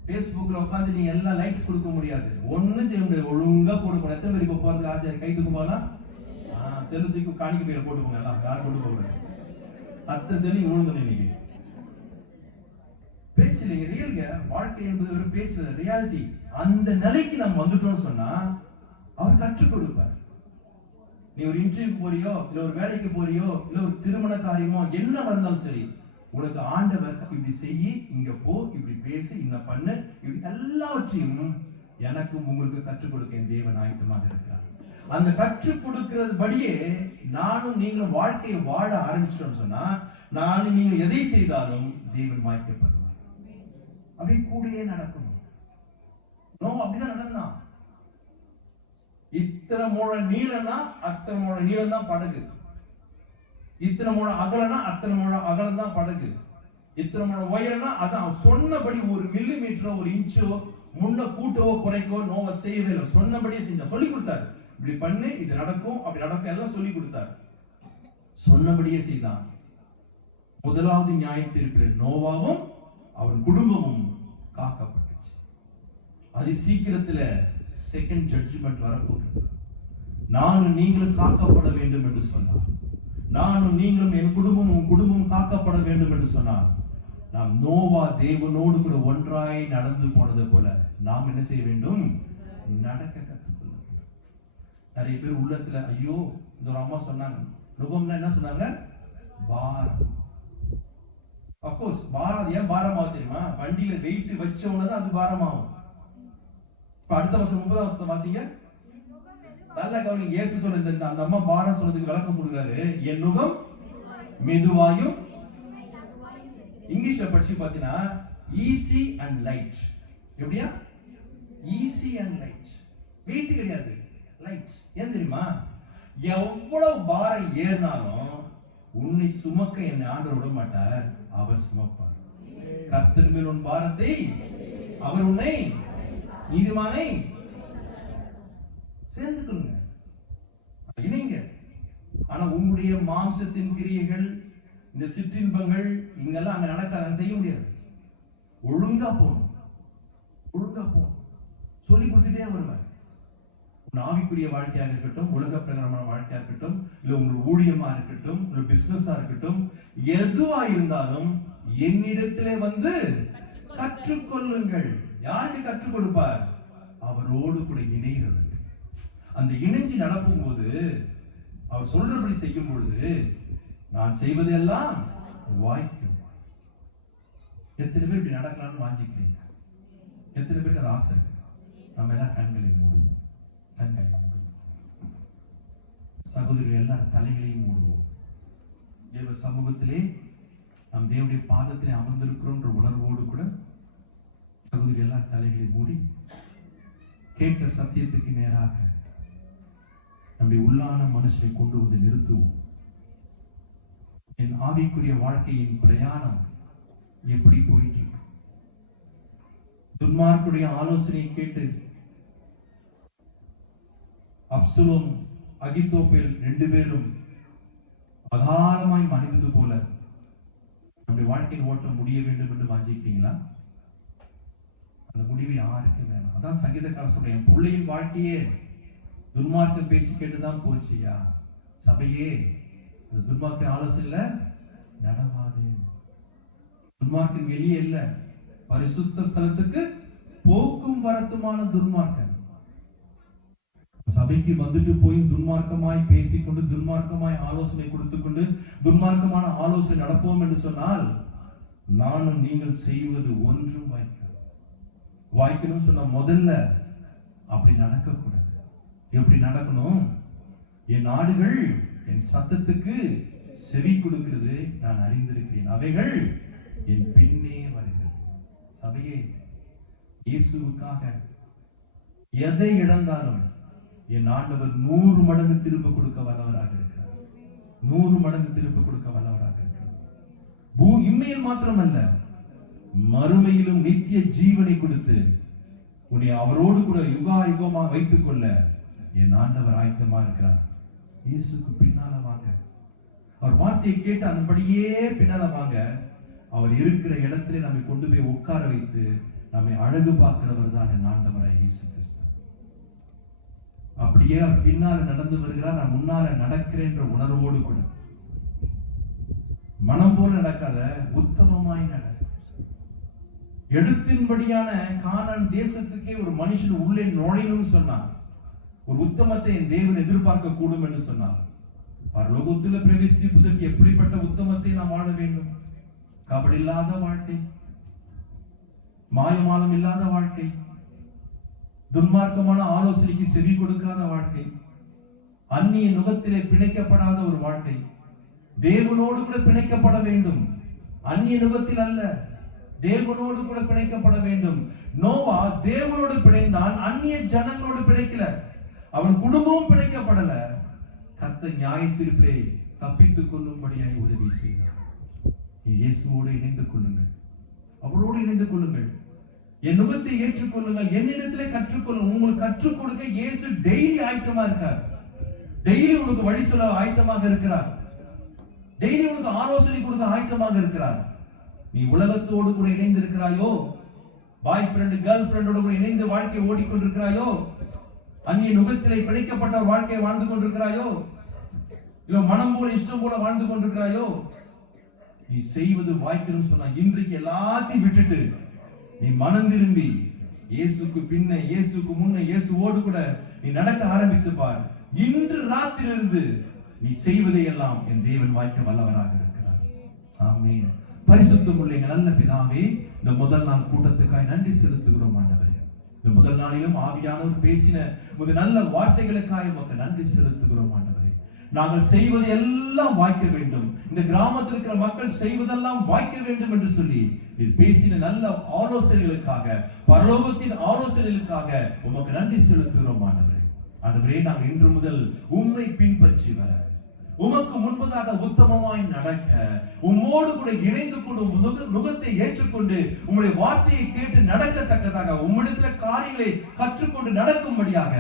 பேஸ்புக்ல உட்காந்து நீ எல்லாம் லைக்ஸ் கொடுக்க முடியாது, ஒண்ணும் செய்ய முடியாது. ஒழுங்கா போடுவோம். எத்தனை பேர் இப்ப போறதுக்கு ஆசை? கை தூக்குமாலாம் செல்லு தூக்கி காணிக்க பேரை போட்டுக்கோங்க. எல்லாம் யாரும் கொண்டு போக கூடாது. 10 செல்லி விழுந்து இன்னைக்கு பேச்சு இல்லைங்க, ரியல்ங்க. வாழ்க்கை என்பது ஒரு பேச்சு, ரியாலிட்டி. அந்த நிலைக்கு நம்ம வந்துட்டோம்னு சொன்னா அவர் கற்றுக் கொடுப்பார். நீ ஒரு இன்டர்வியூக்கு போறியோ, இல்ல ஒரு வேலைக்கு போறியோ, இல்ல ஒரு திருமண காரியமோ என்ன வந்தாலும் சரி, உனக்கு ஆண்டவர் இப்படி செய்யி, இங்க போ, இப்படி பேசி, இந்த பண்ணு, இப்படி எல்லாவற்றையும் எனக்கும் உங்களுக்கு கற்றுக் கொடுக்க என் தேவன் ஆயத்தமாக இருக்கிறார். அந்த கற்றுக் கொடுக்கிறபடியே நானும் நீங்களும் வாழ்க்கையை வாழ ஆரம்பிச்சிட்டோம் சொன்னா, நானும் நீங்க எதை செய்தாலும் தேவன் வாய்க்கப்படுவார். அப்படி கூடயே நடக்கணும். அப்படிதான் நடந்தான். இத்தனை முழ நீளம்னா அத்தனை முழ நீளம் தான் படகு, இத்தனை முழ அகலனா அத்தனை முழ அகலம் தான் படகு, இத்தனை முழ உயரம்னா அதான் சொன்னபடி ஒரு மில்லி மீட்டரோ ஒரு இன்ச்சோ முன்ன கூட்டவோ குறைக்கோ நோவ செய்யவே இல்லை. சொன்னபடியே செஞ்ச சொல்லி கொடுத்தாரு. இப்படி பண்ணு, இது நடக்கும், அப்படி நடக்கும், எல்லாம் சொல்லி கொடுத்தாரு. சொன்னபடியே செய்தான். முதலாவது நியாயத்தீர்ப்பில் நோவாவும் அவன் குடும்பமும் காக்கப்பட்டுச்சு. அது சீக்கிரத்துல செகண்ட் ஜட்ஜ்மெண்ட் வரப்போகிறது. நானும் நீங்களும் காக்கப்பட வேண்டும் என்று சொன்னார். நானும் நீங்களும் என் குடும்பமும் குடும்பம் காக்கப்பட வேண்டும் என்று சொன்னார். நாம் நோவா தேவனோடு கூட ஒன்றாய் நடந்து போனது போல நாம் என்ன செய்ய வேண்டும்? நடக்க கற்றுக்கொள்ள வேண்டும். நிறைய பேர் உள்ளத்துல ஐயோ, இந்த ஒரு அம்மா சொன்னாங்க, நுகம்னா என்ன சொன்னாங்க? பாரம். அப்கோர்ஸ் பாரம். ஏன் பாரமாகும் தெரியுமா? வண்டியில வெயிட் வச்ச உடனே அது பாரமாகும். இப்ப அடுத்த வருஷம் 30ஆம் வருஷம் வாசிங்க, நல்ல கவனிங்க. இயேசு சொல்றது, அந்த அம்மா பாரம் சொல்றதுக்கு விளக்கம் கொடுக்குறாரு. என் நுகம் மெதுவாயும், இங்கிலீஷ்ல படிச்சு பாத்தீங்கன்னா ஈஸி அண்ட் லைட். எப்படியா? Easy and light. வெயிட் கிடையாது, லைட். ஏன் தெரியுமா? எவ்வளவு பாரம் ஏறினாலும் உன்னை சுமக்க என்னை ஆண்டவர் விட மாட்டார், அவர் சுமப்பார். கர்த்தர் மேல் உன் பாரத்தை, அவர் உன்னை நீதிமானை சேர்ந்துக்கணுங்க, இணைங்க. ஆனா உங்களுடைய மாம்சத்தின் கிரியைகள், இந்த சிற்றின்பங்கள் இங்கெல்லாம் அங்க நடக்காத, செய்ய முடியாது. ஒழுங்கா போகணும், ஒழுங்கா போகணும். சொல்லி கொடுத்துட்டே வருவார். ஆவிக்குரிய வாழ்க்கையாக இருக்கட்டும், உலக பிரகாரமான வாழ்க்கையா இருக்கட்டும், இல்ல உங்கள் ஊழியமா இருக்கட்டும், உங்க பிசினஸா இருக்கட்டும், எதுவா இருந்தாலும் என்னிடத்திலே வந்து கற்றுக்கொள்ளுங்கள். யாருக்கு கற்றுக் கொடுப்பார்? அவரோடு கூட இணைகிறது. அந்த இணைஞ்சி நடக்கும் போது, அவர் சொல்றபடி செய்யும் பொழுது, நான் செய்வதெல்லாம் வாய்க்கும். எத்தனை பேர் இப்படி நடக்கலாம்னு வாஞ்சிக்கிறீங்க? எத்தனை பேருக்கு அது ஆசை இருக்கு? நம்ம எல்லாம் கண்களை மூடுவோம், கண்களை மூடுவோம். சகோதரர்கள் எல்லாரும் தலைகளையும் மூடுவோம். தேவ சமூகத்திலே நாம் தேவனுடைய பாதத்திலே அமர்ந்திருக்கிறோம் என்ற உணர்வோடு கூட சகோதரி எல்லாம் தலைகளை மூடி கேட்ட சத்தியத்துக்கு நேராக நம்முடைய உள்ளான மனுஷனை கொண்டு வந்து நிறுத்துவோம். என் ஆவிக்குரிய வாழ்க்கையின் பிரயாணம் எப்படி போயிட்டு இருக்கு? துன்மார்க்குடைய ஆலோசனையை கேட்டு அப்சலோம் அகித்தோப்பேல் 2 பேரும் அகாலமாய் மறைந்தது போல நம்முடைய வாழ்க்கையின் ஓட்டம் முடிய வேண்டும் என்று வாஞ்சிக்கிறீங்களா? அந்த முடிவு யாருக்கு வேணும்? அதான் சங்கீதக்காரன் சொல்றேன், என் பிள்ளையின் வாழ்க்கையே துன்மார்க்க பேச்சு கேட்டுதான் போச்சியா. சபையே, அந்த துன்மார்க்க ஆலோசனையில நடவாது. துன்மார்க்கன் வெளியே இல்ல, பரிசுத்த ஸ்தலத்துக்கு போக்கும் வரத்துமான துன்மார்க்கன். சபைக்கு வந்துட்டு போய் துன்மார்க்கமாய் பேசிக்கொண்டு, துன்மார்க்கமாய் ஆலோசனை கொடுத்துக்கொண்டு, துன்மார்க்கமான ஆலோசனை நடப்போம் என்று சொன்னால், நானும் நீங்கள் செய்வது ஒன்றும் வாய்க்கணும் சொன்ன முதல்ல அப்படி நடக்கக்கூடாது. எப்படி நடக்கணும்? என் ஆடுகள் என் சத்தத்துக்கு செவி கொடுக்கிறது நான் அறிந்திருக்கிறேன், அவைகள் என் பின்னே வருகிறது. சபையே, இயேசுவுக்காக எதை இழந்தாலும் என் ஆண்டவர் 100 மடங்கு திரும்ப கொடுக்க வல்லவராக இருக்கிறார். 100 மடங்கு திரும்ப கொடுக்க வல்லவராக இருக்கிறார். இம்மையில் மாத்திரமல்ல, மறுமையிலும் நித்திய ஜீவனை கொடுத்து உன்னை அவரோடு கூட யுகா யுகமாக வைத்துக் கொள்ள என் ஆண்டவர் ஆயத்தமா இருக்கிறார். இயேசுக்கு பின்னால வாங்க. அவர் வார்த்தையை கேட்டு அதன்படியே பின்னால வாங்க. அவர் இருக்கிற இடத்திலே நம்மை கொண்டு போய் உட்கார வைத்து நம்மை அழகு பார்க்கிறவர் தான் என் ஆண்டவராய் இயேசு கிறிஸ்து. அப்படியே அவர் பின்னால நடந்து வருகிறார், நான் முன்னால நடக்கிறேன் என்ற உணர்வோடு கூட. மனம் போல நடக்காத, உத்தமமாய் நட. எடுத்தின்படியான கானான் தேசத்துக்கே ஒரு மனுஷன் உள்ளே நுழையணும்னு சொன்னார். ஒரு உத்தமத்தை என் தேவன் எதிர்பார்க்க கூடும் என்று சொன்னார். பரலோகத்தில் பிரவேசிப்பதற்கு எப்படிப்பட்ட உத்தமத்தை நாம் வாழ வேண்டும்? கபடி இல்லாத வாழ்க்கை, மாயமாலம் இல்லாத வாழ்க்கை, துன்மார்க்கமான ஆலோசனைக்கு செவி கொடுக்காத வாழ்க்கை, அந்நிய நுகத்திலே பிணைக்கப்படாத ஒரு வாழ்க்கை. தேவனோடு கூட பிணைக்கப்பட வேண்டும், அந்நிய நுகத்தில் அல்ல, தேவனோடு கூட பிணைக்கப்பட வேண்டும். நோவா தேவனோடு பிணைந்தான், அந்நிய ஜனங்களோடு பிணைக்கல. அவன் குடும்பமும் பிணைக்கப்படல. கர்த்தர் நியாயத்தீர்ப்பிலே தப்பித்துக் கொள்ளும்படியாய் உதவி செய்தார். இயேசுவோடு இணைந்து கொள்ளுங்கள், அவரோடு இணைந்து கொள்ளுங்கள், என் நுகத்தை ஏற்றுக்கொள்ளுங்கள், என்னிடத்திலே கற்றுக்கொள்ளுங்கள். உங்களுக்கு கற்றுக் கொடுக்க இயேசு டெய்லி ஆயத்தமா இருக்கார். டெய்லி உங்களுக்கு வழி சொல்ல ஆயத்தமாக இருக்கிறார். டெய்லி உங்களுக்கு ஆலோசனை கொடுக்க ஆயத்தமாக இருக்கிறார். நீ உலகத்தோடு கூட இணைந்து இருக்கிறாயோ, பாய் ஃப்ரெண்ட் கேர்ள் ஃப்ரெண்டோடு கூட இணைந்து வாழ்க்கை ஓடிக்கொண்டிருக்கிறாயோ, அந்நிய நுகத்திலே பிணைக்கப்பட்ட வாழ்க்கையை வாழ்ந்து கொண்டிருக்கிறாயோ, இல்ல மனம் போல இஷ்டம் போல வாழ்ந்து கொண்டிருக்கிறாயோ, நீ செய்வது வாய்க்கணும் சொன்னா இன்றைக்கு எல்லாத்தையும் விட்டுட்டு நீ மனம் திரும்பி இயேசுக்கு பின்ன, இயேசுக்கு முன்ன, இயேசுவோடு கூட நீ நடக்க ஆரம்பித்து பார். இன்று ராத்திலிருந்து நீ செய்வதை எல்லாம் என் தேவன் வாய்க்க வல்லவராக இருக்கிறார். ஆமென். பரிசுத்தமுள்ள எங்கள் நல்ல பிதாவே, இந்த முதல் நாள் கூட்டத்துக்காய் நன்றி செலுத்துகிறோம் ஆண்டவரே. இந்த முதல் நாளிலும் ஆவியானவர் பேசின ஒரு நல்ல வார்த்தைகளுக்காக உமக்கு நன்றி செலுத்துகிறோம் ஆண்டவரே. நாங்கள் செய்வது எல்லாம் வாய்க்க வேண்டும், இந்த கிராமத்தில் இருக்கிற மக்கள் செய்வதெல்லாம் வாய்க்க வேண்டும் என்று சொல்லி நீர் பேசின நல்ல ஆலோசனைகளுக்காக, பரலோகத்தின் ஆலோசனைகளுக்காக உமக்கு நன்றி செலுத்துகிறோம் ஆண்டவரே. ஆண்டவரே, நாங்கள் இன்று முதல் உம்மை பின்பற்றி வர, உமக்கு முன்பதாக உத்தமமாய் நடக்க, உம்மோடு கூட இணைந்து கொண்டு நுகத்தை ஏற்றுக்கொண்டு உம்முடைய வார்த்தையை கேட்டு நடக்கத்தக்கதாக, உம்மிடத்தில் காரியங்களை கற்றுக்கொண்டு நடக்கும்படியாக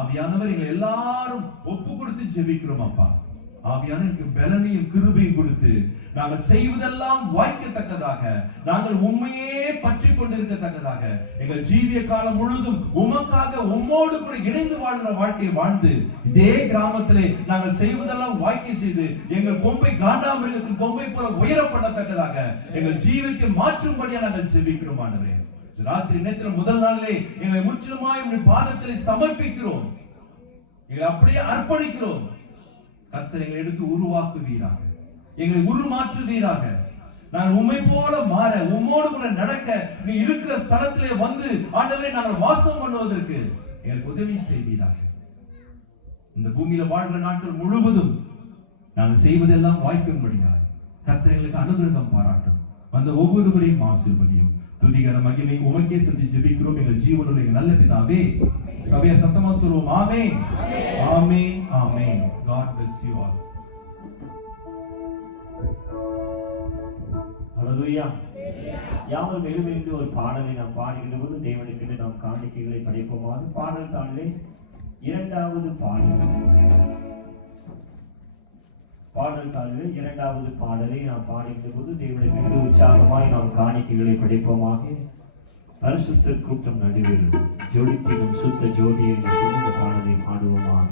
ஆவியானவர் எங்களை எல்லாரும் ஒப்பு கொடுத்து ஜெபிக்கிறோம் அப்பா. ஆவியானவருக்கு பலனையும் கிருபையும் கொடுத்து நாங்கள் செய்வதெல்லாம் வாய்க்கத்தக்கதாக, நாங்கள் உண்மையே பற்றி கொண்டிருக்கத்தக்கதாக, எங்கள் ஜீவிய காலம் முழுதும் உமக்காக உம்மோடு கூட இணைந்து வாழ்கிற வாழ்க்கையை வாழ்ந்து இதே கிராமத்திலே நாங்கள் செய்வதெல்லாம் வாய்க்கை செய்து எங்கள் கொம்பை காண்டாமிருகத்தின் கொம்பை போல உயரப்படத்தக்கதாக எங்கள் ஜீவியத்தை மாற்றும்படியா நாங்கள் ஜெபிக்கிறோம் ஆண்டவரே. ராத்திரி நேரத்தில் முதல் நாளிலே எங்களை முற்றிலுமாய் உங்கள் பாதத்திலே சமர்ப்பிக்கிறோம், எங்களை அப்படியே அர்ப்பணிக்கிறோம். கர்த்தர் எங்களை எடுத்து உருவாக்குவீராக, எங்களை உருமாற்றுவீராக. நாங்கள் உம்மை போல மாற, உம்மோடு கூட நடக்க, நீ இருக்கிற ஸ்தலத்திலே வந்து ஆண்டவரே நாங்கள் வாசம் பண்ணுவதற்கு எங்களுக்கு உதவி செய்வீராக. இந்த பூமியில வாழ்கிற நாட்கள் முழுவதும் நாங்கள் செய்வதெல்லாம் வாய்க்கும்படியாக கர்த்தர் எங்களுக்கு அனுகிரகம் பாராட்டும். வந்த ஒவ்வொருவரையும் ஆசீர்வதியும். துதிகர மகிமை உமக்கே செலுத்தி ஜெபிக்கிறோம் எங்கள் ஜீவனுடைய நல்ல பிதாவே. சபையை சத்தமா சொல்லுவோம். ஆமென், ஆமென், ஆமென். God bless you all. ஹல்லேலூயா. யாவரும் எழுந்து ஒரு பாடலை நாம் பாடுகிற போது தேவனுக்கு நாம் காணிக்கைகளை படைப்போமாக. பாடல் தாளிலே இரண்டாவது பாடலை நாம் பாடுகிற போது தேவனுக்கு உற்சாகமாய் நாம் காணிக்கைகளை படைப்போமாக. பரிசுத்த கூட்டம் நடுவில் ஜோடித்திடும் சுத்த ஜோதியை சிறந்த பாடலை பாடுவோமாக.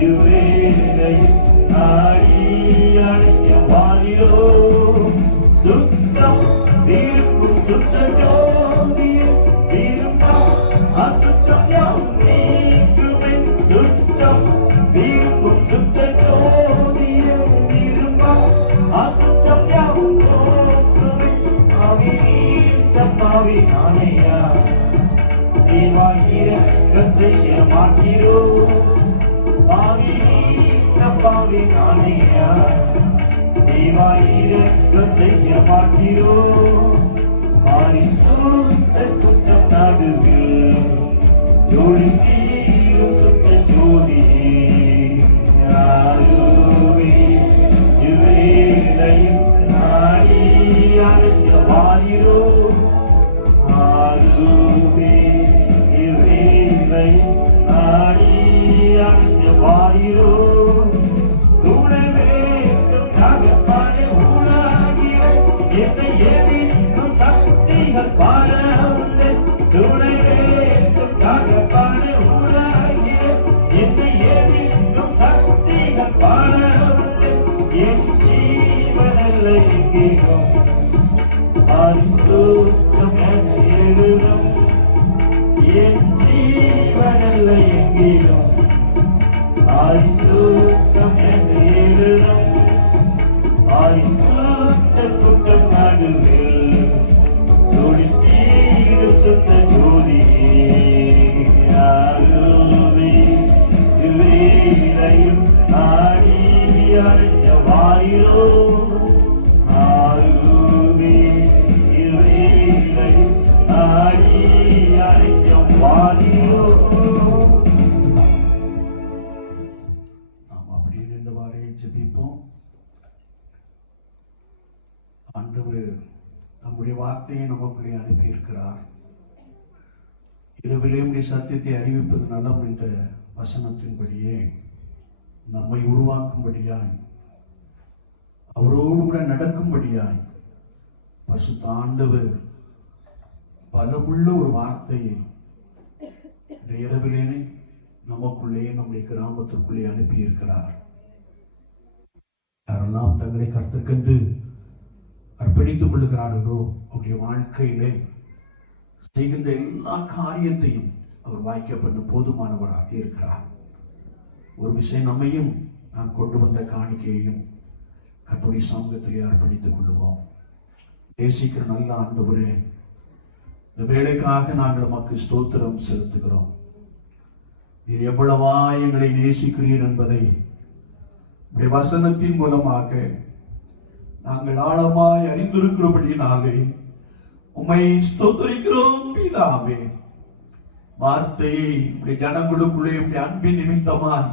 You செய்ய மாட்டீரோ பாவி பாவி நானையா தேவாயிர செய்ய மாட்டீரோ பரிசுத்த குற்றம் நடுவில் ஜோடி தீரும் சுத்த ஜோதி இவையும் நாடி அறிந்த வாயிரோ ஆருவே இவையும் நாடி அறிந்த வாயிரோ துணவே தகப்பனே உலகில என்னை எதிர்க்கும் சக்திகள் பாரவில்லை துணவே தகப்பனே உலகில என்னை எதிர்க்கும் சக்திகள் பாரவில்லை என் ஜீவனில்லை எங்கேயும் பரிசுத்தம் என எழுதும் என் ஜீவனில்லை எங்கேயும் பரிசுத்தம் என எழுதும் பரிசுத்த குற்றம் நடுவில் துடித்தீரும் சுத்த ஜோதி வேலையும் ஆடி அறிஞ்ச வாயிலோ ஆருவே வேலையும் ஆடி அறிஞ்ச வாயிலோ. நாம் அப்படி இருந்தவாறே ஜெபிப்போம். ஆண்டவர் நம்முடைய வார்த்தையை நமக்குள்ளே அனுப்பியிருக்கிறார். இரவிலே உடைய சத்தியத்தை அறிவிப்பது நலம் என்ற வசனத்தின்படியே நம்மை உருவாக்கும்படியாய் அவரோடு கூட நடக்கும்படியாய் பரிசுத்த ஆண்டவர் பலமுள்ள ஒரு வார்த்தையை இந்த இரவிலே நமக்குள்ளே நம்முடைய கிராமத்திற்குள்ளே அனுப்பியிருக்கிறார். யாரெல்லாம் தங்களை கர்த்தருக்கென்று அர்ப்பணித்துக் கொள்ளுகிறார்களோ அவருடைய வாழ்க்கையிலே செய்கின்ற எல்லா காரியத்தையும் அவர் வாய்க்கப்பட்டு போதுமானவராக இருக்கிறார். ஒரு விஷயம் நம்மையும் நாம் கொண்டு வந்த காணிக்கையையும் கர்த்தருடைய சமூகத்திலே அர்ப்பணித்துக் கொள்ளுவோம். நேசிக்கிற நல்ல ஆண்டவரே, இந்த வேலைக்காக நாங்கள் நமக்கு ஸ்தோத்திரம் செலுத்துகிறோம். நீர் எவ்வளவா எங்களை நேசிக்கிறீர் என்பதை உடைய வசனத்தின் மூலமாக நாங்கள் ஆழமாய் அறிந்திருக்கிறபடியினாலே உம்மை ஸ்தோத்திரிக்கிறோம் பிதாவே. வார்த்தையை உடைய ஜனங்களுக்குள்ளே உடைய அன்பின் நிமித்தமாய்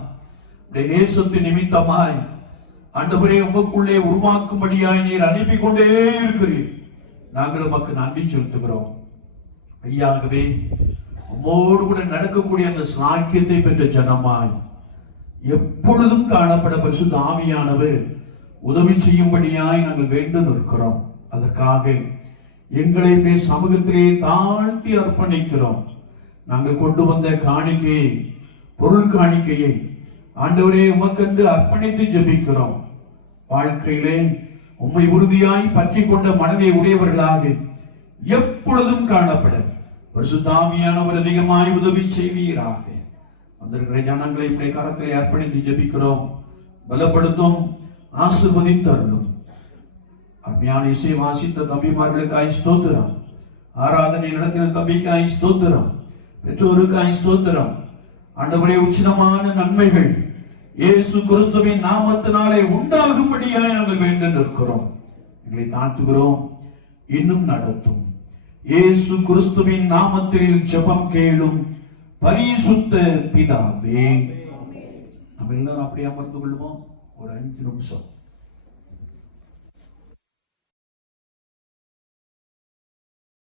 உடைய நேசத்தின் நிமித்தமாய் ஆண்டவரே உமக்குள்ளே உருவாக்கும்படியாய் நீர் அனுப்பி கொண்டே இருக்கிறீர். நாங்கள் உமக்கு நன்றி செலுத்துகிறோம். ஐயாகவே உம்மோடு கூட நடக்கக்கூடிய அந்த சாக்கியத்தை பெற்ற ஜனமாய் எப்பொழுதும் காணப்பட பரிசுத்த ஆவியானவர் உதவி செய்யும்படியாய் நாங்கள் வேண்டு நிற்கிறோம். அதற்காக எங்களை சமூகத்திலே தாழ்த்தி அர்ப்பணிக்கிறோம். நாங்கள் கொண்டு வந்த காணிக்கையை, பொருள் காணிக்கையை ஆண்டவரே உமக்கென்று அர்ப்பணித்து ஜெபிக்கிறோம். வாழ்க்கையிலே உம்மை உறுதியாய் பற்றி கொண்ட மனதை உடையவர்களாக எப்பொழுதும் காணப்பட பரிசுத்த ஆவியானவர் அதிகமாய் உதவி செய்வீராக. வந்திருக்கிற ஜனங்களை இப்படி கரத்திலே அர்ப்பணித்து ஜெபிக்கிறோம். பலப்படுத்தும், ஆசீர்வதித்தருளும். அருமையான இசை வாசித்த தம்பிமார்களுக்காய் ஸ்தோத்திரம். ஆராதனை நடத்தின தம்பிக்காய் ஸ்தோத்திரம். பெற்றோருக்காய் ஸ்தோத்திரம். ஆண்டவரே உச்சிதமான நன்மைகள் இயேசு கிறிஸ்துவின் நாமத்தினாலே உண்டாகும்படியாய் நாங்கள் வேண்டி நிற்கிறோம். எங்களை தாழ்த்துகிறோம். இன்னும் நடத்தும். இயேசு கிறிஸ்துவின் நாமத்தில் ஜெபம் கேளும் பரிசுத்த பிதாவே. நம்ம எல்லாரும் அப்படியே அமர்ந்து கொள்வோம். ஒரு 5 நிமிஷம்.